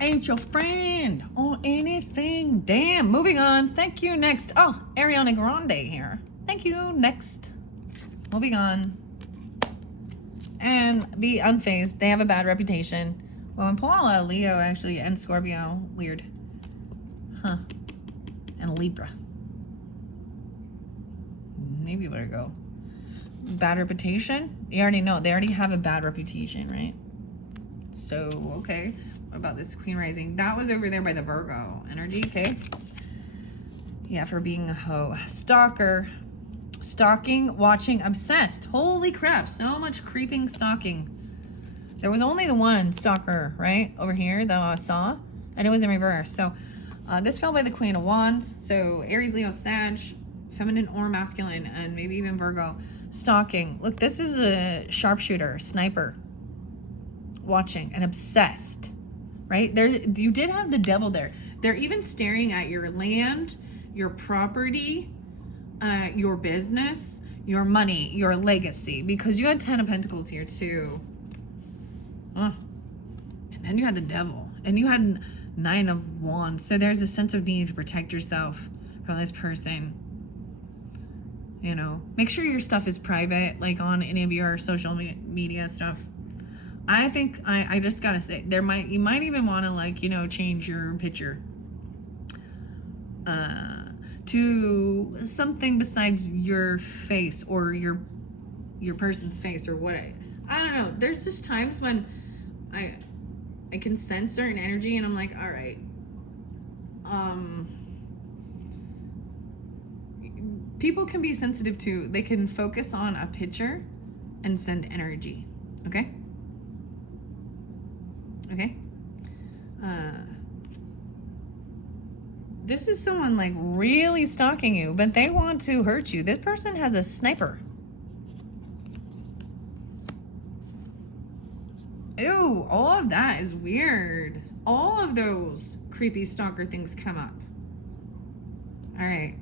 Ain't your friend or anything. Damn. Moving on. Thank you. Next. Oh, Ariana Grande here. Thank you. Next. Moving on. And be unfazed. They have a bad reputation. Well, and Paula, Leo, actually, and Scorpio. Weird. Huh. And Libra. Maybe Virgo. Bad reputation? You already know. They already have a bad reputation, right? So, okay. What about this Queen Rising? That was over there by the Virgo energy, okay? Yeah, for being a hoe. Stalker. Stalking, watching, obsessed. Holy crap. So much creeping stalking. There was only the one stalker, right? Over here that I saw. And it was in reverse. So, this fell by the Queen of Wands. So, Aries, Leo, Sag, feminine or masculine, and maybe even Virgo. Stalking. Look, this is a sharpshooter, sniper. Watching and obsessed, right? You did have the devil there. They're even staring at your land, your property, your business, your money, your legacy, because you had 10 of Pentacles here too. And then you had the devil, and you had 9 of Wands. So there's a sense of need to protect yourself from this person. You know, make sure your stuff is private, like on any of your social media stuff. I think I just gotta say, you might even want to, like, you know, change your picture to something besides your face or your person's face or what. I don't know. There's just times when I can sense certain energy and I'm like, all right, people can be sensitive to, they can focus on a picture and send energy. Okay? Okay? This is someone like really stalking you, but they want to hurt you. This person has a sniper. Ew, all of that is weird. All of those creepy stalker things come up. All right.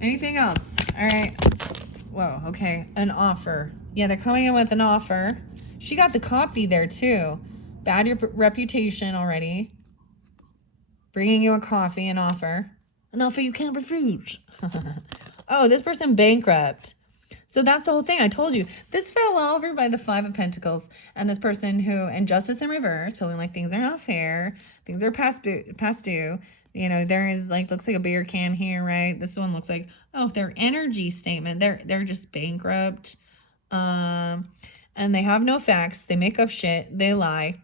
Anything else? All right. Whoa, okay. An offer. Yeah, they're coming in with an offer. She got the coffee there too. Bad reputation already. Bringing you a coffee, an offer. An offer you can't refuse. Oh, this person bankrupt. So that's the whole thing. I told you. This fell over by the 5 of Pentacles. And this person who, and justice in reverse, feeling like things are not fair. Things are past due. You know, there is like, looks like a beer can here, right? This one looks like, oh, their energy statement. They're just bankrupt. And they have no facts. They make up shit. They lie.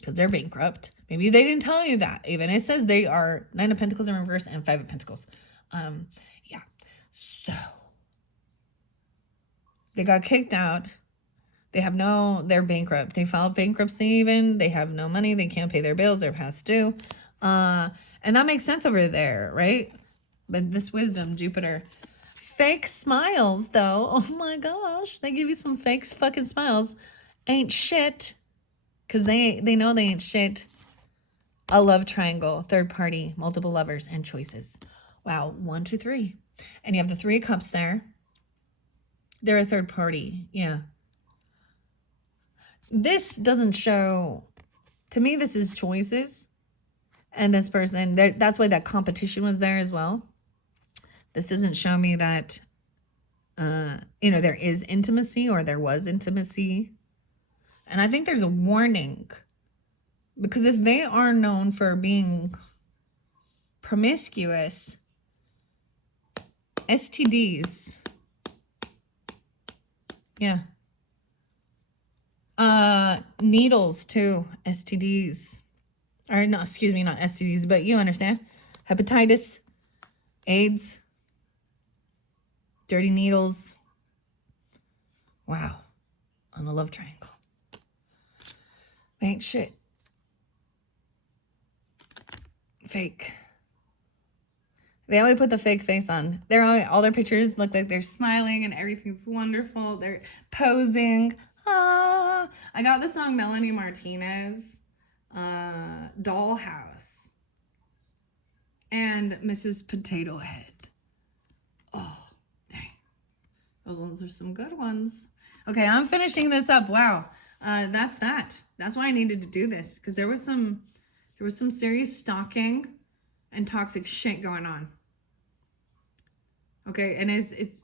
Because they're bankrupt. Maybe they didn't tell you that. Even it says they are 9 of Pentacles in reverse and 5 of Pentacles. Yeah. So they got kicked out. They're bankrupt. They filed bankruptcy even. They have no money. They can't pay their bills. They're past due. And that makes sense over there, right? But this wisdom, Jupiter. Fake smiles, though. Oh my gosh. They give you some fake fucking smiles. Ain't shit. Because they know they ain't shit. A love triangle, third party, multiple lovers, and choices. Wow, 1, 2, 3. And you have the 3 of Cups there. They're a third party, yeah. This doesn't show, to me, this is choices. And this person, that's why that competition was there as well. This doesn't show me that, you know, there is intimacy or there was intimacy. And I think there's a warning. Because if they are known for being promiscuous, STDs, yeah. Needles too, STDs. Or no, excuse me, not STDs, but you understand. Hepatitis, AIDS, dirty needles. Wow. On a love triangle. Ain't shit. Fake. They always put the fake face on. All their pictures look like they're smiling and everything's wonderful. They're posing. Ah. I got the song Melanie Martinez, Dollhouse, and Mrs. Potato Head. Oh, dang. Those ones are some good ones. Okay, I'm finishing this up. Wow. That's that. That's why I needed to do this, because there was some serious stalking and toxic shit going on. Okay, and it's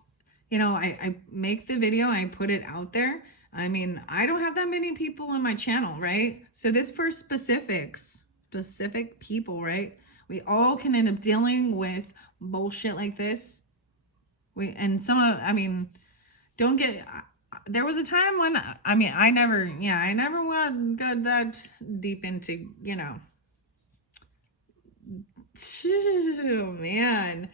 you know, I make the video, I put it out there. I mean, I don't have that many people on my channel, right? So this for specific people, right? We all can end up dealing with bullshit like this. I mean, don't get, there was a time when, I mean, I never got that deep into, you know, oh, man.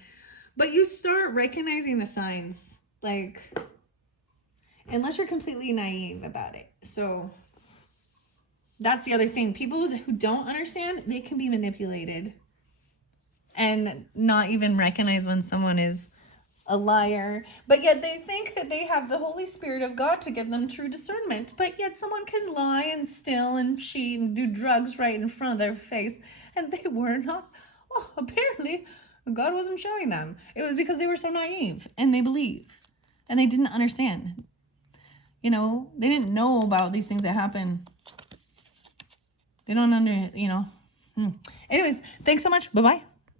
But you start recognizing the signs, like, unless you're completely naive about it. So that's the other thing. People who don't understand, they can be manipulated and not even recognize when someone is a liar. But yet they think that they have the Holy Spirit of God to give them true discernment. But yet someone can lie and steal and cheat and do drugs right in front of their face. And they were not, apparently God wasn't showing them. It was because they were so naive and they believe and they didn't understand. You know, they didn't know about these things that happen. They don't Anyways, thanks so much. Bye-bye.